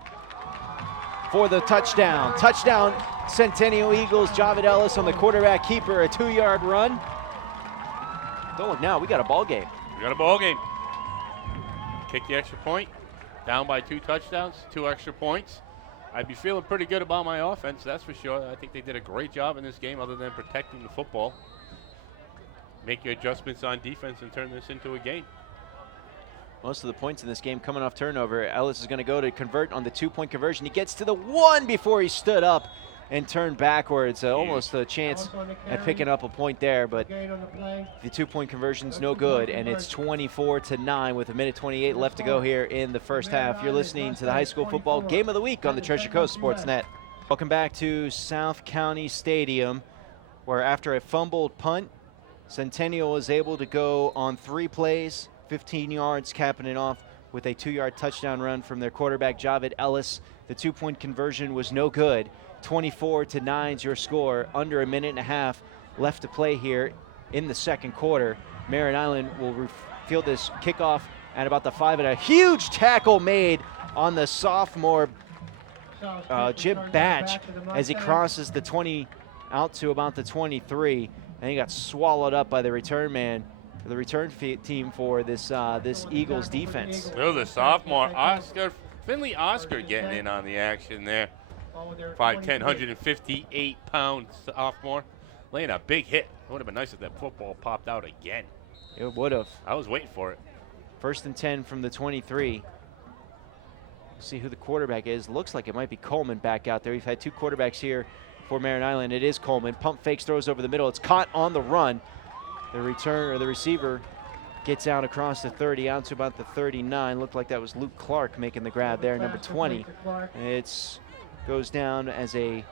for the touchdown. Touchdown, Centennial Eagles. Javid Ellis on the quarterback keeper, a 2-yard run. Don't look now, we got a ball game. We got a ball game. Kick the extra point, down by 2 touchdowns, 2 extra points. I'd be feeling pretty good about my offense, that's for sure. I think they did a great job in this game other than protecting the football. Make your adjustments on defense and turn this into a game. most of the points in this game coming off turnover. Ellis is going to go to convert on the 2-point conversion. He gets to the 1 before he stood up and turned backwards. Almost a chance at picking up a point there, but Gain on the play. the 2-point conversion's no good, and it's 24-9 with 1:28 left to go here in the first half. You're listening to the High School Football Game of the Week on the Treasure Coast Sportsnet. Welcome back to South County Stadium, where after a fumbled punt, Centennial was able to go on 3 plays, 15 yards, capping it off with a 2-yard touchdown run from their quarterback, Javid Ellis. The 2-point conversion was no good. 24-9 is your score. Under a minute and a half left to play here in the second quarter. Merritt Island will field this kickoff at about the 5, and a huge tackle made on the sophomore Jim Batch as he crosses the 20 out to about the 23, and he got swallowed up by the return man, the return team for this Eagles defense. Oh, the sophomore Finley Oscar getting in on the action there. 5'10", 158-pound sophomore, laying a big hit. It would have been nice if that football popped out again. It would have. I was waiting for it. 1st and 10 from the 23. See who the quarterback is. Looks like it might be Coleman back out there. We've had 2 quarterbacks here for Merritt Island. It is Coleman. Pump fakes, throws over the middle. It's caught on the run. The receiver gets out across the 30, out to about the 39. Looked like that was Luke Clark making the grab there, number 20. It's goes down as a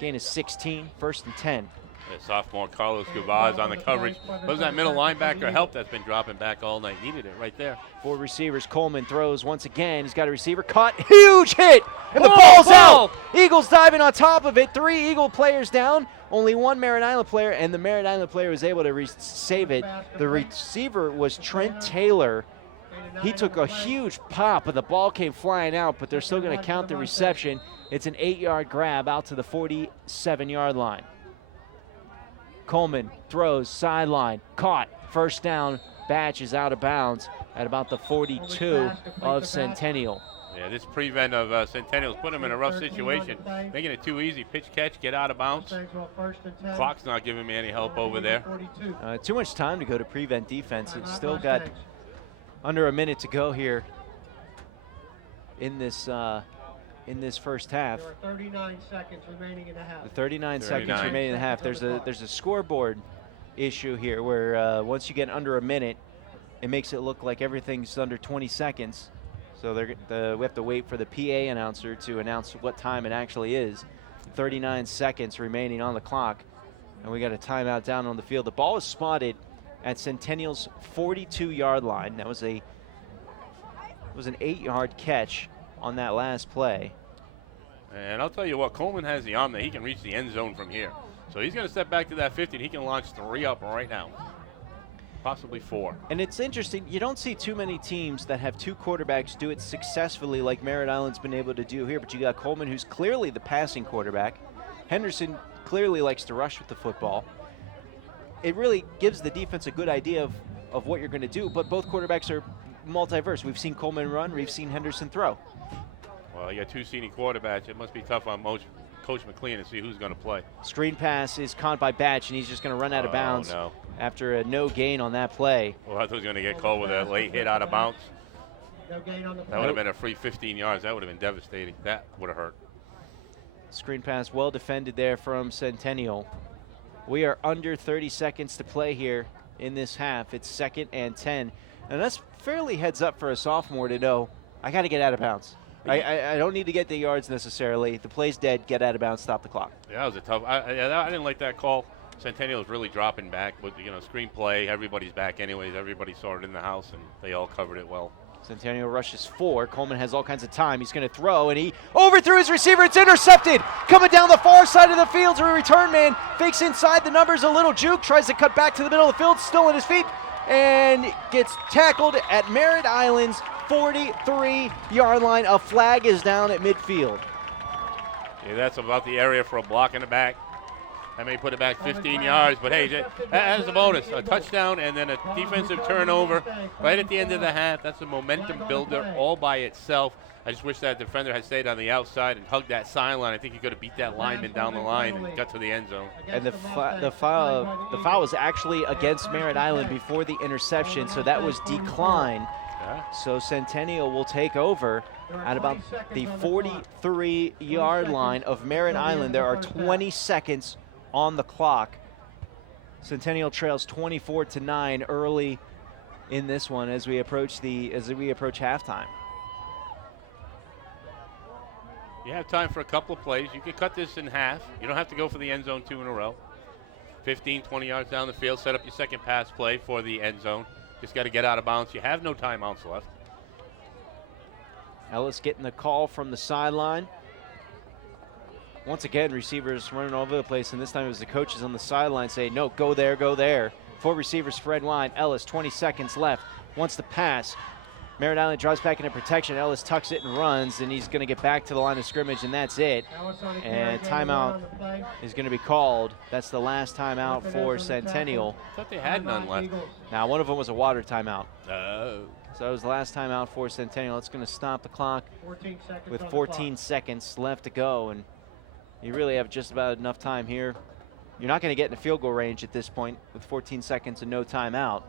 gain of 16, 1st and 10. The sophomore Carlos Gavaz on the coverage. Was that middle linebacker help that's been dropping back all night? Needed it right there. 4 receivers. Coleman throws once again. He's got a receiver caught. Huge hit! And the ball's out! Eagles diving on top of it. 3 Eagle players down. Only 1 Merritt Island player, and the Merritt Island player was able to save it. The receiver was Trent Taylor. He took a huge pop, but the ball came flying out, but they're still going to count the reception. It's an 8-yard grab out to the 47-yard line. Coleman throws sideline, caught, 1st down. Batch is out of bounds at about the 42 of Centennial. Yeah, this prevent of Centennial's put him in a rough situation, making it too easy. Pitch catch, get out of bounds. Clock's not giving me any help over there. Too much time to go to prevent defense. It's still got under a minute to go here in this first half. There are 39 seconds remaining in the half. The 39 seconds remaining in the half. There's a scoreboard issue here where once you get under a minute, it makes it look like everything's under 20 seconds. So we have to wait for the PA announcer to announce what time it actually is. 39 seconds remaining on the clock, and we got a timeout down on the field. The ball was spotted at Centennial's 42-yard line. That was an 8-yard catch on that last play. And I'll tell you what, Coleman has the arm that he can reach the end zone from here. So he's going to step back to that 50, and he can launch 3 up right now. Possibly 4. And it's interesting, you don't see too many teams that have 2 quarterbacks do it successfully like Merritt Island's been able to do here, but you got Coleman, who's clearly the passing quarterback. Henderson clearly likes to rush with the football. It really gives the defense a good idea of what you're going to do, but both quarterbacks are multiverse. We've seen Coleman run, we've seen Henderson throw. Well, you got 2 senior quarterbacks. It must be tough on Coach McLean to see who's going to play. Screen pass is caught by Batch, and he's just going to run out of bounds after a no gain on that play. Well, I thought he was going to get called with a late hit out of bounds. No gain on the That would have been a free 15 yards. That would have been devastating. That would have hurt. Screen pass well defended there from Centennial. We are under 30 seconds to play here in this half. It's 2nd and 10. And that's fairly heads up for a sophomore to know, I got to get out of bounds. I don't need to get the yards necessarily. The play's dead. Get out of bounds. Stop the clock. Yeah, that was a tough. I didn't like that call. Centennial's really dropping back, but screen play. Everybody's back anyways. Everybody saw it in the house, and they all covered it well. Centennial rushes 4. Coleman has all kinds of time. He's going to throw, and he overthrew his receiver. It's intercepted. Coming down the far side of the field, a return man fakes inside the numbers. A little juke, tries to cut back to the middle of the field, still on his feet, and gets tackled at Merritt Island's 43-yard line. A flag is down at midfield. Yeah, that's about the area for a block in the back. I may put it back 15 yards, but hey, that's a bonus. A touchdown and then a defensive turnover right at the end of the half. That's a momentum builder all by itself. I just wish that defender had stayed on the outside and hugged that sideline. I think he could have beat that lineman down the line and got to the end zone. And the foul was actually against Merritt Island before the interception, so that was declined. Yeah. So Centennial will take over at about the 43-yard line of Merritt Island. There are 20 seconds on the clock. Centennial trails 24-9 early in this one as we approach halftime. You have time for a couple of plays. You can cut this in half. You don't have to go for the end zone 2 in a row. 15, 20 yards down the field, set up your second pass play for the end zone. Just got to get out of bounds. You have no timeouts left. Ellis getting the call from the sideline. Once again, receivers running all over the place, and this time it was the coaches on the sideline saying, no, go there, go there. 4 receivers spread wide. Ellis, 20 seconds left, wants to pass. Merritt Island drives back into protection. Ellis tucks it and runs, and he's going to get back to the line of scrimmage, and that's it. And timeout is going to be called. That's the last timeout for Centennial. I thought they had none left. Now, one of them was a water timeout. Oh. So that was the last timeout for Centennial. It's going to stop the clock 14 seconds with on the 14 clock. seconds left to go, and you really have just about enough time here. You're not going to get in the field goal range at this point with 14 seconds and no timeout.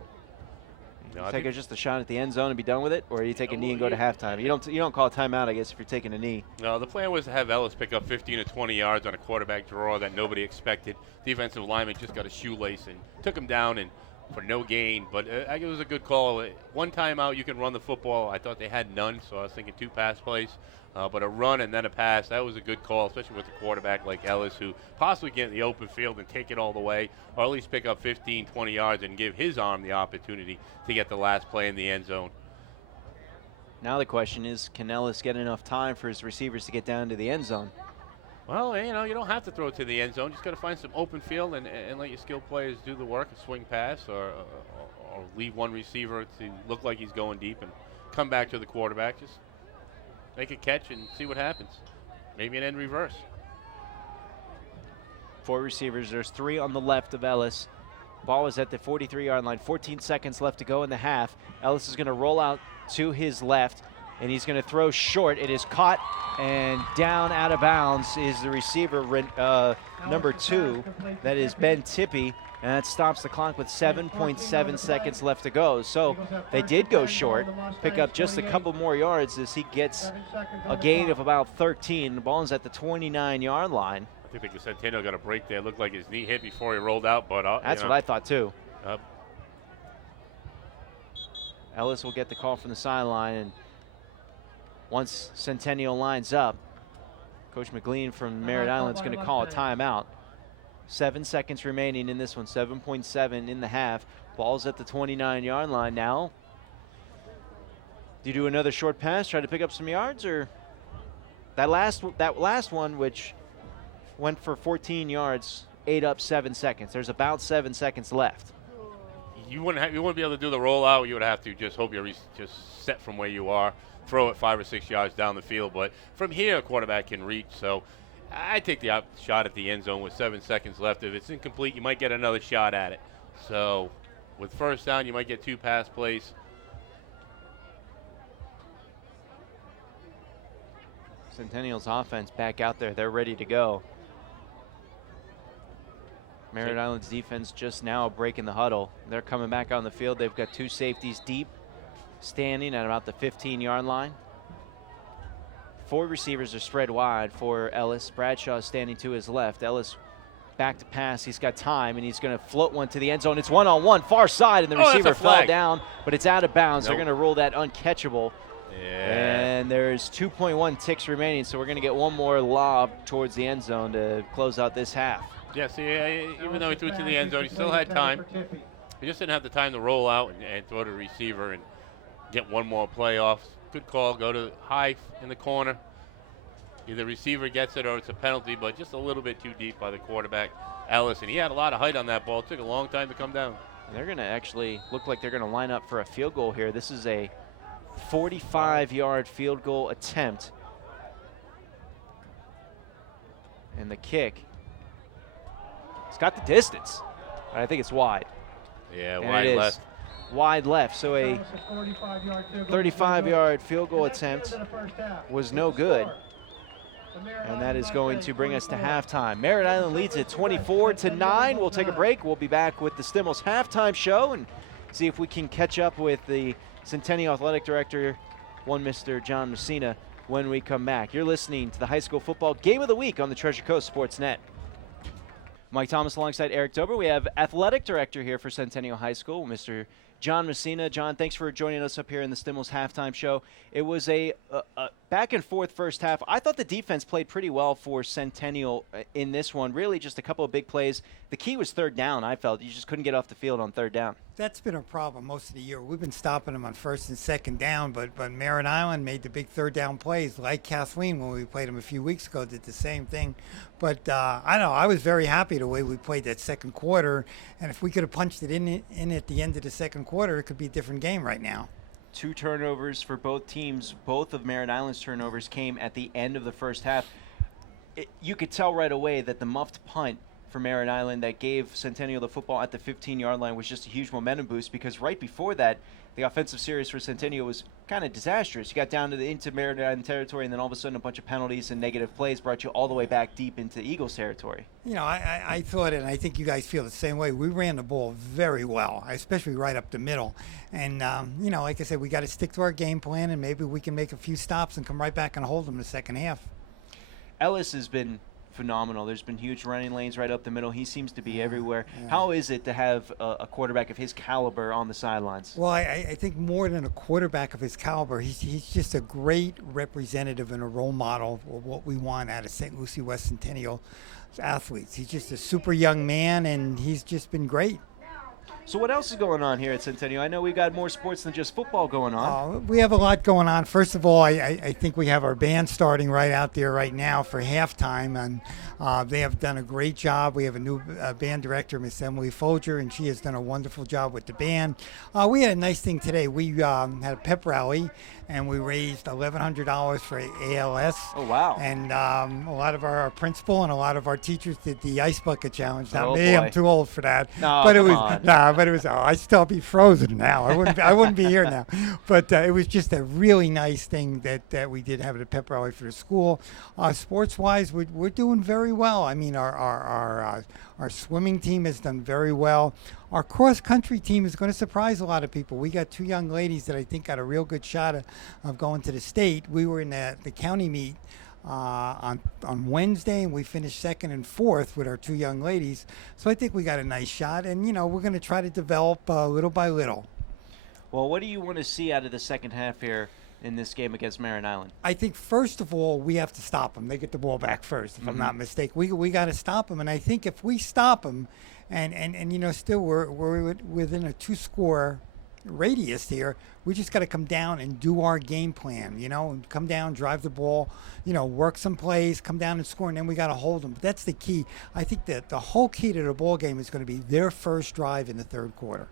No, You I take think- just a shot at the end zone and be done with it, or you take a knee and go to halftime. You don't call a timeout, I guess, if you're taking a knee. No, the plan was to have Ellis pick up 15 or 20 yards on a quarterback draw that nobody expected. Defensive lineman just got a shoelace and took him down and for no gain. But it was a good call. One timeout, you can run the football. I thought they had none, so I was thinking 2 pass plays. But a run and then a pass, that was a good call, especially with a quarterback like Ellis, who possibly get in the open field and take it all the way, or at least pick up 15, 20 yards and give his arm the opportunity to get the last play in the end zone. Now the question is, can Ellis get enough time for his receivers to get down to the end zone? Well, you don't have to throw it to the end zone. Just got to find some open field and let your skilled players do the work, a swing pass, or leave one receiver to look like he's going deep and come back to the quarterback. Just make a catch and see what happens. Maybe an end reverse. 4 receivers. There's 3 on the left of Ellis. Ball is at the 43-yard line. 14 seconds left to go in the half. Ellis is going to roll out to his left, and he's going to throw short. It is caught, and down out of bounds is the receiver, number 2. That is Ben Tippy, and that stops the clock with 7.7 seconds left to go. So they did go short, pick up just a couple more yards as he gets a gain of about 13. The ball is at the 29-yard line. I think the Centennial got a break there. Looked like his knee hit before he rolled out, but That's what I thought too. Uh, Ellis will get the call from the sideline, and once Centennial lines up, Coach McLean from Merritt Island is going to call a timeout. 7 seconds remaining in this one, 7.7 in the half. Ball's at the 29-yard line now. Do you do another short pass, try to pick up some yards, or that last one, which went for 14 yards, ate up 7 seconds. There's about 7 seconds left. you wouldn't be able to do the rollout. You would have to just hope you're just set from where you are, throw it 5 or 6 yards down the field. But from here, a quarterback can reach. So I take the shot at the end zone with 7 seconds left. If it's incomplete, you might get another shot at it. So with first down, you might get 2 pass plays. Centennial's offense back out there. They're ready to go. Merritt Island's defense just now breaking the huddle. They're coming back on the field. They've got 2 safeties deep, standing at about the 15-yard line. 4 receivers are spread wide for Ellis. Bradshaw standing to his left. Ellis back to pass. He's got time, and he's going to float one to the end zone. It's one-on-one, far side, and the receiver fell down, but it's out of bounds. They're going to rule that uncatchable. Yeah. And there's 2.1 ticks remaining, so we're going to get one more lob towards the end zone to close out this half. Yeah, see, even though he threw it to the end zone, he still had time. He just didn't have the time to roll out and throw to the receiver and get one more play off. Good call, go to high in the corner. Either receiver gets it or it's a penalty, but just a little bit too deep by the quarterback, Ellis. And he had a lot of height on that ball. It took a long time to come down. They're going to actually look like they're going to line up for a field goal here. This is a 45-yard field goal attempt. And the kick, it's got the distance, but I think it's wide. Yeah, And wide it is left. wide left, so a 35-yard field goal attempt was no good. And that is going to bring us to halftime. Merritt Island leads it 24-9. We'll take a break. We'll be back with the Stimmels halftime show and see if we can catch up with the Centennial Athletic Director, one Mr. John Messina, when we come back. You're listening to the High School Football Game of the Week on the Treasure Coast Sports Net. Mike Thomas alongside Eric Dober. We have Athletic Director here for Centennial High School, Mr. John Messina. John, thanks for joining us up here in the Stimels halftime show. It was a back and forth first half. I thought the defense played pretty well for Centennial in this one. Really just a couple of big plays. The key was third down, I felt. You just couldn't get off the field on third down. That's been a problem most of the year. We've been stopping them on first and second down, but Merritt Island made the big third down plays, like Kathleen when we played them a few weeks ago, did the same thing. But I know I was very happy the way we played that second quarter, and if we could have punched it in at the end of the second quarter, it could be a different game right now. 2 turnovers for both teams. Both of Merritt Island's turnovers came at the end of the first half. You could tell right away that the muffed punt for Merritt Island that gave Centennial the football at the 15-yard line was just a huge momentum boost, because right before that, the offensive series for Centennial was kind of disastrous. You got down to into Merritt Island territory, and then all of a sudden a bunch of penalties and negative plays brought you all the way back deep into Eagles territory. You know, I thought, and I think you guys feel the same way, we ran the ball very well, especially right up the middle. And, you know, like I said, we got to stick to our game plan, and maybe we can make a few stops and come right back and hold them in the second half. Ellis has been phenomenal. There's been huge running lanes right up the middle. He seems to be everywhere. Yeah. How is it to have a quarterback of his caliber on the sidelines? Well, I think more than a quarterback of his caliber, he's just a great representative and a role model of what we want out of St. Lucie West Centennial athletes. He's just a super young man, and he's just been great. So what else is going on here at Centennial? I know we got more sports than just football going on. We have a lot going on. First of all, I think we have our band starting right out there right now for halftime, and they have done a great job. We have a new band director, Miss Emily Folger, and she has done a wonderful job with the band. We had a nice thing today. We had a pep rally, and we raised $1,100 for ALS. Oh, wow. And a lot of our principal and a lot of our teachers did the ice bucket challenge. Not Oh, me, boy. I'm too old for that. No, but it come was on. but it was. I'd still be frozen now. I wouldn't be here now. But it was just a really nice thing that we did have at a pep rally for the school. Sports-wise, we're doing very well. I mean, our swimming team has done very well. Our cross-country team is going to surprise a lot of people. We got 2 young ladies that I think got a real good shot of going to the state. We were in the county meet on Wednesday, and we finished 2nd and 4th with our 2 young ladies. So I think we got a nice shot, and, you know, we're going to try to develop little by little. Well, what do you want to see out of the second half here in this game against Merritt Island? I think, first of all, we have to stop them. They get the ball back first, if I'm not mistaken. We got to stop them, and I think if we stop them, and you know, still we're within a 2-score radius here, we just got to come down and do our game plan, you know, and come down, drive the ball, you know, work some plays, come down and score, and then we got to hold them. But that's the key. I think that the whole key to the ball game is going to be their first drive in the third quarter.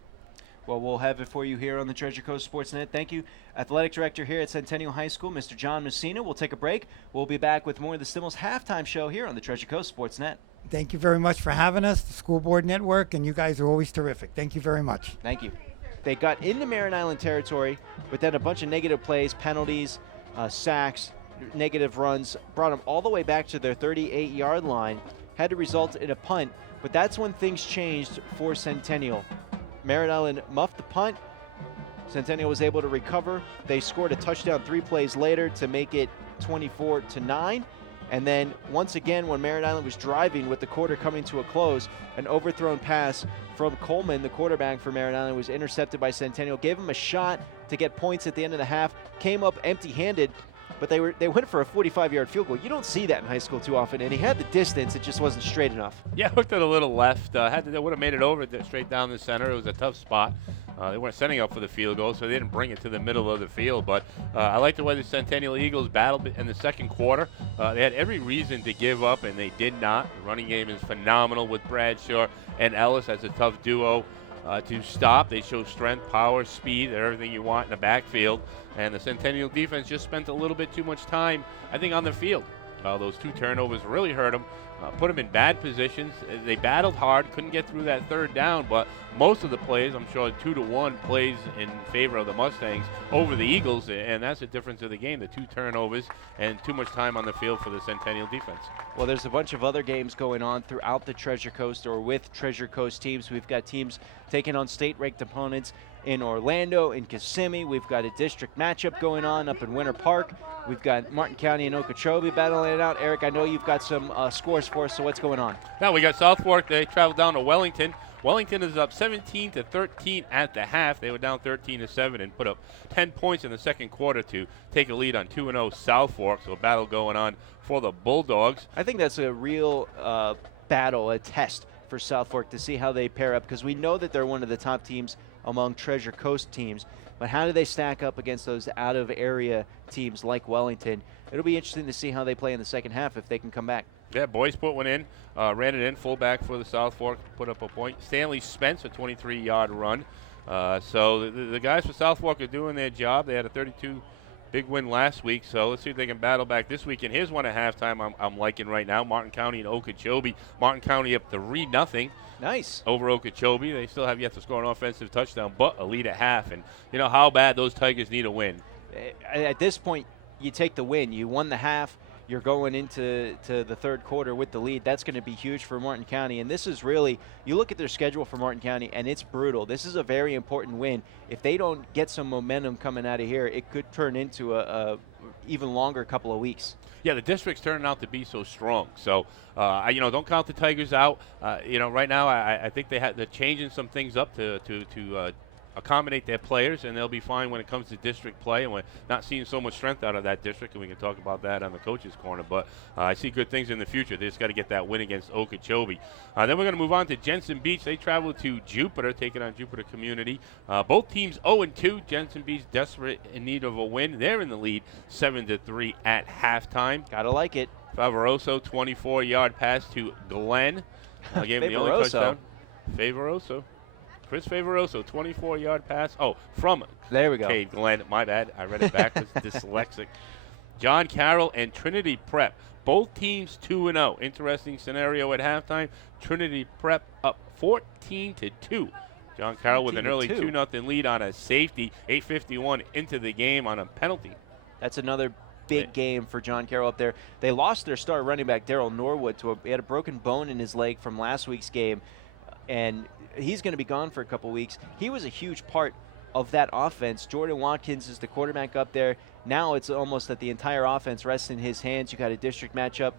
Well, we'll have it for you here on the Treasure Coast Sportsnet. Thank you, Athletic Director here at Centennial High School, Mr. John Messina. We'll take a break. We'll be back with more of the Stimels halftime show here on the Treasure Coast Sportsnet. Thank you very much for having us, the School Board Network, and you guys are always terrific. Thank you very much. Thank you. They got into Merritt Island territory, but then a bunch of negative plays, penalties, sacks, negative runs, brought them all the way back to their 38-yard line, had to result in a punt, but that's when things changed for Centennial. Merritt Island muffed the punt. Centennial was able to recover. They scored a touchdown 3 plays later to make it 24-9. And then once again, when Merritt Island was driving with the quarter coming to a close, an overthrown pass from Coleman, the quarterback for Merritt Island, was intercepted by Centennial. Gave him a shot to get points at the end of the half. Came up empty-handed, but they went for a 45-yard field goal. You don't see that in high school too often, and he had the distance. It just wasn't straight enough. Yeah, hooked it a little left. They would have made it over straight down the center. It was a tough spot. They weren't setting up for the field goal, so they didn't bring it to the middle of the field. But I like the way the Centennial Eagles battled in the second quarter. They had every reason to give up, and they did not. The running game is phenomenal with Bradshaw and Ellis as a tough duo to stop. They show strength, power, speed, and everything you want in the backfield. And the Centennial defense just spent a little bit too much time, I think, on the field. Those 2 turnovers really hurt them, put them in bad positions. They battled hard, couldn't get through that 3rd down, but most of the plays, I'm sure 2-1 plays in favor of the Mustangs over the Eagles, and that's the difference of the game, the 2 turnovers and too much time on the field for the Centennial defense. Well, there's a bunch of other games going on throughout the Treasure Coast or with Treasure Coast teams. We've got teams taking on state-ranked opponents in Orlando, in Kissimmee. We've got a district matchup going on up in Winter Park. We've got Martin County and Okeechobee battling it out. Eric, I know you've got some scores for us, so what's going on? Now we got South Fork. They traveled down to Wellington. Wellington is up 17-13 at the half. They were down 13-7 and put up 10 points in the second quarter to take a lead on 2-0 South Fork. So a battle going on for the Bulldogs. I think that's a real battle, a test for South Fork to see how they pair up, because we know that they're one of the top teams among Treasure Coast teams, but how do they stack up against those out-of-area teams like Wellington? It'll be interesting to see how they play in the second half if they can come back. Yeah, Boyce put one in, ran it in, fullback for the South Fork, put up a point. Stanley Spence, a 23-yard run. So the guys for South Fork are doing their job. They had a 32 big win last week, so let's see if they can battle back this week. And here's one at halftime I'm liking right now, Martin County and Okeechobee. Martin County up 3-0. Nice. Over Okeechobee. They still have yet to score an offensive touchdown, but a lead at half. And you know how bad those Tigers need a win. At this point, you take the win. You won the half. You're going into the third quarter with the lead. That's going to be huge for Martin County. And this is really, you look at their schedule for Martin County, and it's brutal. This is a very important win. If they don't get some momentum coming out of here, it could turn into a even longer couple of weeks. Yeah, the district's turning out to be so strong. So, don't count the Tigers out. Right now I think they're changing some things up to accommodate their players, and they'll be fine when it comes to district play. And we're not seeing so much strength out of that district, and we can talk about that on the coach's corner. But I see good things in the future. They just got to get that win against Okeechobee. Then we're going to move on to Jensen Beach. They travel to Jupiter, taking on Jupiter Community. Both teams 0-2. Jensen Beach desperate in need of a win. They're in the lead 7-3 at halftime. Gotta like it. Favoroso, 24-yard pass to Glenn. Gave him the only touchdown. Favoroso. Chris Favoroso, 24-yard pass. Oh, from there we go. Cade Glenn. My bad. I read it backwards. Dyslexic. John Carroll and Trinity Prep. Both teams 2-0. Interesting scenario at halftime. Trinity Prep up 14-2. John Carroll with an early 2-0 lead on a safety. 8:51 into the game on a penalty. That's another big game for John Carroll up there. They lost their star running back, Daryl Norwood, he had a broken bone in his leg from last week's game, and he's going to be gone for a couple weeks. He was a huge part of that offense. Jordan Watkins is the quarterback up there. Now it's almost that the entire offense rests in his hands. You got a district matchup.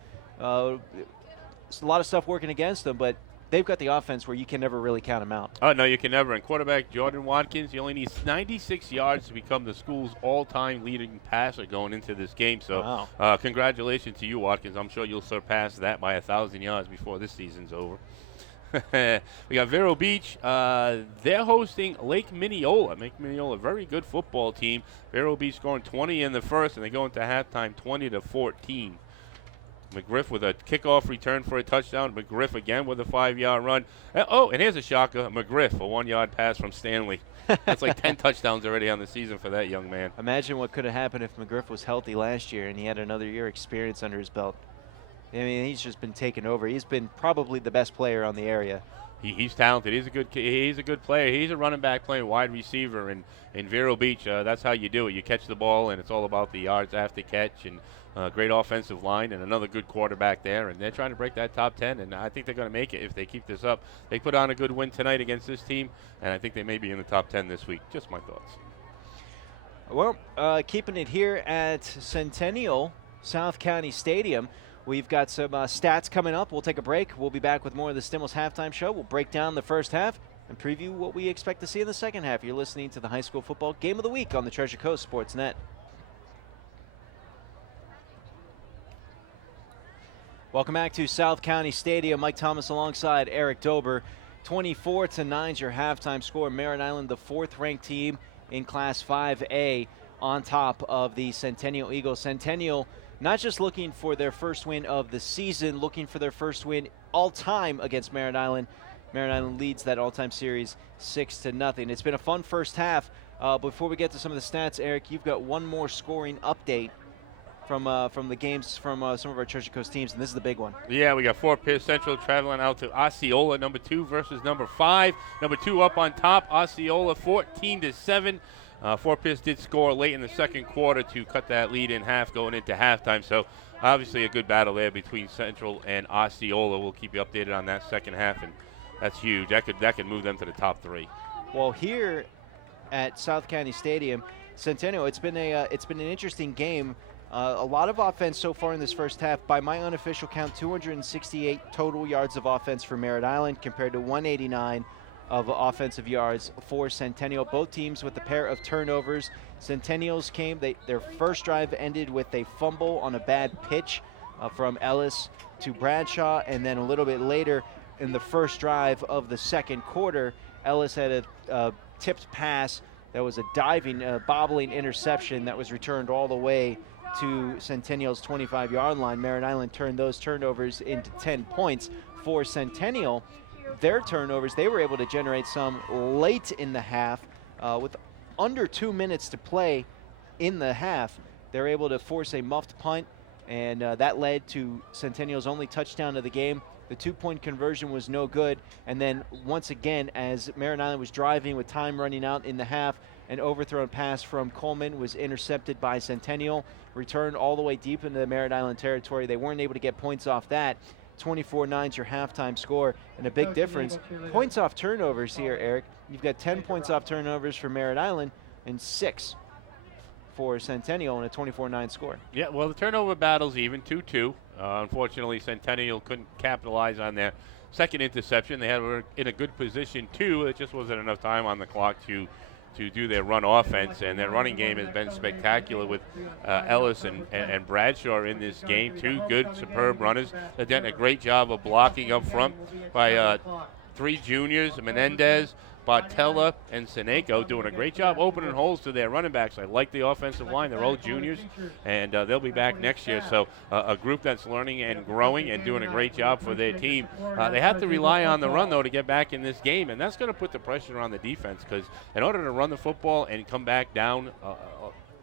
It's a lot of stuff working against them, but they've got the offense where you can never really count them out. Oh, no, you can never. And quarterback Jordan Watkins, he only needs 96 yards to become the school's all-time leading passer going into this game. So congratulations to you, Watkins. I'm sure you'll surpass that by 1,000 yards before this season's over. We got Vero Beach. They're hosting Lake Minneola. Lake Minneola, very good football team. Vero Beach scoring 20 in the first, and they go into halftime 20-14. McGriff with a kickoff return for a touchdown. McGriff again with a 5-yard run. And here's a shocker. McGriff, a 1-yard pass from Stanley. That's like 10 touchdowns already on the season for that young man. Imagine what could have happened if McGriff was healthy last year and he had another year experience under his belt. I mean, he's just been taken over. He's been probably the best player on the area. He's talented. He's a good player. He's a running back playing wide receiver in Vero Beach. That's how you do it. You catch the ball, and it's all about the yards after catch, and great offensive line, and another good quarterback there. And they're trying to break that top 10, and I think they're going to make it if they keep this up. They put on a good win tonight against this team, and I think they may be in the top 10 this week. Just my thoughts. Well, keeping it here at Centennial South County Stadium, we've got some stats coming up. We'll take a break. We'll be back with more of the Stimmels Halftime Show. We'll break down the first half and preview what we expect to see in the second half. You're listening to the High School Football Game of the Week on the Treasure Coast Sports Net. Welcome back to South County Stadium. Mike Thomas alongside Eric Dober. 24-9 is your halftime score. Merritt Island, the fourth-ranked team in Class 5A, on top of the Centennial Eagles. Centennial not just looking for their first win of the season, looking for their first win all-time against Merritt Island. Merritt Island leads that all-time series 6-0. It's been a fun first half. Before we get to some of the stats, Eric, you've got one more scoring update from the games from some of our Treasure Coast teams, and this is the big one. Yeah, we got Fort Pierce Central traveling out to Osceola, number 2 versus number 5. Number 2 up on top, Osceola 14-7. Fort Pierce did score late in the second quarter to cut that lead in half going into halftime. So obviously a good battle there between Central and Osceola. We'll keep you updated on that second half, and that's huge. That could move them to the top 3. Well, here at South County Stadium, Centennial, it's been an interesting game. A lot of offense so far in this first half. By my unofficial count, 268 total yards of offense for Merritt Island compared to 189 of offensive yards for Centennial. Both teams with a pair of turnovers. Centennial's their first drive ended with a fumble on a bad pitch from Ellis to Bradshaw, and then a little bit later in the first drive of the second quarter, Ellis had a tipped pass that was a diving, bobbling interception that was returned all the way to Centennial's 25-yard line. Merritt Island turned those turnovers into 10 points for Centennial. Their turnovers, they were able to generate some late in the half with under 2 minutes to play in the half. They're able to force a muffed punt, and that led to Centennial's only touchdown of the game. The 2-point conversion was no good, and then once again, as Merritt Island was driving with time running out in the half, an overthrown pass from Coleman was intercepted by Centennial, returned all the way deep into the Merritt Island territory. They weren't able to get points off that. 24-9 is your halftime score, and a big difference. Points off turnovers here, Eric. You've got 10 points off turnovers for Merritt Island and 6 for Centennial in a 24-9 score. Yeah, well, the turnover battle's even, 2-2. Unfortunately, Centennial couldn't capitalize on their second interception. They were in a good position, too. It just wasn't enough time on the clock to do their run offense, and their running game has been spectacular with Ellis and Bradshaw in this game. 2 good, superb runners. They've done a great job of blocking up front by 3 juniors, Menendez, Bartella, and Seneco, doing a great job opening holes to their running backs. I like the offensive line. They're all juniors, and they'll be back next year. So a group that's learning and growing and doing a great job for their team. They have to rely on the run, though, to get back in this game, and that's going to put the pressure on the defense, because in order to run the football and come back down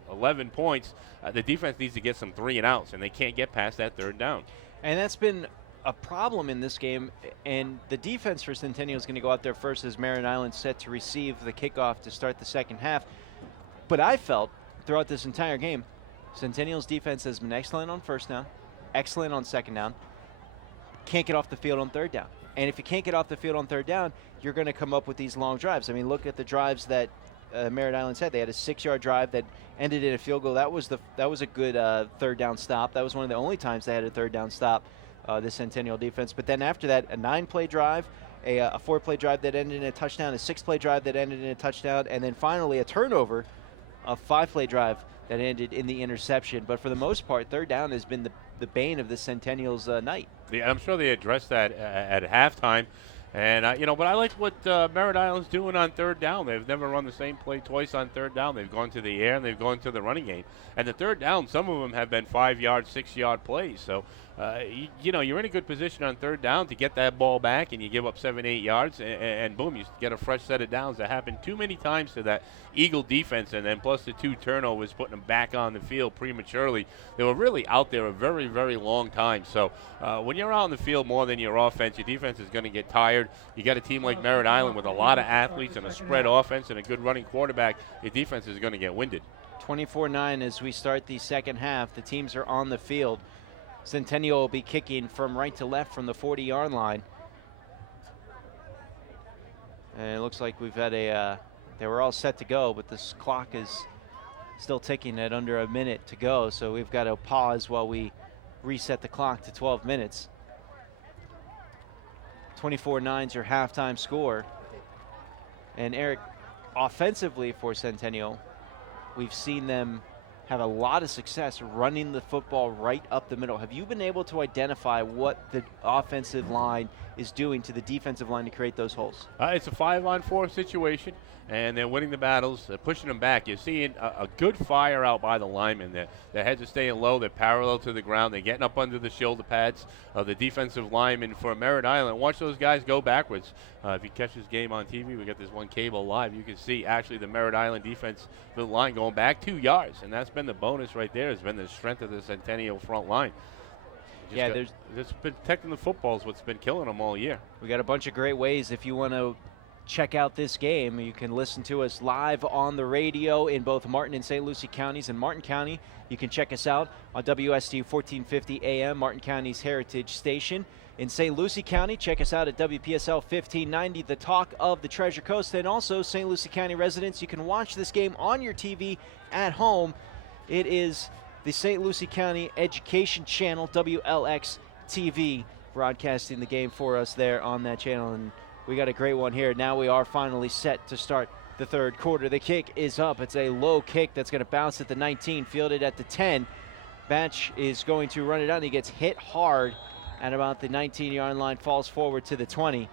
11 points, the defense needs to get some 3 and outs, and they can't get past that third down. And that's been a problem in this game, and the defense for Centennial is going to go out there first as Merritt Island set to receive the kickoff to start the second half. But I felt throughout this entire game, Centennial's defense has been excellent on first down, excellent on second down, can't get off the field on third down. And if you can't get off the field on third down, you're going to come up with these long drives. I mean, look at the drives that Merritt Island had. They had a 6-yard drive that ended in a field goal. That was a good third down stop. That was one of the only times they had a third down stop. The Centennial defense. But then after that, a 9-play drive, a 4-play drive that ended in a touchdown, a 6-play drive that ended in a touchdown, and then finally a turnover, a 5-play drive that ended in the interception. But for the most part, third down has been the bane of the Centennial's night. Yeah, I'm sure they addressed that at halftime. And, but I like what Merritt Island's doing on third down. They've never run the same play twice on third down. They've gone to the air and they've gone to the running game. And the third down, some of them have been 5-yard, 6-yard plays. So, you're in a good position on third down to get that ball back, and you give up 7, 8 yards, and boom, you get a fresh set of downs. That happened too many times to that Eagle defense, and then plus the 2 turnovers, putting them back on the field prematurely. They were really out there a very, very long time. So when you're out on the field more than your offense, your defense is going to get tired. You got a team like Merritt Island with a lot of athletes and a spread offense and a good running quarterback. Your defense is going to get winded. 24-9 as we start the second half. The teams are on the field. Centennial will be kicking from right to left from the 40-yard line. And it looks like we've had they were all set to go, but this clock is still ticking at under a minute to go, so we've got to pause while we reset the clock to 12 minutes. 24-9 is your halftime score. And Eric, offensively for Centennial, we've seen them have a lot of success running the football right up the middle. Have you been able to identify what the offensive line is doing to the defensive line to create those holes? It's a 5-on-4 situation, and they're winning the battles. They're pushing them back. You're seeing a good fire out by the linemen. Their heads are staying low. They're parallel to the ground. They're getting up under the shoulder pads of the defensive linemen for Merritt Island. Watch those guys go backwards. If you catch this game on TV, we got this one cable live. You can see actually the Merritt Island defensive line going back 2 yards, and that's been been the bonus right there. Has been the strength of the Centennial front line. Yeah, there's been protecting the football is what's been killing them all year. We got a bunch of great ways if you want to check out this game. You can listen to us live on the radio in both Martin and St. Lucie counties. In Martin County, you can check us out on WSTU 1450 AM, Martin County's Heritage Station. In St. Lucie County, check us out at WPSL 1590, the talk of the Treasure Coast. And also, St. Lucie County residents, you can watch this game on your TV at home. It is the St. Lucie County Education Channel, WLX TV, broadcasting the game for us there on that channel. And we got a great one here. Now we are finally set to start the third quarter. The kick is up. It's a low kick that's going to bounce at the 19, fielded at the 10. Batch is going to run it out, and he gets hit hard at about the 19-yard line, falls forward to the 20.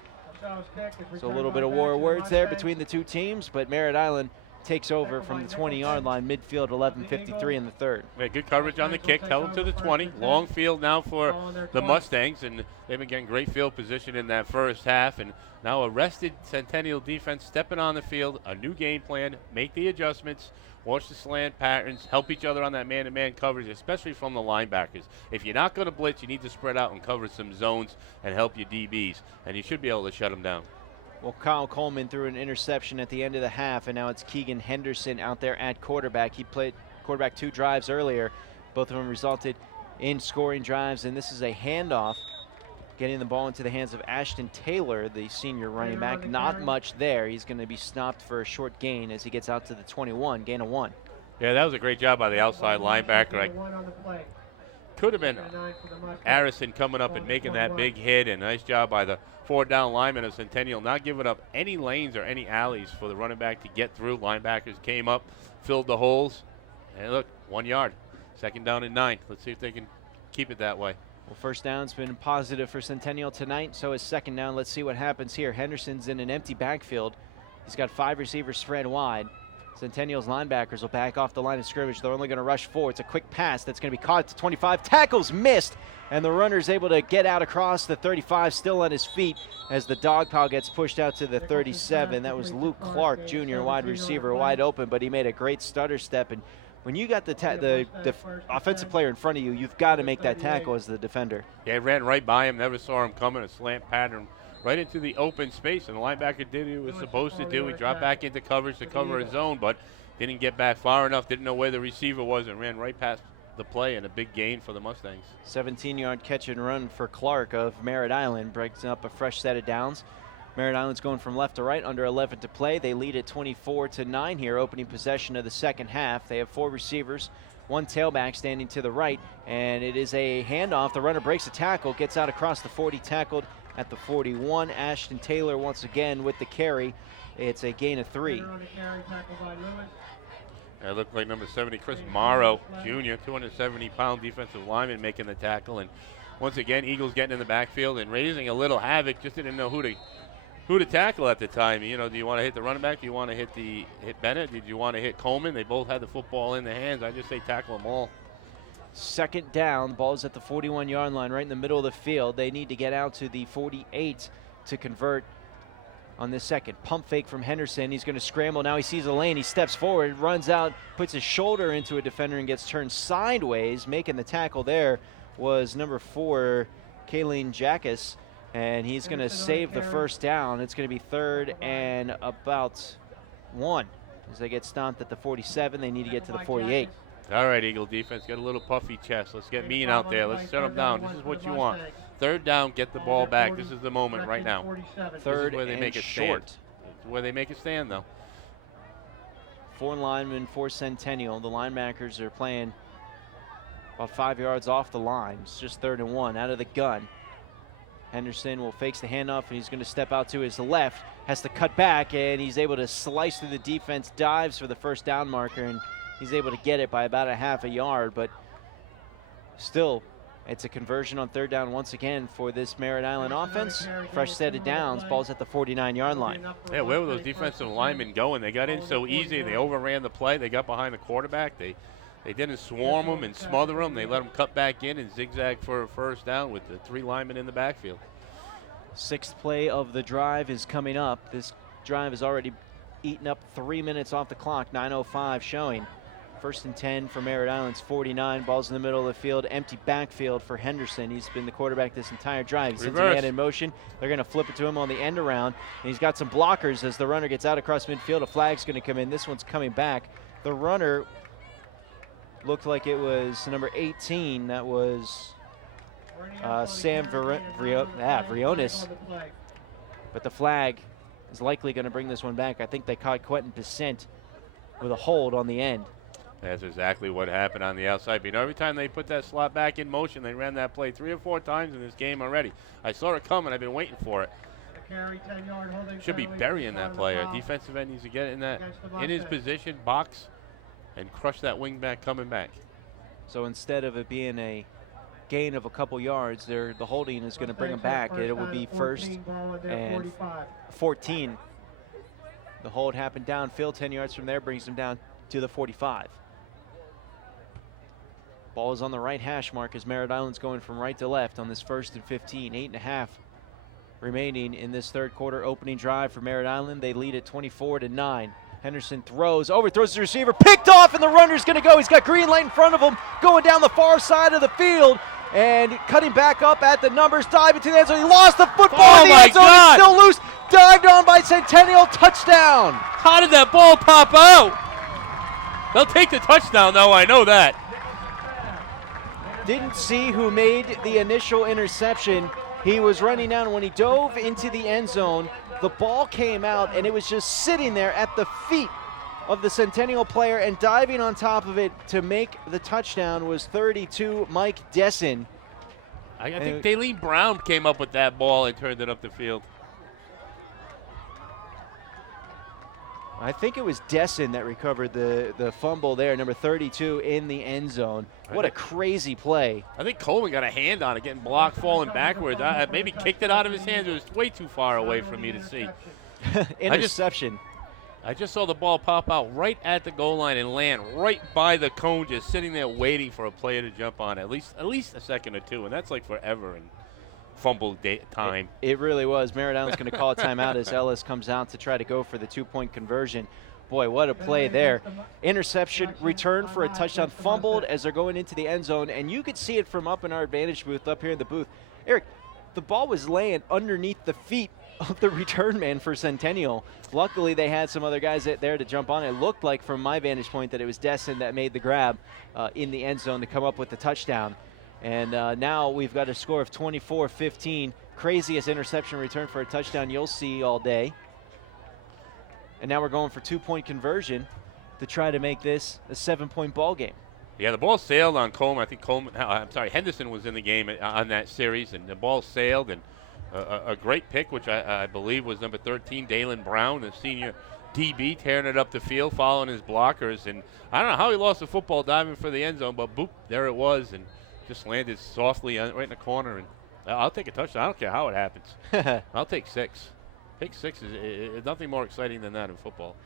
So a little bit of war words there between the two teams, but Merritt Island takes over from the 20-yard line, midfield, 11:53 in the third. Yeah, good coverage on the kick, held him to the 20. Long field now for the Mustangs, and they've been getting great field position in that first half. And now a rested Centennial defense stepping on the field, a new game plan, make the adjustments, watch the slant patterns, help each other on that man-to-man coverage, especially from the linebackers. If you're not going to blitz, you need to spread out and cover some zones and help your DBs, and you should be able to shut them down. Well, Kyle Coleman threw an interception at the end of the half, and now it's Keegan Henderson out there at quarterback. He played quarterback 2 drives earlier. Both of them resulted in scoring drives, and this is a handoff, getting the ball into the hands of Ashton Taylor, the senior running back. Not much there. He's going to be stopped for a short gain as he gets out to the 21, gain of 1. Yeah, that was a great job by the outside linebacker. Could have been Harrison coming up and making that big hit, and nice job by the 4th-down lineman of Centennial, not giving up any lanes or any alleys for the running back to get through. Linebackers came up, filled the holes, and look, 1 yard. 2nd down and 9. Let's see if they can keep it that way. Well, first down's been positive for Centennial tonight, so is 2nd down. Let's see what happens here. Henderson's in an empty backfield. He's got 5 receivers spread wide. Centennial's linebackers will back off the line of scrimmage. They're only going to rush 4. It's a quick pass that's going to be caught to 25. Tackles missed, and the runner's able to get out across the 35, still on his feet, as the dog pile gets pushed out to the 37. That was Luke Clark, junior wide receiver, wide open, but he made a great stutter step. And when you got the offensive player in front of you, you've got to make that tackle as the defender. Yeah, he ran right by him, never saw him coming, a slant pattern right into the open space, and the linebacker did what he was supposed to do. He dropped back into coverage to cover his zone, but didn't get back far enough, didn't know where the receiver was, and ran right past the play, and a big gain for the Mustangs. 17-yard catch and run for Clark of Merritt Island, breaks up a fresh set of downs. Merritt Island's going from left to right, under 11 to play. They lead at 24-9 here, opening possession of the second half. They have 4 receivers, 1 tailback standing to the right, and it is a handoff. The runner breaks a tackle, gets out across the 40, tackled at the 41. Ashton Taylor once again with the carry. It's a gain of 3. It looked like number 70, Chris Morrow, Jr., 270-pound defensive lineman making the tackle. And once again, Eagles getting in the backfield and raising a little havoc. Just didn't know who to tackle at the time. You know, do you want to hit the running back? Do you want to hit Bennett? Did you want to hit Coleman? They both had the football in their hands. I just say tackle them all. 2nd down, the ball's at the 41-yard line, right in the middle of the field. They need to get out to the 48 to convert on this second. Pump fake from Henderson. He's going to scramble. Now he sees a lane. He steps forward, runs out, puts his shoulder into a defender and gets turned sideways. Making the tackle there was number 4, Kayleen Jackus, and he's going to save the first down. It's going to be 3rd and about 1 as they get stomped at the 47. They need to get to the 48. All right, Eagle defense, got a little puffy chest. Let's get mean out there. Let's shut them down. This is what you want. 3rd down, get the ball back. This is the moment right now. 3rd where they and make it short. Stand. Where they make it stand, though. 4 linemen for Centennial. The linebackers are playing about 5 yards off the line. It's just 3rd and 1 out of the gun. Henderson will fakes the handoff, and he's going to step out to his left. Has to cut back, and he's able to slice through the defense, dives for the first down marker, and he's able to get it by about a half a yard, but still, it's a conversion on 3rd down once again for this Merritt Island offense. Fresh set of downs, ball's at the 49-yard line. Yeah, where were those defensive linemen going? They got in so easy. They overran the play. They got behind the quarterback. They didn't swarm them and smother them. They let them cut back in and zigzag for a first down with the 3 linemen in the backfield. 6th play of the drive is coming up. This drive has already eaten up 3 minutes off the clock, 9:05 showing. First and 10 for Merritt Island's 49. Ball's in the middle of the field. Empty backfield for Henderson. He's been the quarterback this entire drive. He sends a man in motion. They're going to flip it to him on the end around. And he's got some blockers as the runner gets out across midfield. A flag's going to come in. This one's coming back. The runner looked like it was number 18. That was Sam Vrionis. But the flag is likely going to bring this one back. I think they caught Quentin Bissent with a hold on the end. That's exactly what happened on the outside. But you know, every time they put that slot back in motion, they ran that play 3 or 4 times in this game already. I saw it coming. I've been waiting for it. Carry, 10-yard holding Should be penalty, burying that player. foul. Defensive end needs to get in that Against the in his Buckeyes. position, box, and crush that wing back coming back. So instead of it being a gain of a couple yards, the holding is going to bring them back. It will be first and 14. The hold happened downfield. 10 yards from there brings them down to the 45. Ball is on the right hash mark as Merritt Island's going from right to left on this 1st and 15. 8.5 remaining in this third quarter opening drive for Merritt Island. They lead at 24-9. Henderson overthrows the receiver, picked off, and the runner's going to go. He's got green light in front of him, going down the far side of the field, and cutting back up at the numbers, diving to the end zone. He lost the football in the end zone. It's still loose. Dived on by Centennial. Touchdown. How did that ball pop out? They'll take the touchdown, though. I know that. Didn't see who made the initial interception. He was running down. When he dove into the end zone, the ball came out, and it was just sitting there at the feet of the Centennial player, and diving on top of it to make the touchdown was 32 Mike Desson. I think Daleen Brown came up with that ball and turned it up the field. I think it was Desson that recovered the fumble there, number 32 in the end zone. What a crazy play. I think Coleman got a hand on it, getting blocked, falling backwards. Maybe kicked it out of his hands. It was way too far away for me to see. Interception. I just saw the ball pop out right at the goal line and land right by the cone, just sitting there waiting for a player to jump on at least a second or two, and that's like forever in fumble time. It really was. Merritt Island's going to call a timeout as Ellis comes out to try to go for the 2-point conversion. Boy, what a play there. Interception, return for a touchdown, fumbled as they're going into the end zone, and you could see it from up in our advantage booth up here in the booth. Eric, the ball was laying underneath the feet of the return man for Centennial. Luckily, they had some other guys there to jump on. It looked like, from my vantage point, that it was Desson that made the grab in the end zone to come up with the touchdown. And now we've got a score of 24-15. Craziest interception return for a touchdown you'll see all day. And now we're going for 2-point conversion to try to make this a 7-point ball game. Yeah, the ball sailed on Coleman. I think Henderson was in the game on that series, and the ball sailed, and a great pick, which I believe was number 13, Daleen Brown, the senior DB, tearing it up the field, following his blockers. And I don't know how he lost the football diving for the end zone, but boop, there it was, and just landed softly right in the corner. And I'll take a touchdown. I don't care how it happens. I'll take 6. Pick 6 is nothing more exciting than that in football.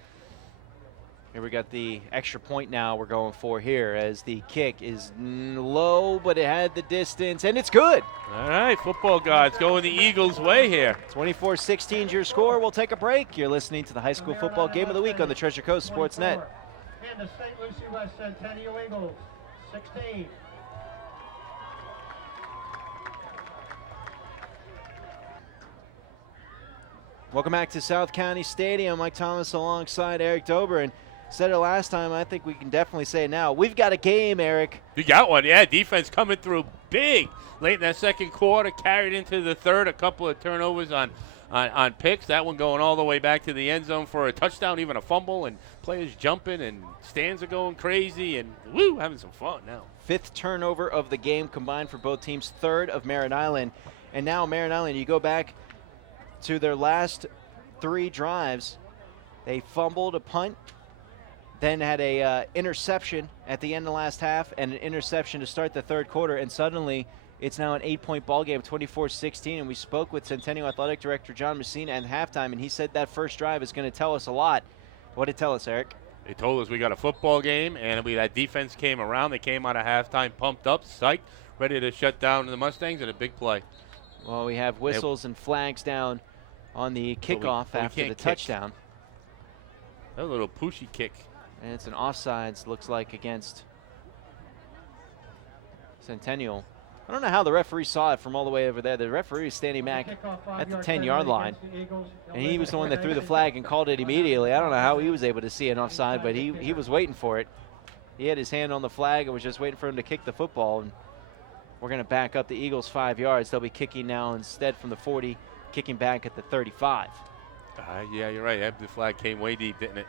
Here we got the extra point now we're going for here as the kick is low, but it had the distance, and it's good. All right, football gods going the Eagles' way here. 24-16 is your score. We'll take a break. You're listening to the High School Football Game of the Week on the Treasure Coast Sports Net. And the St. Lucie West Centennial Eagles, 16. Welcome back to South County Stadium. Mike Thomas alongside Eric Dober. And said it last time, I think we can definitely say it now. We've got a game, Eric. You got one, yeah. Defense coming through big late in that second quarter, carried into the third. A couple of turnovers on picks. That one going all the way back to the end zone for a touchdown, even a fumble, and players jumping, and stands are going crazy, and woo, having some fun now. 5th turnover of the game combined for both teams, 3rd of Merritt Island. And now Merritt Island, you go back to their last 3 drives. They fumbled a punt, then had a interception at the end of the last half, and an interception to start the third quarter, and suddenly it's now an 8-point ball game, 24-16. And we spoke with Centennial Athletic Director John Messina at halftime, and he said that first drive is going to tell us a lot. What did it tell us, Eric? They told us we got a football game, and that defense came around. They came out of halftime pumped up, psyched, ready to shut down the Mustangs, and a big play. Well, we have whistles and flags down on the kickoff after the touchdown. That was a little pushy kick. And it's an offsides, looks like, against Centennial. I don't know how the referee saw it from all the way over there. The referee is standing back at the 10-yard line, and he was the one that threw the flag and called it immediately. I don't know how he was able to see an offside, but he was waiting for it. He had his hand on the flag and was just waiting for him to kick the football. And we're going to back up the Eagles 5 yards. They'll be kicking now instead from the 40, kicking back at the 35. Yeah, you're right. The flag came way deep, didn't it?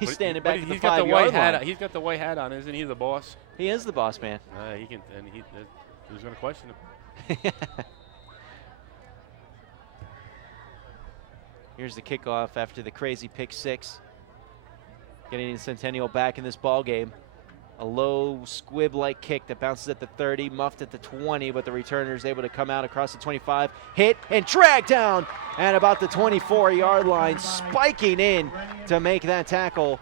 He's But standing back at the he's got the 5-yard white hat. line. He's got the white hat on, isn't he? The boss. He is the boss man. He can, and who's going to question him? Here's the kickoff after the crazy pick six. Getting Centennial back in this ball game. A low squib-like kick that bounces at the 30, muffed at the 20, but the returner is able to come out across the 25, hit and drag down at about the 24-yard line, spiking in to make that tackle.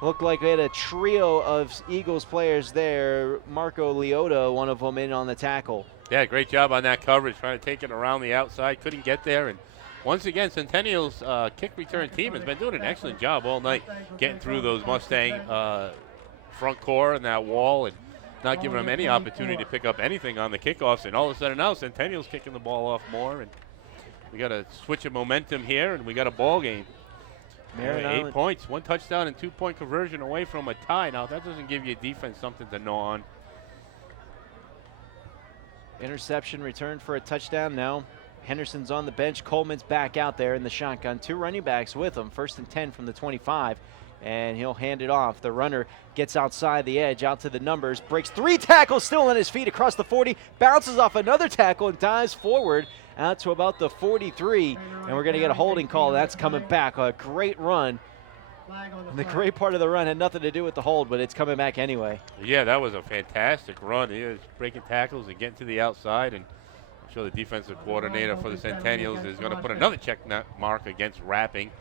Looked like we had a trio of Eagles players there. Marco Leota, one of them, in on the tackle. Yeah, great job on that coverage, trying to take it around the outside. Couldn't get there. And once again, Centennial's kick return team has been doing an excellent job all night getting through those Mustang front core and that wall and not giving them any opportunity to pick up anything on the kickoffs. And all of a sudden now Centennial's kicking the ball off more. And we got a switch of momentum here, and we got a ball game. 8 points, 1 touchdown and 2-point conversion away from a tie. Now, that doesn't give you defense something to gnaw on. Interception returned for a touchdown. Now Henderson's on the bench. Coleman's back out there in the shotgun. 2 running backs with him. 1st and 10 from the 25. And he'll hand it off. The runner gets outside the edge, out to the numbers, breaks 3 tackles, still on his feet across the 40, bounces off another tackle and dives forward out to about the 43. And we're going to get a holding call. That's coming back. A great run. The great part of the run had nothing to do with the hold, but it's coming back anyway. Yeah, that was a fantastic run. He was breaking tackles and getting to the outside. And I'm sure the defensive coordinator for the Centennials is going to put another check mark against wrapping.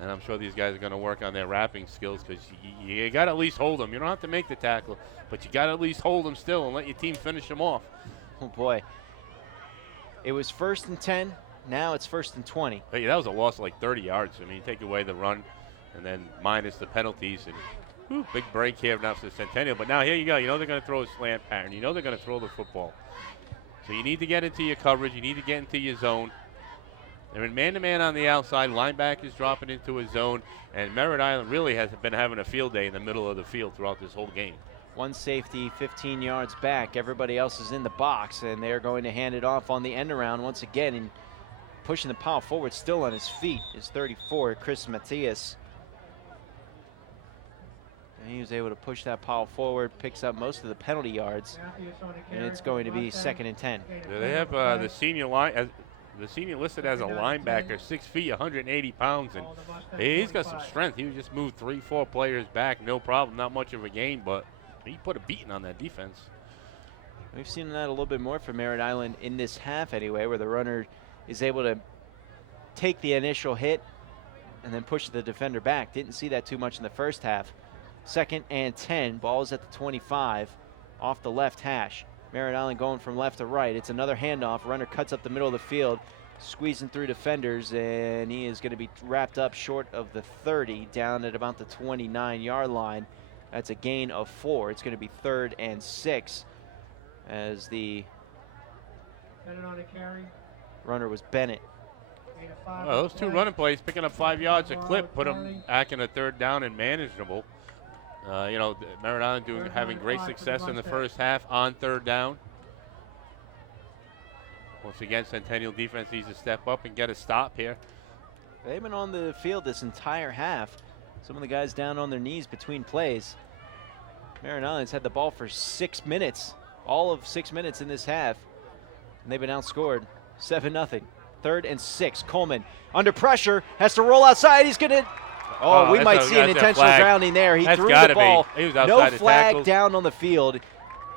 And I'm sure these guys are going to work on their wrapping skills, because you got to at least hold them. You don't have to make the tackle, but you got to at least hold them still and let your team finish them off. Oh, boy. It was 1st and 10. Now it's 1st and 20. But yeah, that was a loss of like 30 yards. I mean, you take away the run and then minus the penalties. And big break here now for the Centennial. But now here you go. You know they're going to throw a slant pattern. You know they're going to throw the football. So you need to get into your coverage. You need to get into your zone. They're in man-to-man on the outside. Linebackers dropping into a zone. And Merritt Island really has been having a field day in the middle of the field throughout this whole game. One safety 15 yards back. Everybody else is in the box, and they're going to hand it off on the end around once again. And pushing the pile forward, still on his feet, is 34, Chris Matias. And he was able to push that pile forward, picks up most of the penalty yards, and it's going to be 2nd and 10. They have the senior line. The senior listed as a linebacker, 6 feet, 180 pounds, and he's got some strength. He just moved 3-4 players back, no problem. Not much of a gain, but he put a beating on that defense. We've seen that a little bit more from Merritt Island in this half anyway, where the runner is able to take the initial hit and then push the defender back. Didn't see that too much in the first half. 2nd and 10, ball is at the 25, off the left hash. Merritt Island going from left to right. It's another handoff. Runner cuts up the middle of the field, squeezing through defenders, and he is going to be wrapped up short of the 30, down at about the 29-yard line. That's a gain of 4. It's going to be 3rd and 6, as the runner was Bennett. Well, those 2 running plays, picking up 5 yards a clip, put them back in a 3rd down and manageable. You know, Merritt Island having great success in the first half on 3rd down. Once again, Centennial defense needs to step up and get a stop here. They've been on the field this entire half. Some of the guys down on their knees between plays. Merritt Island's had the ball for 6 minutes, all of 6 minutes in this half, and they've been outscored 7-0. 3rd and 6. Coleman under pressure, has to roll outside. He's going to. Oh, we might see an intentional grounding there. He threw the ball. He was outside no flag down on the field.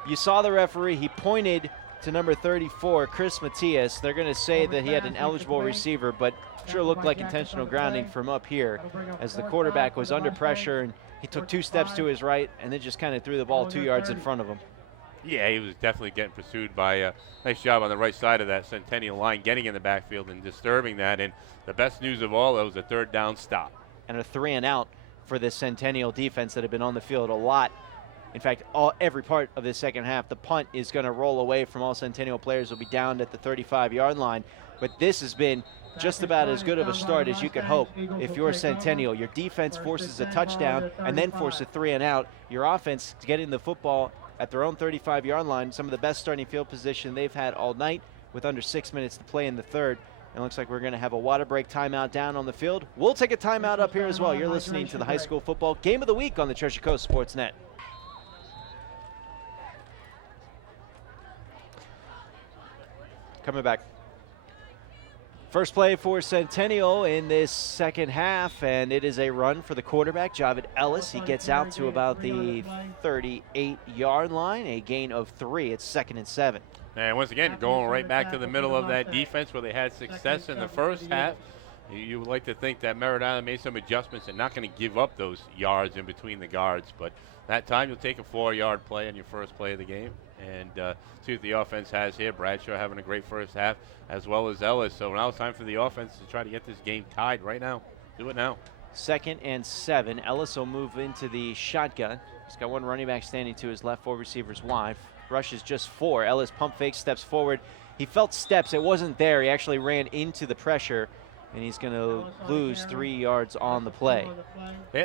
You saw the referee. He pointed to number 34, Chris Matias. They're going to say that he had an eligible receiver, but sure looked like intentional grounding from up here, as the quarterback was under pressure and he took 2 steps to his right and then just kind of threw the ball 2 yards in front of him. Yeah, he was definitely getting pursued by a nice job on the right side of that Centennial line, getting in the backfield and disturbing that. And the best news of all, it was a 3rd down stop. And a 3 and out for this Centennial defense that have been on the field a lot. In fact, every part of the second half. The punt is going to roll away from all Centennial players. Will be down at the 35-yard line. But this has been just about as good of a start as you could hope if you're Centennial. Your defense forces a touchdown and then forces a 3 and out. Your offense is getting the football at their own 35-yard line. Some of the best starting field position they've had all night with under 6 minutes to play in the third. It looks like we're going to have a water break timeout down on the field. We'll take a timeout up here as well. You're listening to the High School Football Game of the Week on the Treasure Coast Sports Net. Coming back. First play for Centennial in this second half, and it is a run for the quarterback, Javid Ellis. He gets out to about the 38-yard line, a gain of 3. It's 2nd and 7. And once again, going right back to the middle of that defense where they had success in the first half. You would like to think that Merritt Island made some adjustments and not going to give up those yards in between the guards. But that time you'll take a 4-yard play on your first play of the game. And see what the offense has here. Bradshaw having a great first half, as well as Ellis. So now it's time for the offense to try to get this game tied right now. Do it now. 2nd and 7. Ellis will move into the shotgun. He's got one running back standing to his left, 4 receivers wide. Rush is just 4. Ellis pump fake, steps forward. He felt steps. It wasn't there. He actually ran into the pressure, and he's going to lose 3 yards on the play.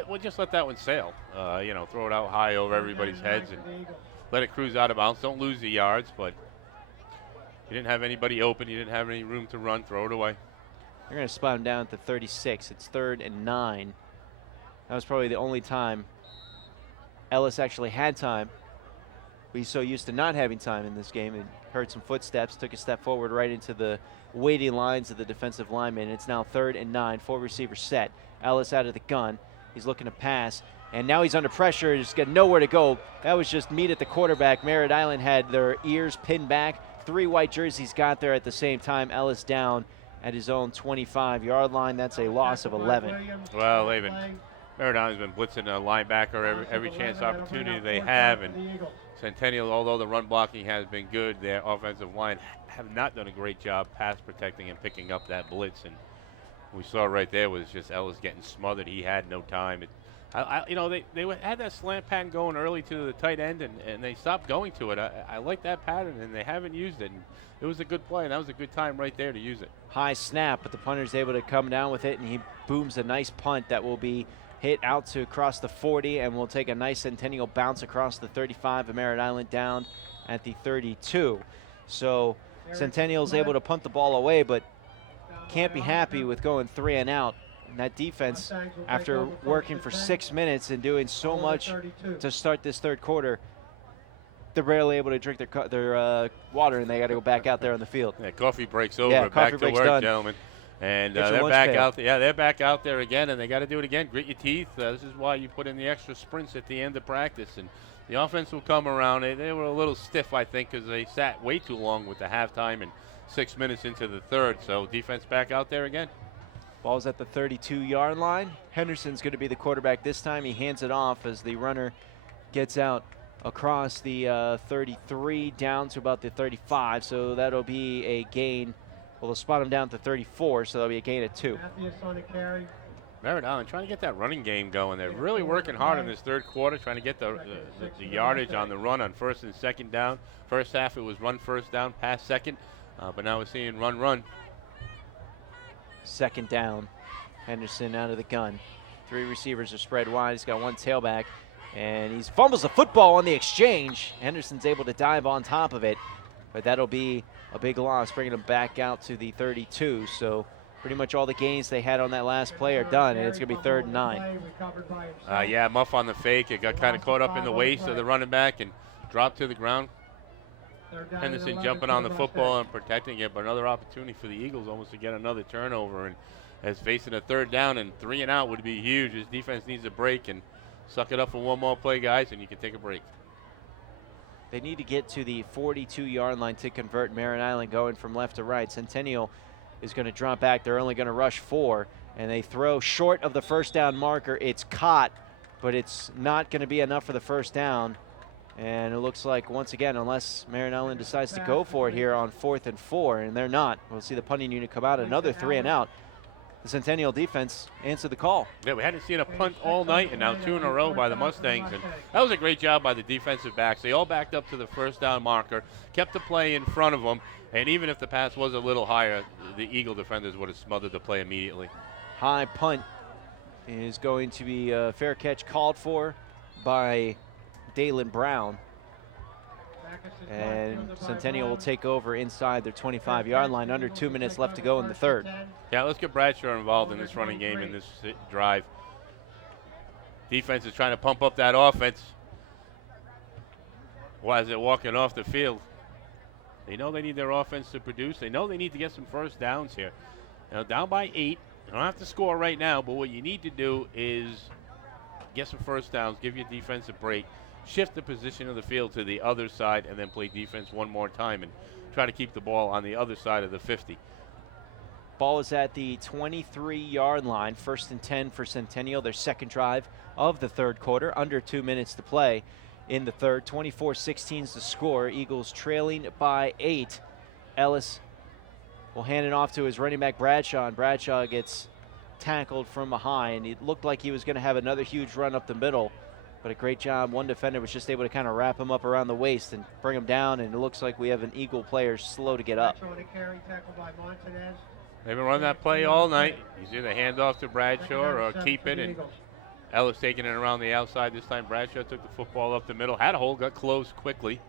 We'll just let that one sail. Throw it out high over everybody's heads and let it cruise out of bounds. Don't lose the yards, but you didn't have anybody open. You didn't have any room to run. Throw it away. They're going to spot him down at the 36. It's 3rd and 9. That was probably the only time Ellis actually had time. He's so used to not having time in this game, and heard some footsteps, took a step forward right into the waiting lines of the defensive linemen. It's now 3rd and 9, 4 receivers set. Ellis out of the gun. He's looking to pass, and now he's under pressure. He's got nowhere to go. That was just meat at the quarterback. Merritt Island had their ears pinned back. 3 white jerseys got there at the same time. Ellis down at his own 25-yard line. That's a loss of 11. Well, Merritt Island's been blitzing a linebacker every chance opportunity they have, and Centennial, although the run blocking has been good, their offensive line have not done a great job pass protecting and picking up that blitz. And we saw right there was just Ellis getting smothered. He had no time. They had that slant pattern going early to the tight end, and they stopped going to it. I like that pattern, and they haven't used it. And it was a good play, and that was a good time right there to use it. High snap, but the punter's able to come down with it, and he booms a nice punt that will be hit out to across the 40, and we'll take a nice Centennial bounce across the 35 of Merritt Island down at the 32. So Centennial's able to punt the ball away, but can't be happy with going 3 and out. And that defense, after working for 6 minutes and doing so much to start this third quarter, they're barely able to drink their water, and they got to go back out there on the field. Yeah, coffee break's over. Yeah, back coffee to work, done. gentlemen. And Get your they're lunch back pail. out there. Yeah, they're back out there again, and they got to do it again. Grit your teeth. This is why you put in the extra sprints at the end of practice. And the offense will come around. They were a little stiff, I think, because they sat way too long with the halftime and 6 minutes into the third. So defense back out there again. Ball's at the 32-yard line. Henderson's going to be the quarterback this time. He hands it off as the runner gets out across the 33 down to about the 35. So that'll be a gain. Well, they'll spot him down to 34, so that'll be a gain of 2. Matthews on the carry. Merritt Island trying to get that running game going. They're really working hard in this third quarter, trying to get the yardage on the run on 1st and 2nd down. First half it was run 1st down, pass 2nd, but now we're seeing run. 2nd down. Henderson out of the gun. 3 receivers are spread wide. He's got 1 tailback, and he fumbles the football on the exchange. Henderson's able to dive on top of it, but that'll be a big loss, bringing them back out to the 32. So pretty much all the gains they had on that last play are done, and it's going to be 3rd and 9. Yeah, muff on the fake. It got kind of caught up in the waist of the running back and dropped to the ground. Henderson jumping on the football and protecting it, but another opportunity for the Eagles almost to get another turnover. And as facing a 3rd down and 3 and out would be huge. His defense needs a break, and suck it up for one more play, guys, and you can take a break. They need to get to the 42-yard line to convert. Merritt Island going from left to right. Centennial is going to drop back. They're only going to rush 4, and they throw short of the first down marker. It's caught, but it's not going to be enough for the first down. And it looks like, once again, unless Merritt Island decides to go for it here on 4th and 4, and they're not, we'll see the punting unit come out, another 3 and out. the Centennial defense answered the call. Yeah, we hadn't seen a punt all night, and now 2 in a row by the Mustangs. And that was a great job by the defensive backs. They all backed up to the first down marker, kept the play in front of them, and even if the pass was a little higher, the Eagle defenders would have smothered the play immediately. High punt is going to be a fair catch called for by Dalen Brown. And Centennial will take over inside their 25-yard line. Under 2 minutes left to go in the third. Yeah, let's get Bradshaw involved in this running game, in this drive. Defense is trying to pump up that offense. Why is it walking off the field? They know they need their offense to produce. They know they need to get some first downs here. Now, down by 8. You don't have to score right now, but what you need to do is get some first downs, give your defense a break, shift the position of the field to the other side, and then play defense one more time and try to keep the ball on the other side of the 50. Ball is at the 23-yard line. 1st and 10 for Centennial, their second drive of the third quarter. Under 2 minutes to play in the third. 24-16 is the score. Eagles trailing by 8. Ellis will hand it off to his running back Bradshaw, and Bradshaw gets tackled from behind. It looked like he was going to have another huge run up the middle, but a great job. One defender was just able to kind of wrap him up around the waist and bring him down, and it looks like we have an Eagle player slow to get up. They've been running that play all night. He's either hand off to Bradshaw or keep it, and Ellis taking it around the outside. This time Bradshaw took the football up the middle, had a hole, got close quickly.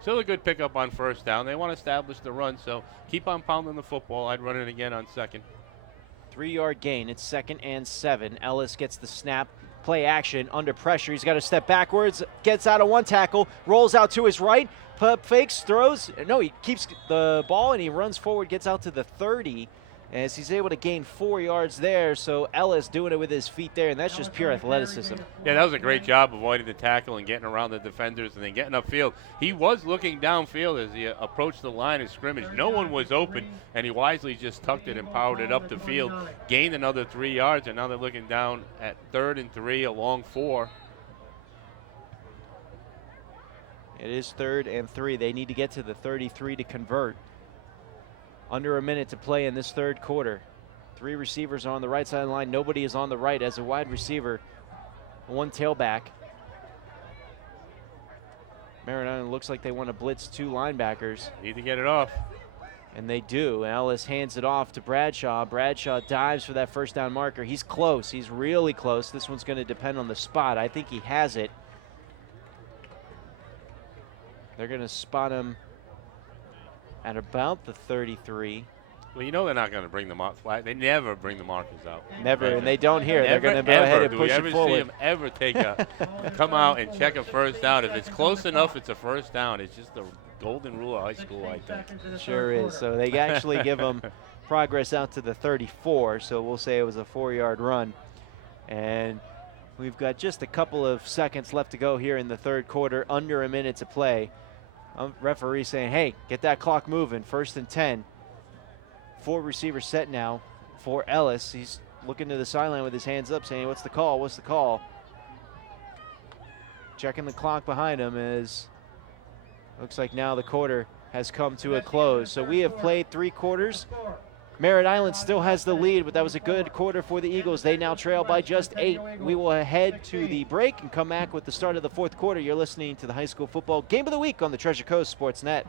Still a good pickup on first down. They want to establish the run, so keep on pounding the football. I'd run it again on second. 3-yard gain. It's 2nd and 7. Ellis gets the snap. Play action under pressure. He's got to step backwards, gets out of one tackle, rolls out to his right, fakes, throws. No, he keeps the ball and he runs forward, gets out to the 30 as he's able to gain 4 yards there. So Ellis doing it with his feet there, and that's just pure athleticism. Yeah, that was a great job avoiding the tackle and getting around the defenders and then getting upfield. He was looking downfield as he approached the line of scrimmage. No one was open, and he wisely just tucked it and powered it up the field, gained another 3 yards, and now they're looking down at 3rd and 3 along 4. It is 3rd and 3. They need to get to the 33 to convert. Under a minute to play in this third quarter. 3 receivers are on the right side of the line. Nobody is on the right as a wide receiver. 1 tailback. Merritt Island looks like they want to blitz 2 linebackers. Need to get it off. And they do. Ellis hands it off to Bradshaw. Bradshaw dives for that first down marker. He's close. He's really close. This one's going to depend on the spot. I think he has it. They're going to spot him at about the 33. Well, you know they're not going to bring the flag. They never bring the markers out. Never, and they don't here. They're going to go ever ahead and do push we ever it see forward. them ever take come out and check a first down? If it's close enough, it's a first down. It's just the golden rule of high school, I think. Sure is. So they actually give them progress out to the 34. So we'll say it was a 4-yard run. And we've got just a couple of seconds left to go here in the third quarter. Under a minute to play. Referee saying, hey, get that clock moving. 1st and 10. 4 receivers set now for Ellis. He's looking to the sideline with his hands up saying, what's the call? What's the call? Checking the clock behind him as looks like now the quarter has come to a close. So we have played 3 quarters. Merritt Island still has the lead, but that was a good quarter for the Eagles. They now trail by just 8. We will head to the break and come back with the start of the fourth quarter. You're listening to the High School Football Game of the Week on the Treasure Coast Sports Net.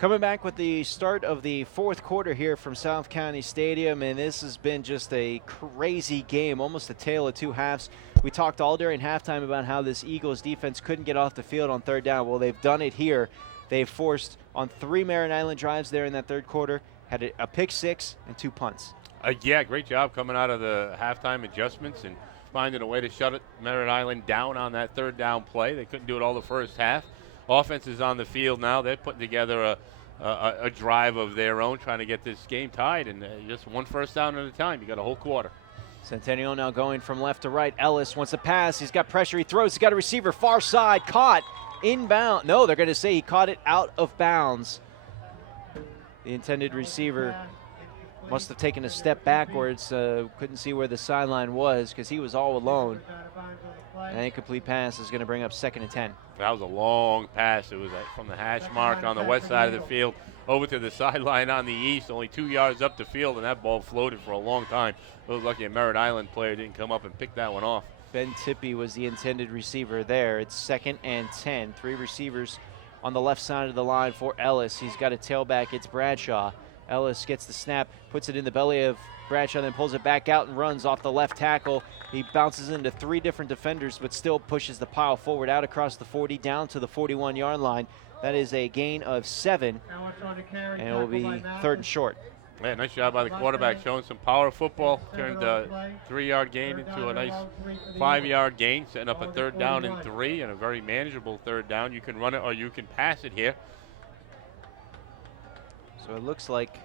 Coming back with the start of the fourth quarter here from South County Stadium, and this has been just a crazy game, almost a tale of 2 halves. We talked all during halftime about how this Eagles defense couldn't get off the field on third down. Well, they've done it here. They've forced on 3 Merritt Island drives there in that third quarter, had a pick 6 and 2 punts. Yeah, great job coming out of the halftime adjustments and finding a way to shut Merritt Island down on that third down play. They couldn't do it all the first half. Offense is on the field now. They're putting together a drive of their own, trying to get this game tied, and just 1 first down at a time. You got a whole quarter. Centennial now going from left to right. Ellis wants a pass. He's got pressure. He throws. He's got a receiver far side. Caught inbound. No, they're going to say he caught it out of bounds. The intended receiver Must have taken a step backwards, couldn't see where the sideline was because he was all alone. An incomplete pass is going to bring up 2nd and 10. That was a long pass. It was from the hash mark on the west side of the field over to the sideline on the east, only 2 yards up the field, and that ball floated for a long time. It was lucky a Merritt Island player didn't come up and pick that one off. Ben Tippie was the intended receiver there. It's 2nd and 10. 3 receivers on the left side of the line for Ellis. He's got a tailback. It's Bradshaw. Ellis gets the snap, puts it in the belly of Bradshaw, then pulls it back out and runs off the left tackle. He bounces into 3 different defenders, but still pushes the pile forward out across the 40 down to the 41-yard line. That is a gain of 7, and it will be 3rd and short. Man, nice job by the quarterback showing some power football. Turned a 3-yard gain into a nice 5-yard gain, setting up a 3rd down and 3, and a very manageable 3rd down. You can run it or you can pass it here. So it looks like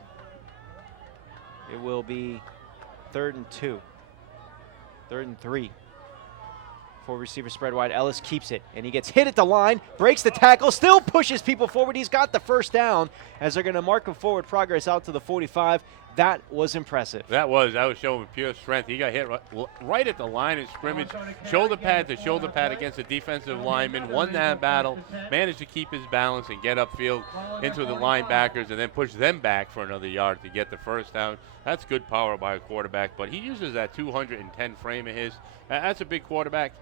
it will be 3rd and 2. 3rd and 3. 4 receiver spread wide. Ellis keeps it, and he gets hit at the line, breaks the tackle, still pushes people forward. He's got the 1st down as they're going to mark him forward progress out to the 45. That was impressive. That was showing pure strength. He got hit right at the line of scrimmage, shoulder pad to shoulder pad against a defensive lineman, won that battle, managed to keep his balance and get upfield into the linebackers and then push them back for another yard to get the 1st down. That's good power by a quarterback, but he uses that 210 frame of his. That's a big quarterback,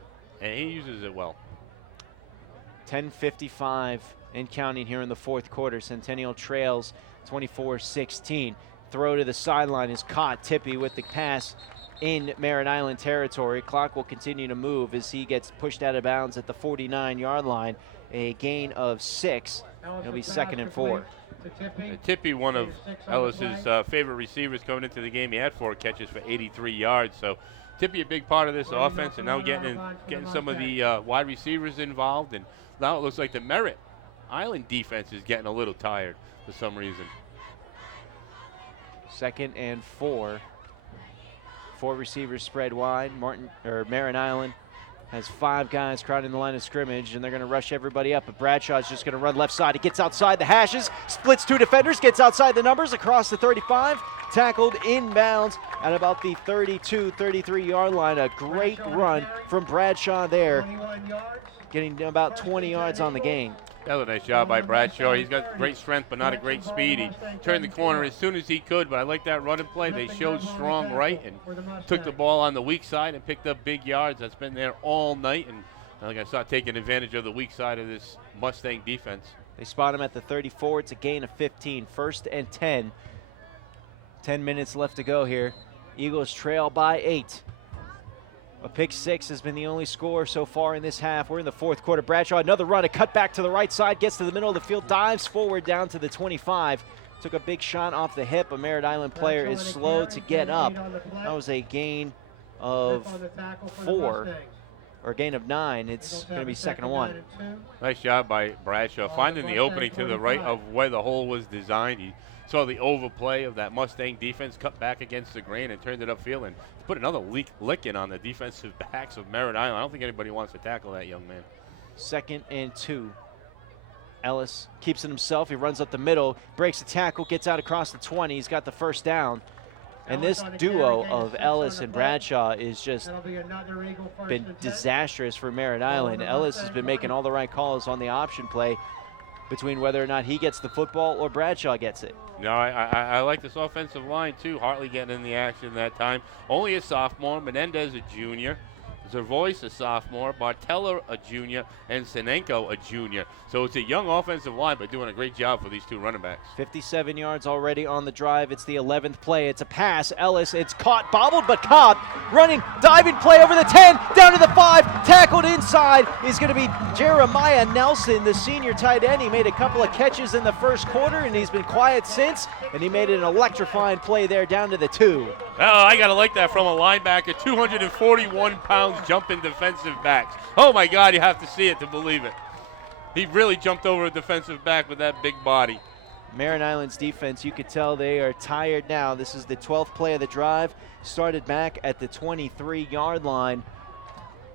and he uses it well. 10:55 and counting here in the 4th quarter. Centennial trails 24-16. Throw to the sideline is caught. Tippie with the pass in Merritt Island territory. Clock will continue to move as he gets pushed out of bounds at the 49-yard line. A gain of 6. It'll be 2nd and 4. Tippie, one of Ellis's favorite receivers coming into the game. He had 4 catches for 83 yards. So Tippie a big part of this offense, and now getting some of the wide receivers involved. And now it looks like the Merritt Island defense is getting a little tired for some reason. 2nd and 4. 4 receivers spread wide. Merritt Island has 5 guys crowding the line of scrimmage, and they're going to rush everybody up. But Bradshaw's just going to run left side. He gets outside the hashes, splits 2 defenders, gets outside the numbers across the 35, tackled inbounds at about the 32, 33-yard line. A great run from Bradshaw there, getting about 20 yards on the gain. That was a nice job by Bradshaw. He's got great strength, but not a great speed. He turned the corner as soon as he could, but I like that running play. They showed strong right and took the ball on the weak side and picked up big yards. That's been there all night, and I think I saw taking advantage of the weak side of this Mustang defense. They spot him at the 34. It's a gain of 15. 1st and 10. 10 minutes left to go here. Eagles trail by 8. A pick 6 has been the only score so far in this half. We're in the 4th quarter. Bradshaw, another run, a cut back to the right side, gets to the middle of the field, dives forward down to the 25. Took a big shot off the hip. A Merritt Island player is slow to get up. That was a gain of 4, or a gain of 9. It's going to be 2nd and 1. Nice job by Bradshaw, finding the opening to the right of where the hole was designed. He saw the overplay of that Mustang defense, cut back against the grain and turned it upfield and put another licking on the defensive backs of Merritt Island. I don't think anybody wants to tackle that young man. 2nd and 2. Ellis keeps it himself. He runs up the middle, breaks the tackle, gets out across the 20. He's got the 1st down. And this duo of Ellis and Bradshaw is just been disastrous for Merritt Island. Ellis has been making all the right calls on the option play between whether or not he gets the football or Bradshaw gets it. No, I like this offensive line, too. Hartley getting in the action that time. Only a sophomore. Menendez a junior. Zervois a sophomore. Bartella a junior. And Sinenko a junior. So it's a young offensive line, but doing a great job for these 2 running backs. 57 yards already on the drive. It's the 11th play. It's a pass. Ellis, it's caught, bobbled, but caught. Running, diving play over the 10, down to the 5, tackled inside is going to be Jeremiah Nelson, the senior tight end. He made a couple of catches in the 1st quarter, and he's been quiet since, and he made an electrifying play there down to the 2. Oh, I got to like that from a linebacker. 241 pounds jumping defensive backs. Oh, my God, you have to see it to believe it. He really jumped over a defensive back with that big body. Merritt Island's defense, you could tell they are tired now. This is the 12th play of the drive. Started back at the 23-yard line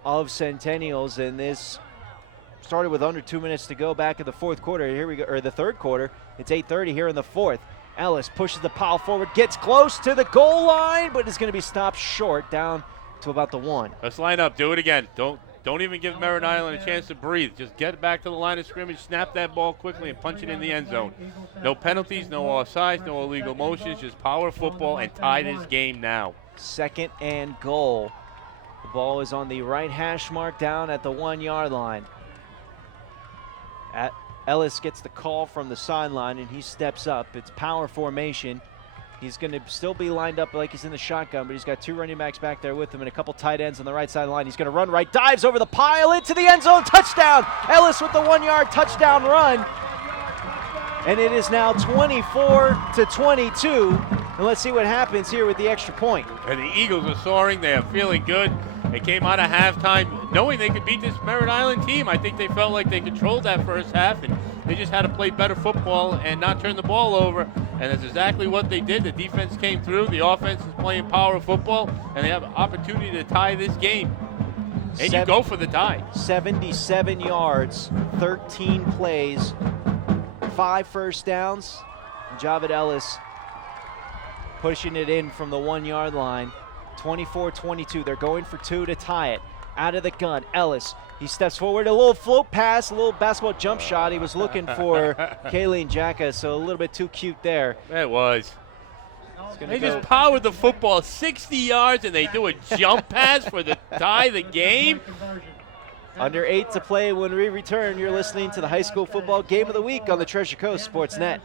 of Centennials, and this started with under 2 minutes to go back in the 4th quarter. Here we go, or the 3rd quarter. It's 8:30 here in the 4th. Ellis pushes the pile forward, gets close to the goal line, but is going to be stopped short down to about the 1. Let's line up. Do it again. Don't even give Merritt Island a chance to breathe. Just get back to the line of scrimmage, snap that ball quickly, and punch it in the end zone. No penalties, no offsides, no illegal motions, just power football and tie this game now. 2nd and goal. The ball is on the right hash mark down at the 1-yard line. Ellis gets the call from the sideline, and he steps up. It's power formation. He's going to still be lined up like he's in the shotgun, but he's got 2 running backs back there with him and a couple tight ends on the right side of the line. He's going to run right, dives over the pile into the end zone, touchdown! Ellis with the 1-yard touchdown run. And it is now 24-22. And let's see what happens here with the extra point. And the Eagles are soaring. They are feeling good. They came out of halftime knowing they could beat this Merritt Island team. I think they felt like they controlled that first half, and they just had to play better football and not turn the ball over. And that's exactly what they did. The defense came through. The offense is playing power football, and they have an opportunity to tie this game. And you go for the tie. 77 yards, 13 plays, 5 first downs. Javid Ellis pushing it in from the 1-yard line. 24-22. They're going for 2 to tie it. Out of the gun, Ellis. He steps forward, a little float pass, a little basketball jump shot. He was looking for Kayleen Jacka, so a little bit too cute there. It was. They just powered the football 60 yards, and they do a jump pass for the tie the game. Under 8 to play when we return. You're listening to the High School Football Game of the Week on the Treasure Coast Sports Net.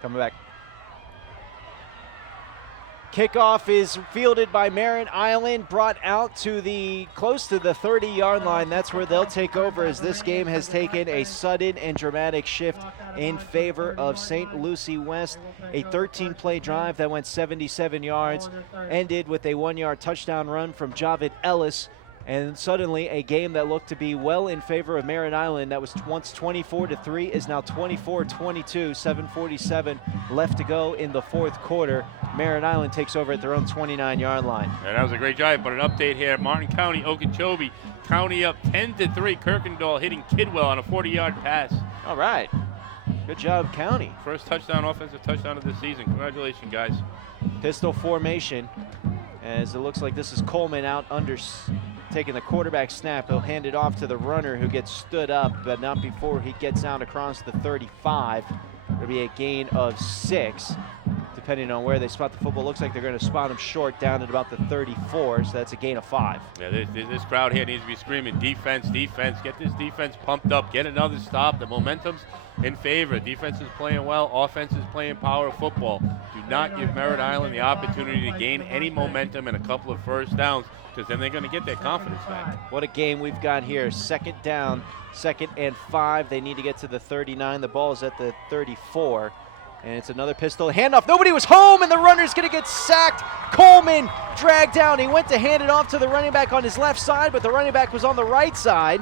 Coming back. Kickoff is fielded by Merritt Island, brought out to the close to the 30-yard line. That's where they'll take over, as this game has taken a sudden and dramatic shift in favor of St. Lucie West. A 13-play drive that went 77 yards, ended with a 1-yard touchdown run from Javid Ellis. And suddenly a game that looked to be well in favor of Merritt Island, that was once 24-3, is now 24-22, 7:47 left to go in the 4th quarter. Merritt Island takes over at their own 29-yard line. And that was a great drive, but an update here. Martin County, Okeechobee, County up 10-3. Kirkendall hitting Kidwell on a 40-yard pass. All right. Good job, County. First touchdown, offensive touchdown of the season. Congratulations, guys. Pistol formation, as it looks like this is Coleman out under taking the quarterback snap. He'll hand it off to the runner, who gets stood up, but not before he gets out across the 35. There'll be a gain of 6, depending on where they spot the football. Looks like they're going to spot him short down at about the 34, so that's a gain of 5. Yeah, this crowd here needs to be screaming defense, defense. Get this defense pumped up. Get another stop. The momentum's in favor. Defense is playing well. Offense is playing power football. Do not give Merritt Island the opportunity to gain any momentum and a couple of first downs, because then they're going to get their confidence back. What a game we've got here. 2nd down, 2nd and 5. They need to get to the 39. The ball is at the 34. And it's another pistol handoff. Nobody was home, and the runner's going to get sacked. Coleman dragged down. He went to hand it off to the running back on his left side, but the running back was on the right side.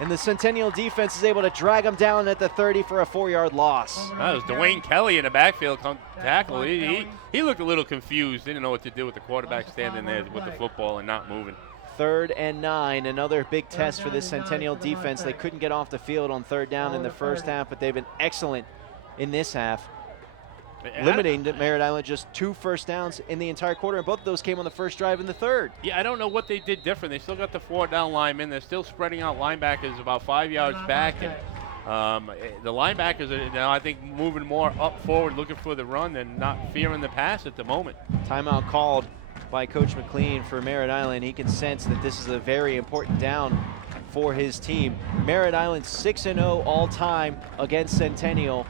And the Centennial defense is able to drag him down at the 30 for a 4-yard loss. That was Dwayne Kelly in the backfield tackle. He looked a little confused. Didn't know what to do with the quarterback standing there with the football and not moving. 3rd and 9, another big test for this Centennial defense. They couldn't get off the field on 3rd down in the first half, but they've been excellent in this half, limiting Merritt Island just 2 first downs in the entire quarter, and both of those came on the first drive in the 3rd. Yeah, I don't know what they did different. They still got the 4-down linemen. They're still spreading out linebackers about 5 yards back, and the linebackers are now, I think, moving more up forward, looking for the run and not fearing the pass at the moment. Timeout called by Coach McLean for Merritt Island. He can sense that this is a very important down for his team. Merritt Island 6-0 all-time against Centennial.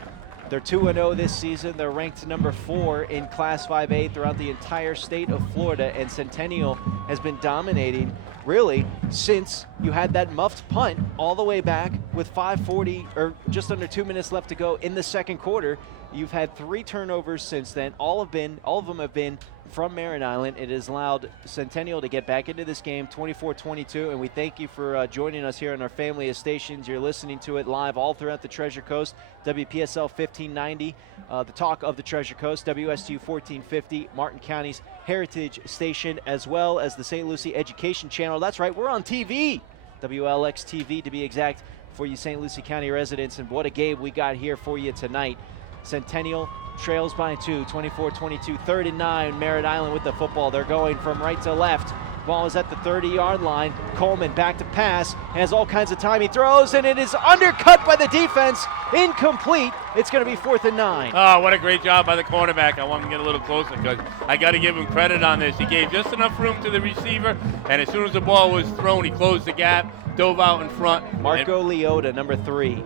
They're 2-0 this season. They're ranked number 4 in Class 5A throughout the entire state of Florida, and Centennial has been dominating really since you had that muffed punt all the way back with 5:40 or just under 2 minutes left to go in the 2nd quarter. You've had 3 turnovers since then. All of them have been from Merritt Island. It has allowed Centennial to get back into this game 24-22, and we thank you for joining us here on our family of stations. You're listening to it live all throughout the Treasure Coast. WPSL 1590, the talk of the Treasure Coast, WSTU 1450, Martin County's Heritage Station, as well as the St. Lucie Education Channel. That's right, we're on TV, WLX TV to be exact, for you St. Lucie County residents. And what a game we got here for you tonight. Centennial trails by 2, 24-22, 3rd and 9. Merritt Island with the football. They're going from right to left. Ball is at the 30-yard line. Coleman back to pass. Has all kinds of time. He throws, and it is undercut by the defense. Incomplete. It's going to be 4th and 9. Oh, what a great job by the cornerback. I want him to get a little closer because I got to give him credit on this. He gave just enough room to the receiver, and as soon as the ball was thrown, he closed the gap, dove out in front. Marco Leota, number 3.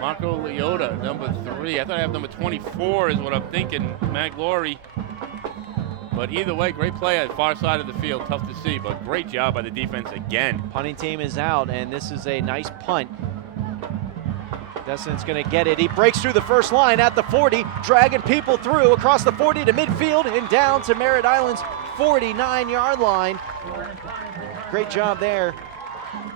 Marco Leota, number 3. I thought I have number 24 is what I'm thinking. Maglori. But either way, great play at the far side of the field. Tough to see, but great job by the defense again. Punting team is out, and this is a nice punt. Destin's going to get it. He breaks through the first line at the 40, dragging people through across the 40 to midfield and down to Merritt Island's 49-yard line. Great job there.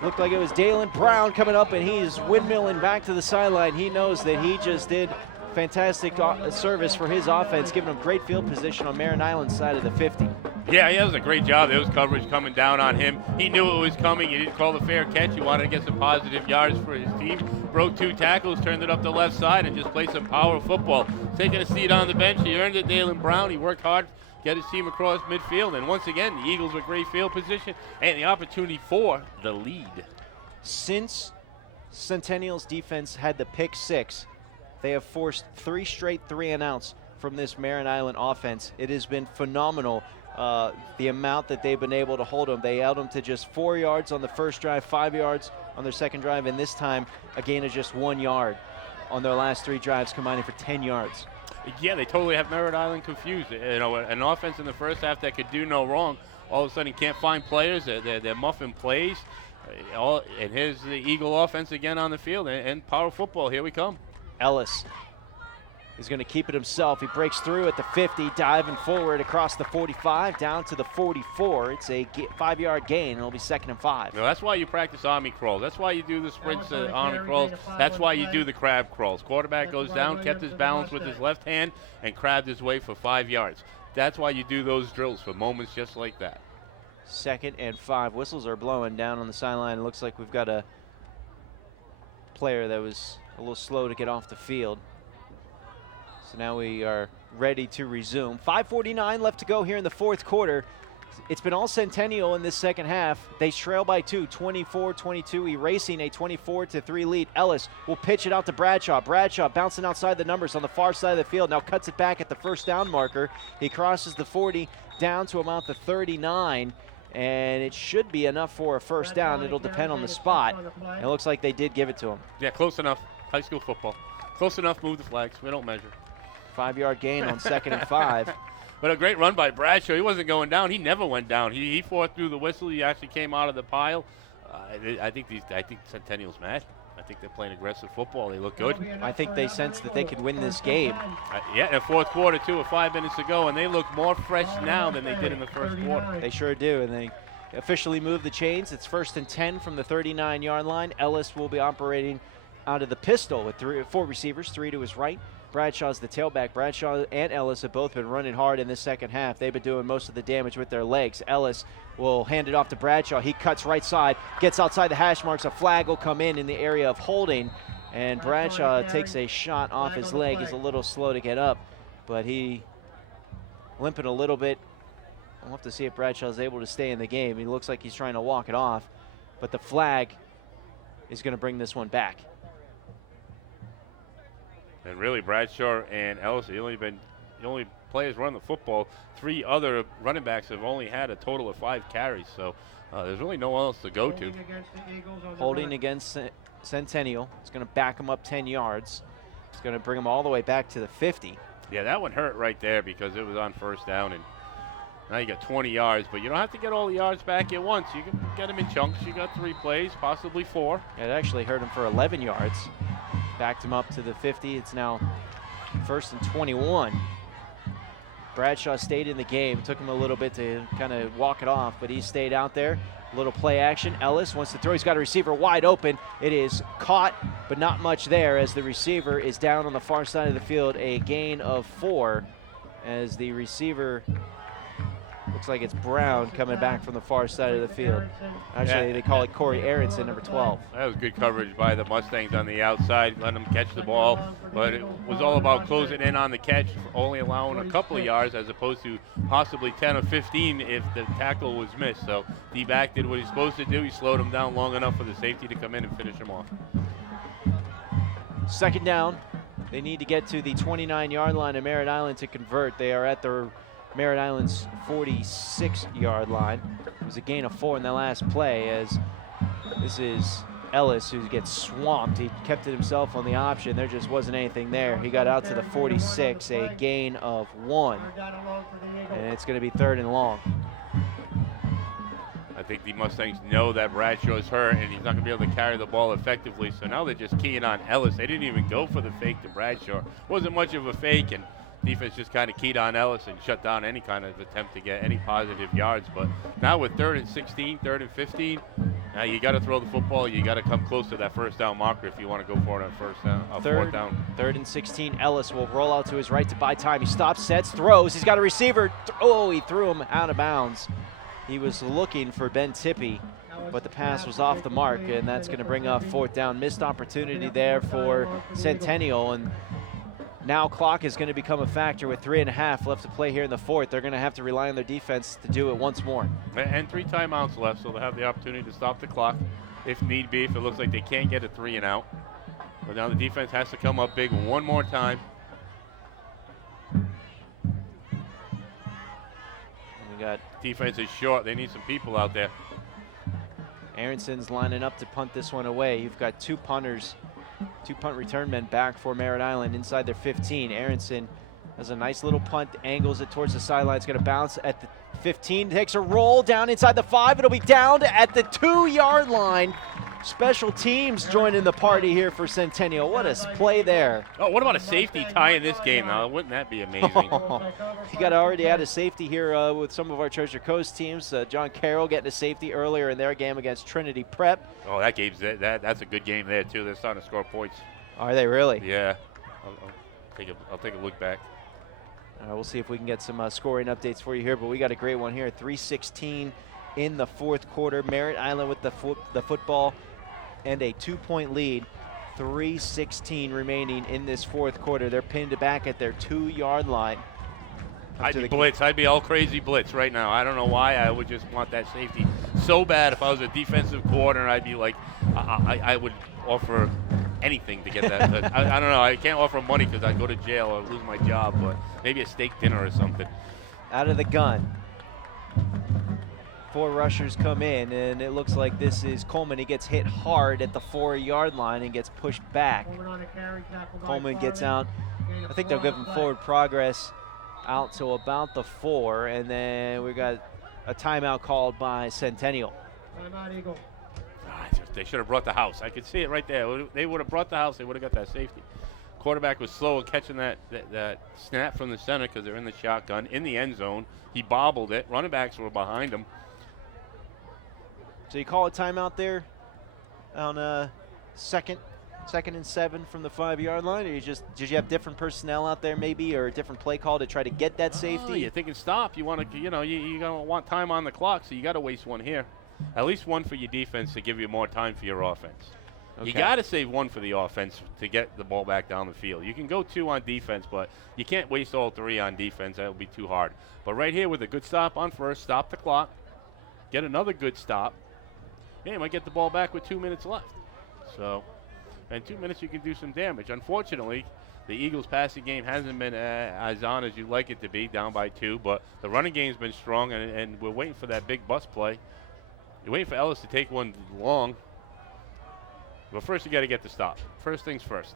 Looked like it was Dalen Brown coming up, and he's windmilling back to the sideline. He knows that he just did fantastic service for his offense, giving him great field position on Merritt Island's side of the 50. Yeah, he does a great job. There was coverage coming down on him. He knew it was coming. He didn't call the fair catch. He wanted to get some positive yards for his team. Broke 2 tackles, turned it up the left side, and just played some power football. Taking a seat on the bench, he earned it, Dalen Brown. He worked hard to get his team across midfield. And once again, the Eagles with great field position and the opportunity for the lead. Since Centennial's defense had the pick 6, they have forced 3 straight 3-and-outs from this Merritt Island offense. It has been phenomenal, the amount that they've been able to hold them. They held them to just 4 yards on the first drive, 5 yards on their second drive, and this time a gain of just 1 yard on their last 3 drives, combining for 10 yards. Yeah, they totally have Merritt Island confused. You know, an offense in the first half that could do no wrong, all of a sudden can't find players. They're muffing plays. And here's the Eagle offense again on the field, and power football. Here we come. Ellis is going to keep it himself. He breaks through at the 50, diving forward across the 45, down to the 44. It's a 5-yard gain, and it'll be 2nd and 5. No, that's why you practice army crawls. That's why you do the sprints, army crawls. That's why you do the crab crawls. Quarterback goes down, kept his balance with his left hand, and crabbed his way for 5 yards. That's why you do those drills, for moments just like that. 2nd and 5. Whistles are blowing down on the sideline. It looks like we've got a player that was a little slow to get off the field. So now we are ready to resume. 5:49 left to go here in the 4th quarter. It's been all Centennial in this second half. They trail by 2, 24-22, erasing a 24-3 lead. Ellis will pitch it out to Bradshaw. Bradshaw bouncing outside the numbers on the far side of the field. Now cuts it back at the first down marker. He crosses the 40 down to about the 39. And it should be enough for a first down. It'll depend on the spot. It looks like they did give it to him. Yeah, close enough. High school football. Close enough, move the flags. We don't measure. 5-yard gain on 2nd and 5. But a great run by Bradshaw. He wasn't going down. He never went down. He fought through the whistle. He actually came out of the pile. I think Centennial's mad. I think they're playing aggressive football. They look good. I think they sense that they could win this game. Yeah, in the 4th quarter, too, with 5 minutes to go, and they look more fresh now than they did in the first quarter. They sure do, and they officially move the chains. It's 1st and 10 from the 39-yard line. Ellis will be operating out of the pistol with 4 receivers, 3 to his right. Bradshaw's the tailback. Bradshaw and Ellis have both been running hard in this second half. They've been doing most of the damage with their legs. Ellis will hand it off to Bradshaw. He cuts right side, gets outside the hash marks. A flag will come in the area of holding, and Bradshaw takes a shot off his leg. He's a little slow to get up, but he limping a little bit. We'll have to see if Bradshaw's able to stay in the game. He looks like he's trying to walk it off, but the flag is going to bring this one back. And really, Bradshaw and Ellis, the only players running the football. 3 other running backs have only had a total of 5 carries, so there's really no one else to go to. Holding against Centennial. It's going to back them up 10 yards. It's going to bring them all the way back to the 50. Yeah, that one hurt right there because it was on first down, and now you got 20 yards, but you don't have to get all the yards back at once. You can get them in chunks. You got 3 plays, possibly 4. It actually hurt him for 11 yards. Backed him up to the 50. It's now 1st and 21. Bradshaw stayed in the game. Took him a little bit to kind of walk it off, but he stayed out there. A little play action. Ellis wants to throw. He's got a receiver wide open. It is caught, but not much there as the receiver is down on the far side of the field. A gain of 4 as the receiver, looks like it's Brown coming back from the far side of the field. Actually, they call it Corey Aronson, number 12. That was good coverage by the Mustangs on the outside, letting them catch the ball. But it was all about closing in on the catch, only allowing a couple of yards as opposed to possibly 10 or 15 if the tackle was missed. So D-back did what he's supposed to do. He slowed him down long enough for the safety to come in and finish him off. Second down. They need to get to the 29-yard line of Merritt Island to convert. They are at the Merritt Island's 46-yard line. It was a gain of 4 in the last play as this is Ellis who gets swamped. He kept it himself on the option. There just wasn't anything there. He got out to the 46, a gain of 1. And it's going to be 3rd and long. I think the Mustangs know that Bradshaw's hurt and he's not going to be able to carry the ball effectively. So now they're just keying on Ellis. They didn't even go for the fake to Bradshaw. Wasn't much of a fake, and defense just kind of keyed on Ellis and shut down any kind of attempt to get any positive yards. But now with 3rd and 16, 3rd and 15, now you got to throw the football. You got to come close to that first down marker if you want to go for it on fourth down. 3rd and 16. Ellis will roll out to his right to buy time. He stops, sets, throws. He's got a receiver. Oh, he threw him out of bounds. He was looking for Ben Tippy, but the pass was off the mark, and that's going to bring up 4th down. Missed opportunity there for Centennial, and now clock is going to become a factor with 3.5 left to play here in the 4th. They're going to have to rely on their defense to do it once more. And 3 timeouts left, so they'll have the opportunity to stop the clock if need be, if it looks like they can't get a 3 and out. But now the defense has to come up big one more time. We got defense is short. They need some people out there. Aronson's lining up to punt this one away. You've got 2 punters, 2 punt return men back for Merritt Island inside their 15. Aronson has a nice little punt, angles it towards the sideline. It's going to bounce at the 15, takes a roll down inside the 5. It'll be down at the 2-yard line. Special teams joining the party here for Centennial. What a play there. Oh, what about a safety tie in this game now? Wouldn't that be amazing? You got already had a safety here with some of our Treasure Coast teams. John Carroll getting a safety earlier in their game against Trinity Prep. Oh, that game's that's a good game there too. They're starting to score points. Are they really? Yeah. I'll take a look back. We'll see if we can get some scoring updates for you here, but we got a great one here. 3:16 in the 4th quarter. Merritt Island with the football and a 2-point lead. 3:16 remaining in this 4th quarter. They're pinned back at their 2-yard line. I'd be blitz. I'd be all crazy blitz right now. I don't know why. I would just want that safety so bad. If I was a defensive coordinator, I'd be like, I would offer anything to get that. I don't know. I can't offer money because I'd go to jail or lose my job, but maybe a steak dinner or something. Out of the gun. 4 rushers come in, and it looks like this is Coleman. He gets hit hard at the 4-yard line and gets pushed back. Coleman gets out. I think they'll give him forward progress out to about the 4, and then we got a timeout called by Centennial. Timeout, Eagle. They should have brought the house. I could see it right there. They would have brought the house. They would have got that safety. Quarterback was slow in catching that snap from the center because they're in the shotgun in the end zone. He bobbled it. Running backs were behind him. So you call a timeout there on second and 7 from the 5-yard line, or did you have different personnel out there maybe, or a different play call to try to get that safety? You're thinking stop. You want to, you gonna want time on the clock, so you got to waste one here. At least one for your defense to give you more time for your offense. Okay. You got to save one for the offense to get the ball back down the field. You can go 2 on defense, but you can't waste all 3 on defense. That would be too hard. But right here with a good stop on first, stop the clock, get another good stop. Yeah, you might get the ball back with 2 minutes left. So, in 2 minutes you can do some damage. Unfortunately, the Eagles' passing game hasn't been as on as you'd like it to be, down by 2. But the running game's been strong, and we're waiting for that big bust play. You're waiting for Ellis to take one long. But first you got to get the stop. First things first.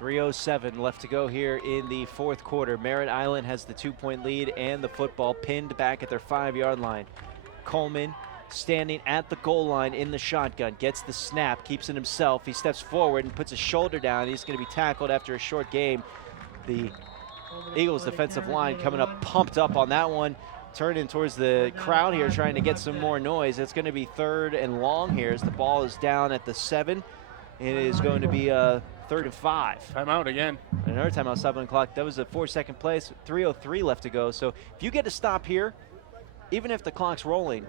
3:07 left to go here in the 4th quarter. Merritt Island has the 2-point lead and the football pinned back at their 5-yard line. Coleman standing at the goal line in the shotgun, gets the snap, keeps it himself. He steps forward and puts his shoulder down. He's going to be tackled after a short game. The Eagles defensive line coming up pumped up on that one. Turning towards the crowd here, trying to get some more noise. It's going to be 3rd and long here as the ball is down at the 7. It is going to be 3rd and 5. Timeout again. Another timeout, 7 o'clock. That was a 4-second play. 3:03 left to go. So if you get to stop here, even if the clock's rolling,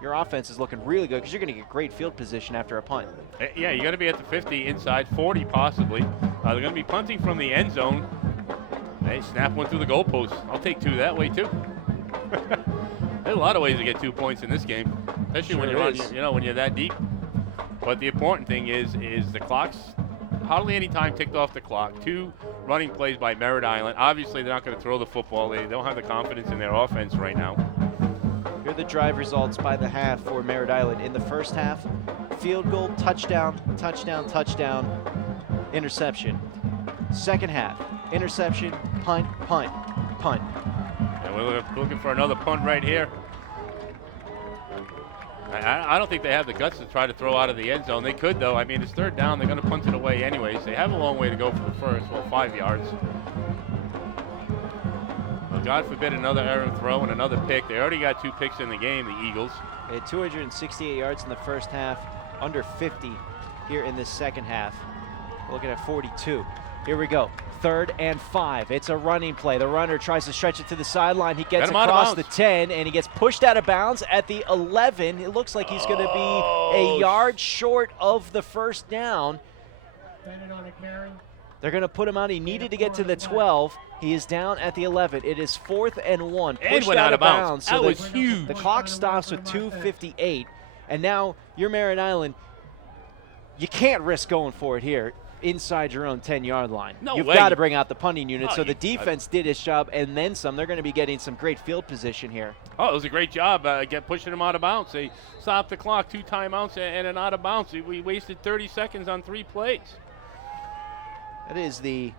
your offense is looking really good because you're going to get great field position after a punt. Yeah, you got to be at the 50, inside 40 possibly. They're going to be punting from the end zone. They snap one through the goalpost. I'll take 2 that way too. There's a lot of ways to get 2 points in this game, especially when you're when you're that deep. But the important thing is the clock's hardly any time ticked off the clock. 2 running plays by Merritt Island. Obviously, they're not going to throw the football. They don't have the confidence in their offense right now. Here are the drive results by the half for Merritt Island. In the first half, field goal, touchdown, touchdown, touchdown, interception. Second half, interception, punt, punt, punt. And we're looking for another punt right here. I don't think they have the guts to try to throw out of the end zone. They could, though. I mean, it's 3rd down. They're going to punt it away anyways. They have a long way to go for the first, 5 yards. Well, God forbid another errant throw and another pick. They already got 2 picks in the game, the Eagles. They had 268 yards in the first half, under 50 here in this second half. We're looking at 42. Here we go. 3rd and 5. It's a running play. The runner tries to stretch it to the sideline. He gets across the 10, and he gets pushed out of bounds at the 11. It looks like he's going to be a yard short of the first down. They're going to put him out. He needed to get to the 12. He is down at the 11. It is 4th and 1. And Pushed went out of bounds. So that was huge. The clock stops with 2:58, and now you're Merritt Island. You can't risk going for it here inside your own 10-yard line. You've got to bring out the punting unit. So the defense did its job and then some. They're going to be getting some great field position here. Oh, it was a great job pushing him out of bounds. They stopped the clock, 2 timeouts and an out of bounds. We wasted 30 seconds on 3 plays. That is the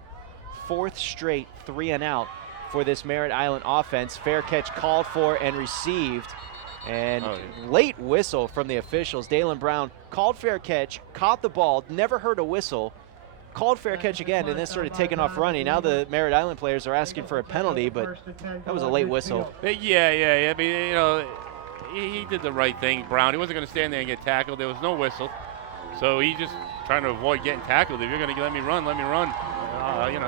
4th straight 3 and out for this Merritt Island offense. Fair catch called for and received. And late whistle from the officials. Dalen Brown called fair catch, caught the ball, never heard a whistle, called fair catch again, and then started taking off running. Now the Merritt Island players are asking for a penalty, but that was a late whistle. Yeah. I mean, he did the right thing, Brown. He wasn't going to stand there and get tackled. There was no whistle. So he just trying to avoid getting tackled. If you're going to let me run, let me run.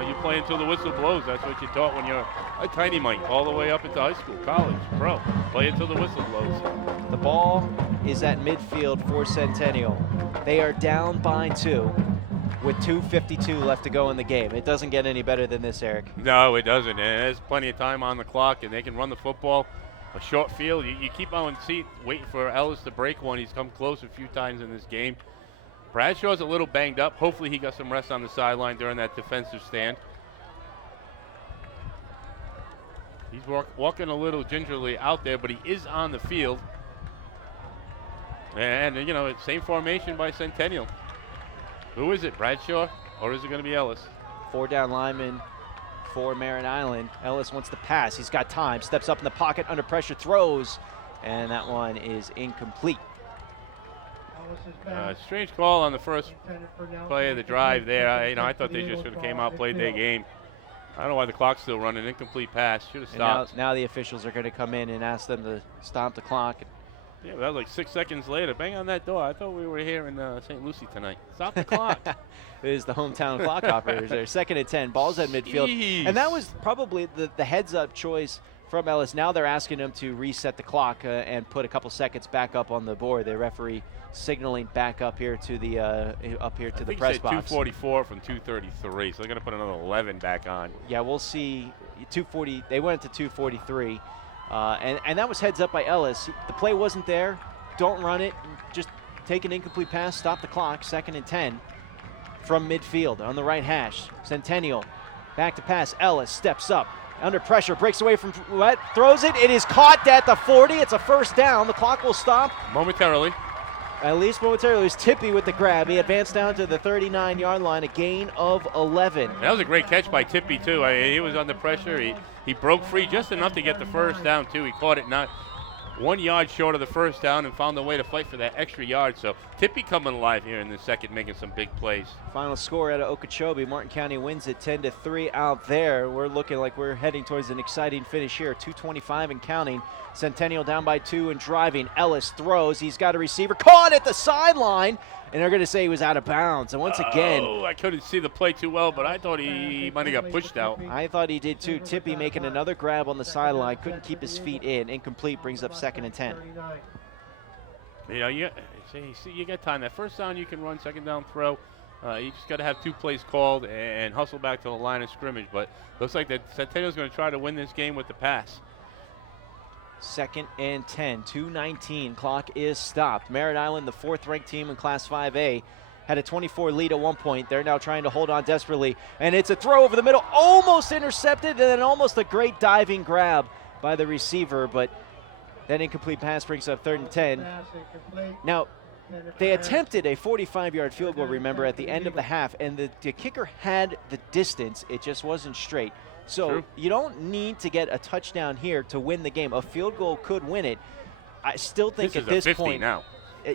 You play until the whistle blows. That's what you're taught when you're a tiny mite, all the way up into high school, college, pro. Play until the whistle blows. The ball is at midfield for Centennial. They are down by 2 with 2:52 left to go in the game. It doesn't get any better than this, Eric. No, it doesn't. And there's plenty of time on the clock, and they can run the football. A short field. You keep on waiting for Ellis to break one. He's come close a few times in this game. Bradshaw's a little banged up. Hopefully he got some rest on the sideline during that defensive stand. He's walking a little gingerly out there, but he is on the field. And, it's same formation by Centennial. Who is it, Bradshaw, or is it going to be Ellis? 4 down linemen for Merritt Island. Ellis wants to pass. He's got time. Steps up in the pocket, under pressure, throws, and that one is incomplete. Strange call on the first play of the drive there. I thought they just should have came out, played their game. I don't know why the clock's still running. Incomplete pass. Should have stopped. Now the officials are going to come in and ask them to stop the clock. Yeah, but that was like 6 seconds later. Bang on that door. I thought we were here in St. Lucie tonight. Stop the clock. It is the hometown clock operators there. 2nd and 10. Ball's at midfield. Jeez. And that was probably the heads-up choice from Ellis. Now they're asking him to reset the clock and put a couple seconds back up on the board. The referee signaling back up here to the press box. 244 from 233, so they're going to put another 11 back on. Yeah, we'll see. 240. They went to 243, and that was heads up by Ellis. The play wasn't there. Don't run it. Just take an incomplete pass. Stop the clock. 2nd and 10 from midfield on the right hash. Centennial back to pass. Ellis steps up. Under pressure, breaks away from what? Throws it. It is caught at the 40. It's a first down. The clock will stop momentarily. At least momentarily. It was Tippy with the grab. He advanced down to the 39-yard line, a gain of 11. That was a great catch by Tippy, too. He was under pressure. He broke free just enough to get the first down, too. He caught it 1 yard short of the first down and found a way to fight for that extra yard. So Tippy coming alive here in the second, making some big plays. Final score out of Okeechobee. Martin County wins it 10-3 out there. We're looking like we're heading towards an exciting finish here. 2:25 and counting. Centennial down by 2 and driving. Ellis throws. He's got a receiver caught at the sideline, and they're going to say he was out of bounds. And once again, I couldn't see the play too well, but I thought he might have got pushed out. I thought he did too. Tippy making another grab on the sideline. Couldn't keep his feet in. Incomplete, brings up 2nd and 10. You know, you got time. That first down you can run, second down throw. You just got to have 2 plays called and hustle back to the line of scrimmage. But looks like that Centennial's going to try to win this game with the pass. 2nd and 10, 2:19. Clock is stopped. Merritt Island, the 4th-ranked team in Class 5A, had a 24 lead at one point. They're now trying to hold on desperately, and it's a throw over the middle, almost intercepted, and then almost a great diving grab by the receiver, but that incomplete pass brings up 3rd and 10. Now, they attempted a 45-yard field goal, remember, at the end of the half, and the kicker had the distance. It just wasn't straight. So True. You don't need to get a touchdown here to win the game. A field goal could win it. I still think This at is a this 50 point, now.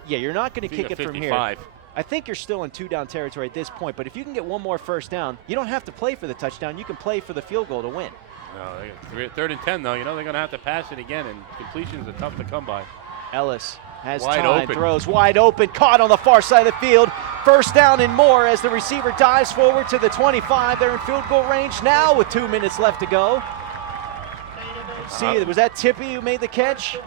Yeah, you're not going to It's kick it a from here. 55. I think you're still in 2-down territory at this point, but if you can get one more first down, you don't have to play for the touchdown. You can play for the field goal to win. No, they got 3rd and 10 though. You know they're going to have to pass it again, and completions are tough to come by. Ellis has Wide time, open. throws wide open, caught on the far side of the field. First down and more as the receiver dives forward to the 25. They're in field goal range now with 2 minutes left to go. See, was that Tippy who made the catch?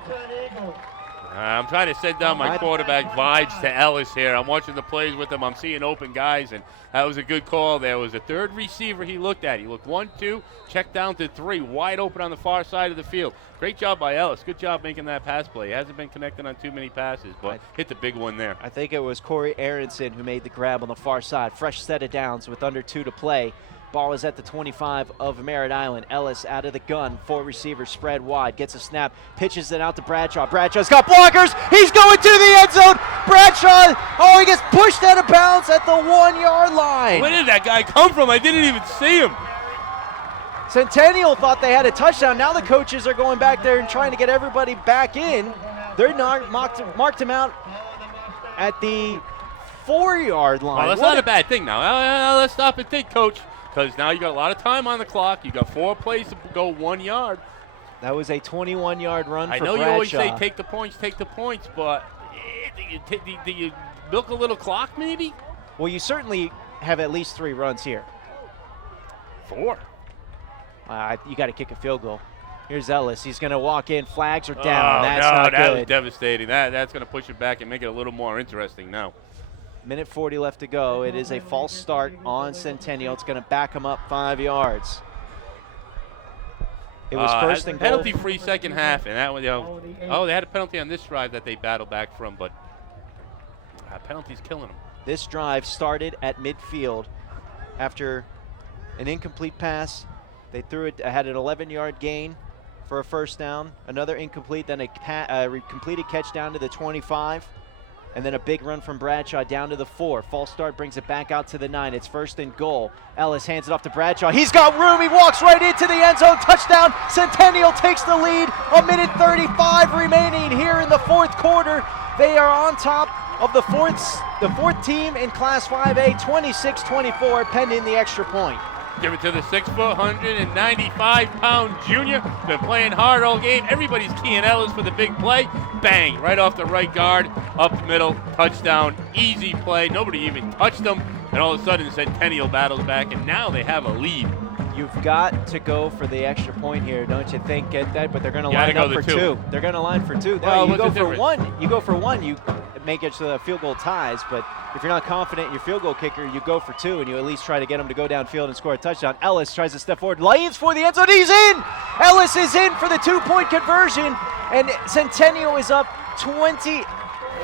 I'm trying to set down my quarterback vibes to Ellis here. I'm watching the plays with him. I'm seeing open guys, and that was a good call. There was a 3rd receiver he looked at. He looked 1, 2, checked down to 3, wide open on the far side of the field. Great job by Ellis. Good job making that pass play. He hasn't been connected on too many passes, but hit the big one there. I think it was Corey Aronson who made the grab on the far side. Fresh set of downs with under 2 to play. Ball is at the 25 of Merritt Island. Ellis out of the gun. 4 receivers spread wide. Gets a snap. Pitches it out to Bradshaw. Bradshaw's got blockers. He's going to the end zone. Bradshaw. Oh, he gets pushed out of bounds at the 1-yard line. Where did that guy come from? I didn't even see him. Centennial thought they had a touchdown. Now the coaches are going back there and trying to get everybody back in. They're not marked him out at the 4-yard line. Well, that's not a bad thing now. Let's stop and think, Coach. Because now you got a lot of time on the clock. You got 4 plays to go 1 yard. That was a 21-yard run for Bradshaw. I know you always say take the points, but do you milk a little clock maybe? Well, you certainly have at least 3 runs here. 4. You got to kick a field goal. Here's Ellis. He's going to walk in. Flags are down. Oh, That's no, not that good. was devastating. That's going to push it back and make it a little more interesting now. Minute 40 left to go. It is a false start on Centennial. It's going to back them up 5 yards. It was first and goal. Penalty-free second half, and that was, they had a penalty on this drive that they battled back from, but penalty's killing them. This drive started at midfield after an incomplete pass. They threw it, had an 11-yard gain for a first down, another incomplete, then a completed catch down to the 25. And then a big run from Bradshaw down to the 4. False start brings it back out to the 9. It's first and goal. Ellis hands it off to Bradshaw. He's got room. He walks right into the end zone. Touchdown. Centennial takes the lead. A minute 35 remaining here in the 4th quarter. They are on top of the fourth team in Class 5A, 26-24, pending the extra point. Give it to the 6', 195-pound junior. Been playing hard all game. Everybody's keying Ellis for the big play. Bang, right off the right guard, up the middle, touchdown, easy play. Nobody even touched them. And all of a sudden, Centennial battles back, and now they have a lead. You've got to go for the extra point here, don't you think? Get that, but they're going to line up for 2. They're going to line for 2. No, Well, you go for 1. You go for 1. You make it so the field goal ties. But if you're not confident in your field goal kicker, you go for 2, and you at least try to get him to go downfield and score a touchdown. Ellis tries to step forward, lanes for the end zone. He's in. Ellis is in for the 2-point conversion, and Centennial is up 20.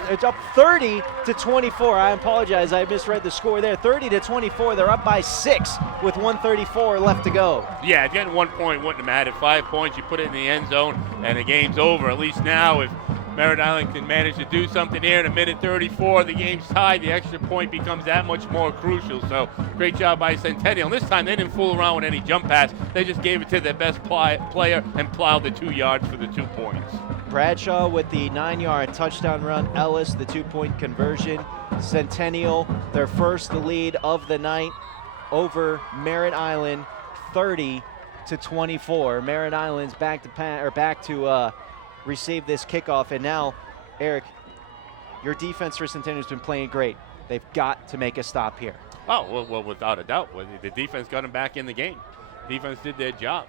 It's up 30-24. I apologize, I misread the score there. 30-24. They're up by 6 with 1:34 left to go. Yeah, getting 1 point wouldn't have mattered. 5 points, you put it in the end zone, and the game's over. At least now, if Merritt Island can manage to do something here in a minute 34, the game's tied. The extra point becomes that much more crucial. So great job by Centennial. And this time they didn't fool around with any jump pass. They just gave it to their best player and plowed the 2 yards for the 2 points. Bradshaw with the 9-yard touchdown run. Ellis, the 2-point conversion. Centennial, their first lead of the night over Merritt Island, 30-24. Merritt Island's back to receive this kickoff. And now, Eric, your defense for Centennial has been playing great. They've got to make a stop here. Oh, well, without a doubt. The defense got them back in the game. Defense did their job.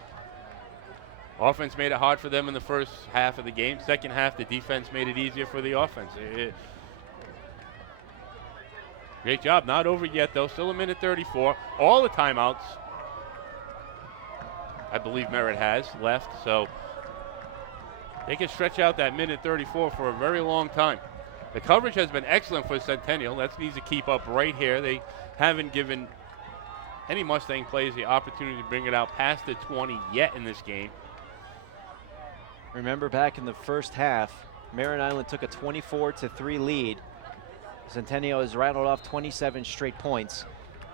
Offense made it hard for them in the first half of the game. Second half, the defense made it easier for the offense. Great job. Not over yet, though. Still a minute 34. All the timeouts, I believe Merritt has left. So they can stretch out that minute 34 for a very long time. The coverage has been excellent for Centennial. That needs to keep up right here. They haven't given any Mustang players the opportunity to bring it out past the 20 yet in this game. Remember back in the first half, Merritt Island took a 24-3 lead. Centennial has rattled off 27 straight points.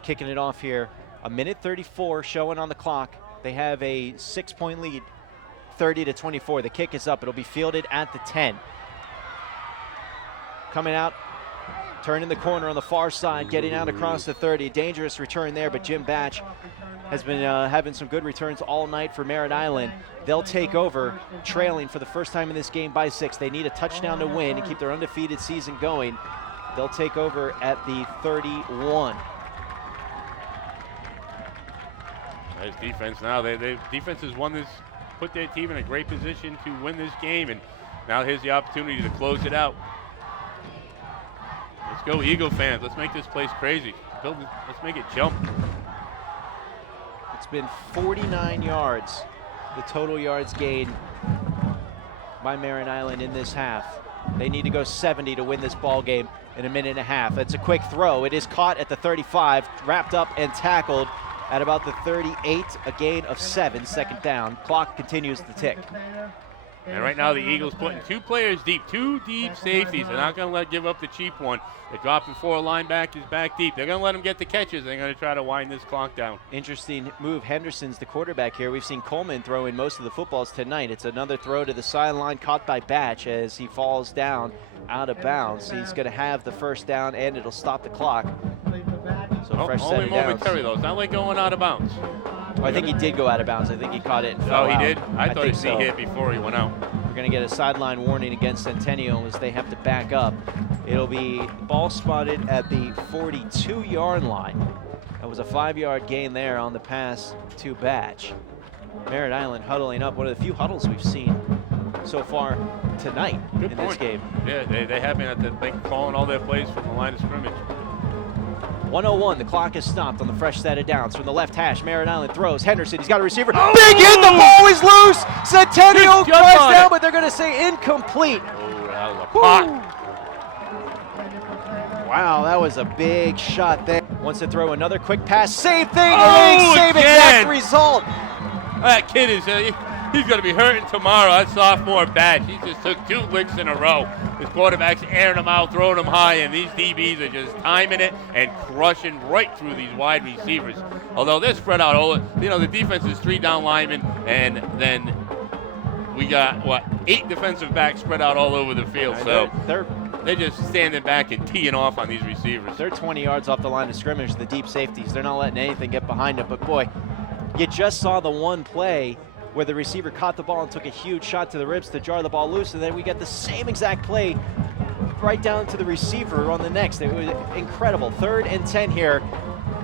Kicking it off here, a minute 34 showing on the clock. They have a 6-point lead, 30-24. The kick is up. It'll be fielded at the 10. Coming out, turning the corner on the far side, getting out across the 30. Dangerous return there, but Jim Batch has been having some good returns all night for Merritt Island. They'll take over, trailing for the first time in this game by 6. They need a touchdown to win and keep their undefeated season going. They'll take over at the 31. Nice defense now. Defense has won this, put their team in a great position to win this game, and now here's the opportunity to close it out. Let's go Eagle fans. Let's make this place crazy. Let's make it jump. It's been 49 yards, the total yards gained by Merritt Island in this half. They need to go 70 to win this ball game in a minute and a half. It's a quick throw. It is caught at the 35, wrapped up and tackled at about the 38, a gain of 7, second down. Clock continues to tick. And right now the Eagles putting 2 players deep, 2 deep safeties. They're not going to give up the cheap one. They're dropping 4 linebackers back deep. They're going to let them get the catches. They're going to try to wind this clock down. Interesting move. Henderson's the quarterback here. We've seen Coleman throw in most of the footballs tonight. It's another throw to the sideline caught by Batch as he falls down out of bounds. He's going to have the first down and it'll stop the clock. So fresh set only of downs. momentary though. It's not like going out of bounds. Oh, I think he did go out of bounds. I think he caught it and fell Oh, he out. did? I thought think he hit before he went out. We're going to get a sideline warning against Centennial as they have to back up. It'll be ball spotted at the 42-yard line. That was a 5-yard gain there on the pass to Batch. Merritt Island huddling up, one of the few huddles we've seen so far tonight in this game. Yeah, they have been at the calling all their plays from the line of scrimmage. 1:01, the clock is stopped on the fresh set of downs. From the left hash, Merritt Island throws. Henderson, he's got a receiver. Big hit, the ball is loose. Centennial drives down, but they're going to say incomplete. Oh, that was a pot. Wow, that was a big shot there. Wants to throw another quick pass. Same thing, same again. exact result. That kid is, he's going to be hurting tomorrow. That sophomore Batch. He just took 2 licks in a row. His quarterback's airing them out, throwing them high, and these DBs are just timing it and crushing right through these wide receivers. Although they're spread out, the defense is 3 down linemen, and then we got, 8 defensive backs spread out all over the field. So they're just standing back and teeing off on these receivers. They're 20 yards off the line of scrimmage, the deep safeties. They're not letting anything get behind them. But, boy, you just saw the one play where the receiver caught the ball and took a huge shot to the ribs to jar the ball loose, and then we get the same exact play right down to the receiver on the next. It was incredible. 3rd and 10 here.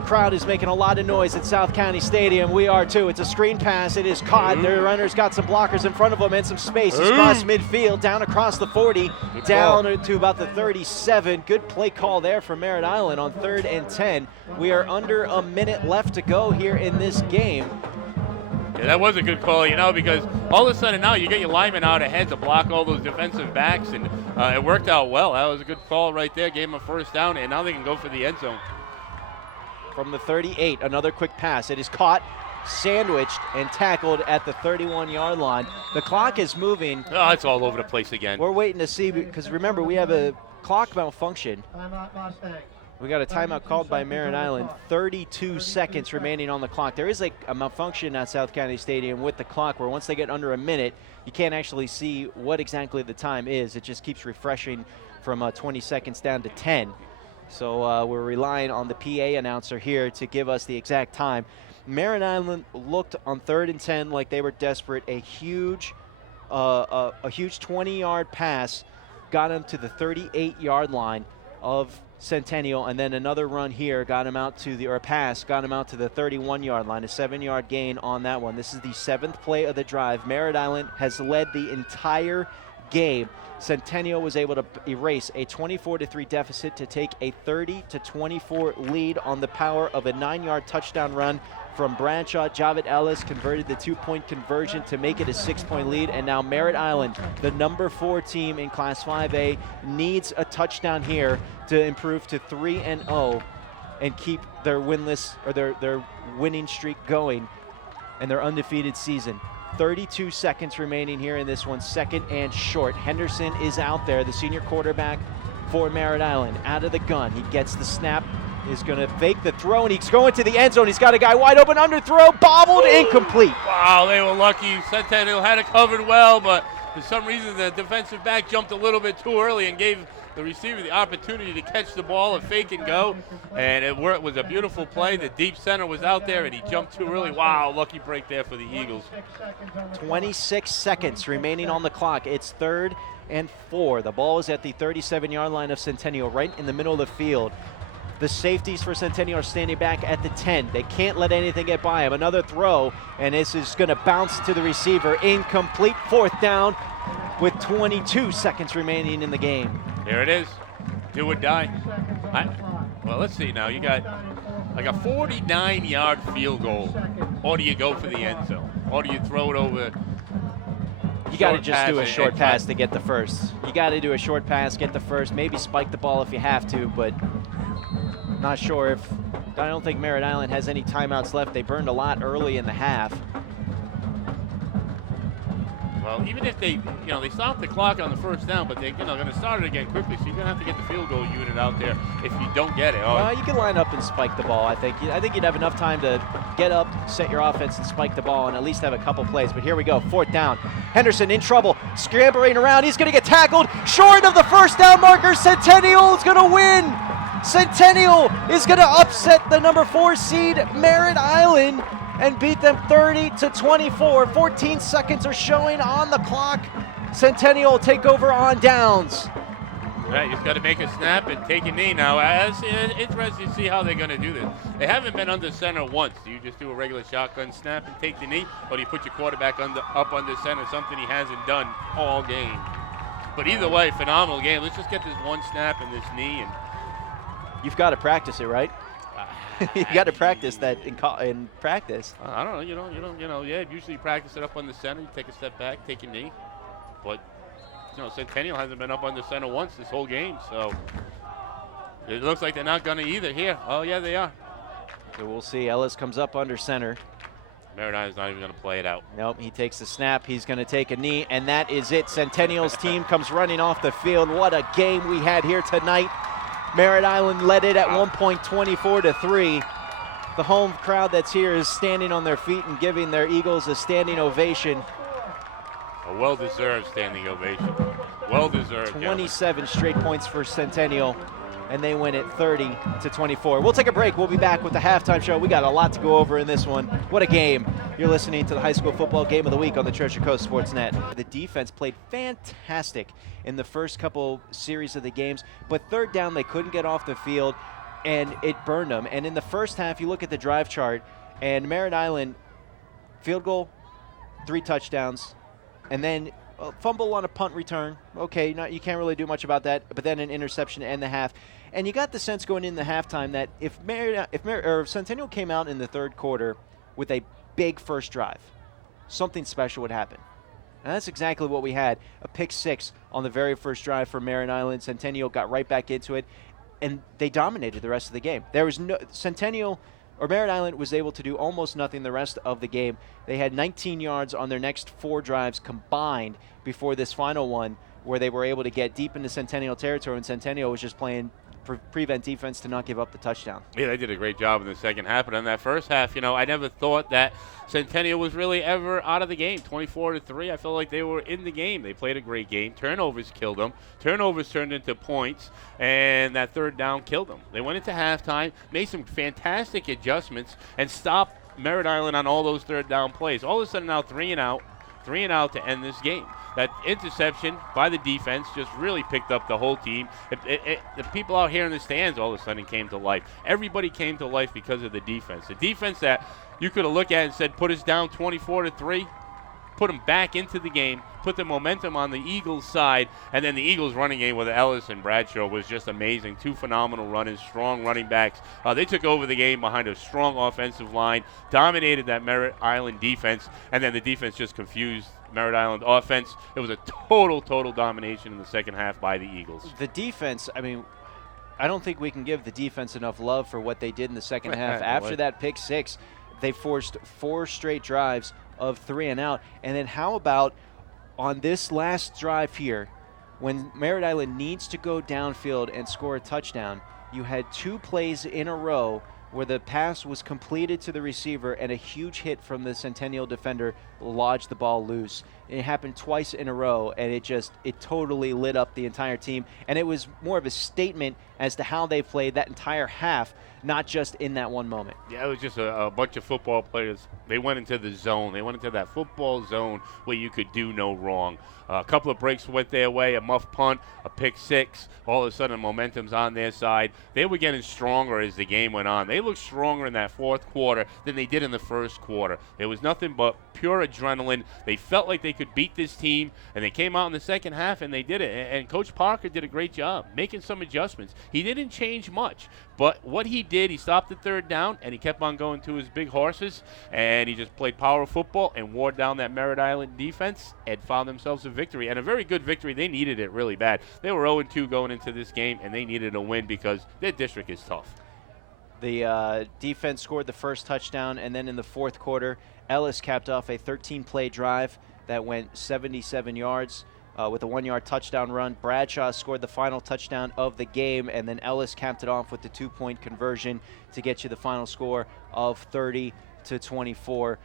Crowd is making a lot of noise at South County Stadium. We are too. It's a screen pass. It is caught. Their runner's got some blockers in front of him and some space. He's crossed midfield, down across the 40, down to about the 37. Good play call there for Merritt Island on 3rd and 10. We are under a minute left to go here in this game. Yeah, that was a good call, because all of a sudden now you get your linemen out ahead to block all those defensive backs, and it worked out well. That was a good call right there. Gave them a first down, and now they can go for the end zone. From the 38, another quick pass. It is caught, sandwiched, and tackled at the 31-yard line. The clock is moving. Oh, it's all over the place again. We're waiting to see, because remember, we have a clock malfunction. Timeout Mustang. We got a timeout called by Merritt Island. 32 seconds remaining on the clock. There is a malfunction at South County Stadium with the clock where once they get under a minute, you can't actually see what exactly the time is. It just keeps refreshing from 20 seconds down to 10. So we're relying on the PA announcer here to give us the exact time. Merritt Island looked on 3rd and 10 like they were desperate. A huge 20-yard pass got him to the 38-yard line of Centennial, and then another run here got him out to the, or a pass got him out to the 31-yard line, a 7-yard gain on that one. This is the 7th play of the drive. Merritt Island has led the entire game. Centennial was able to erase a 24-3 deficit to take a 30-24 lead on the power of a 9-yard touchdown run from Bradshaw. Javed Ellis converted the 2-point conversion to make it a 6-point lead, and now Merritt Island, the number 4 team in Class 5A, needs a touchdown here to improve to 3-0 and keep their winless, or their winning streak going and their undefeated season. 32 seconds remaining here in this one, 2nd and short. Henderson is out there, the senior quarterback for Merritt Island, out of the gun. He gets the snap, is going to fake the throw, and he's going to the end zone. He's got a guy wide open, underthrow, bobbled, incomplete. Wow, they were lucky. Centennial had it covered well, but for some reason the defensive back jumped a little bit too early and gave the receiver the opportunity to catch the ball and fake and go, and it was a beautiful play. The deep center was out there, and he jumped too early. Wow, lucky break there for the Eagles. 26 seconds remaining on the clock. It's 3rd and 4. The ball is at the 37-yard line of Centennial, right in the middle of the field. The safeties for Centennial are standing back at the 10. They can't let anything get by him. Another throw, and this is going to bounce to the receiver. Incomplete. 4th down with 22 seconds remaining in the game. There it is. Do or die. Well, let's see now. You got like a 49-yard field goal. Or do you go for the end zone? Or do you throw it over? You got to just do a short pass to get the first. You got to do a short pass, get the first. Maybe spike the ball if you have to, but not sure if. I don't think Merritt Island has any timeouts left. They burned a lot early in the half. Well, even if they stopped the clock on the first down, but they're going to start it again quickly, so you're going to have to get the field goal unit out there if you don't get it. Well, you can line up and spike the ball, I think. I think you'd have enough time to get up, set your offense, and spike the ball, and at least have a couple plays. But here we go, 4th down. Henderson in trouble, scrambling around. He's going to get tackled short of the first down marker. Centennial is going to win. Centennial is going to upset the number 4 seed Merritt Island and beat them 30-24. 14 seconds are showing on the clock. Centennial will take over on downs. Right, he's got to make a snap and take a knee now. It's interesting to see how they're going to do this. They haven't been under center once. Do you just do a regular shotgun snap and take the knee, or do you put your quarterback up under center, something he hasn't done all game? But either way, phenomenal game. Let's just get this one snap and this knee. And you've got to practice it, right? You got to practice that in practice. I don't know. Yeah, usually you practice it up on the center. You take a step back, take a knee. But Centennial hasn't been up on the center once this whole game, so it looks like they're not going to either. Here, oh yeah, they are. So we'll see. Ellis comes up under center. Merritt Island's not even going to play it out. Nope, he takes the snap. He's going to take a knee, and that is it. Centennial's team comes running off the field. What a game we had here tonight. Merritt Island led it at one point 24-3. The home crowd that's here is standing on their feet and giving their Eagles a standing ovation. A well-deserved standing ovation. Well-deserved. 27 straight points for Centennial, and they win it 30-24. We'll take a break. We'll be back with the halftime show. We got a lot to go over in this one. What a game. You're listening to the High School Football Game of the Week on the Treasure Coast Sportsnet. The defense played fantastic in the first couple series of the games, but 3rd down they couldn't get off the field, and it burned them. And in the first half, you look at the drive chart, and Merritt Island, field goal, 3 touchdowns, and then a fumble on a punt return. Okay, you can't really do much about that, but then an interception to end the half. And you got the sense going into halftime that if Centennial came out in the 3rd quarter with a big first drive, something special would happen. And that's exactly what we had. A pick 6 on the very first drive for Merritt Island. Centennial got right back into it, and they dominated the rest of the game. There was no Merritt Island was able to do almost nothing the rest of the game. They had 19 yards on their next 4 drives combined before this final one, where they were able to get deep into Centennial territory, and Centennial was just playing prevent defense to not give up the touchdown. Yeah, they did a great job in the second half. But in that first half, I never thought that Centennial was really ever out of the game. 24-3, I felt like they were in the game. They played a great game. Turnovers killed them. Turnovers turned into points, and that third down killed them. They went into halftime, made some fantastic adjustments, and stopped Merritt Island on all those third down plays. All of a sudden now 3 and out to end this game. That interception by the defense just really picked up the whole team. The people out here in the stands all of a sudden came to life. Everybody came to life because of the defense. The defense that you could have looked at and said, put us down 24-3, put them back into the game, put the momentum on the Eagles' side, and then the Eagles' running game with Ellis and Bradshaw was just amazing. 2 phenomenal runners, strong running backs. They took over the game behind a strong offensive line, dominated that Merritt Island defense, and then the defense just confused Merritt Island offense. It was a total domination in the second half by the Eagles. The defense, I mean, I don't think we can give the defense enough love for what they did in the second half. After that pick six, they forced 4 straight drives of 3 and out. And then how about on this last drive here, when Merritt Island needs to go downfield and score a touchdown, you had 2 plays in a row where the pass was completed to the receiver and a huge hit from the Centennial defender lodged the ball loose. It happened twice in a row, and it totally lit up the entire team. And it was more of a statement as to how they played that entire half, not just in that one moment. Yeah, it was just a bunch of football players. They went into the zone. They went into that football zone where you could do no wrong. A couple of breaks went their way, a muff punt, a pick six. All of a sudden, momentum's on their side. They were getting stronger as the game went on. They looked stronger in that fourth quarter than they did in the first quarter. There was nothing but pure adrenaline. They felt like they could beat this team, and they came out in the second half, and they did it. And Coach Parker did a great job making some adjustments. He didn't change much, but what he did, he stopped the third down, and he kept on going to his big horses, and he just played power football and wore down that Merritt Island defense and found themselves a victory, and a very good victory. They needed it really bad. They were 0-2 going into this game, and they needed a win because their district is tough. The defense scored the first touchdown, and then in the fourth quarter, Ellis capped off a 13-play drive that went 77 yards with a 1-yard touchdown run. Bradshaw scored the final touchdown of the game, and then Ellis capped it off with the 2-point conversion to get you the final score of 30-24.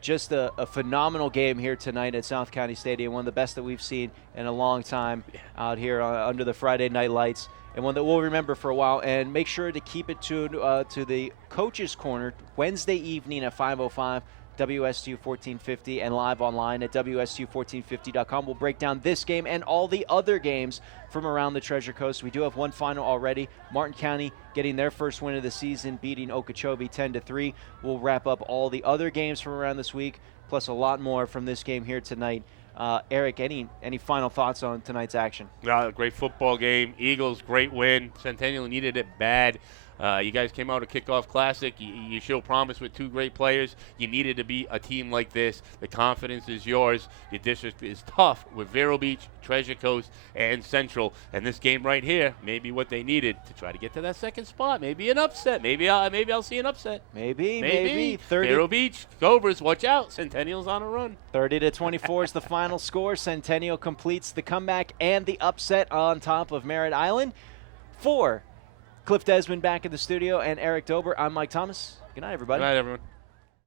Just a phenomenal game here tonight at South County Stadium, one of the best that we've seen in a long time out here under the Friday night lights, and one that we'll remember for a while. And make sure to keep it tuned to the Coach's Corner Wednesday evening at 5:05, WSTU 1450, and live online at WSTU1450.com. We'll break down this game and all the other games from around the Treasure Coast. We do have one final already. Martin County getting their first win of the season, beating Okeechobee 10-3. We'll wrap up all the other games from around this week, plus a lot more from this game here tonight. Eric, any final thoughts on tonight's action? Great football game. Eagles, great win. Centennial needed it bad. You guys came out a kickoff classic. You show promise with 2 great players. You needed to be a team like this. The confidence is yours. Your district is tough with Vero Beach, Treasure Coast, and Central. And this game right here may be what they needed to try to get to that second spot. Maybe an upset. Maybe I'll see an upset. Maybe. 30. Vero Beach, Cobras, watch out. Centennial's on a run. 30-24 is the final score. Centennial completes the comeback and the upset on top of Merritt Island. For Cliff Desmond back in the studio and Eric Dober, I'm Mike Thomas. Good night, everybody. Good night, everyone.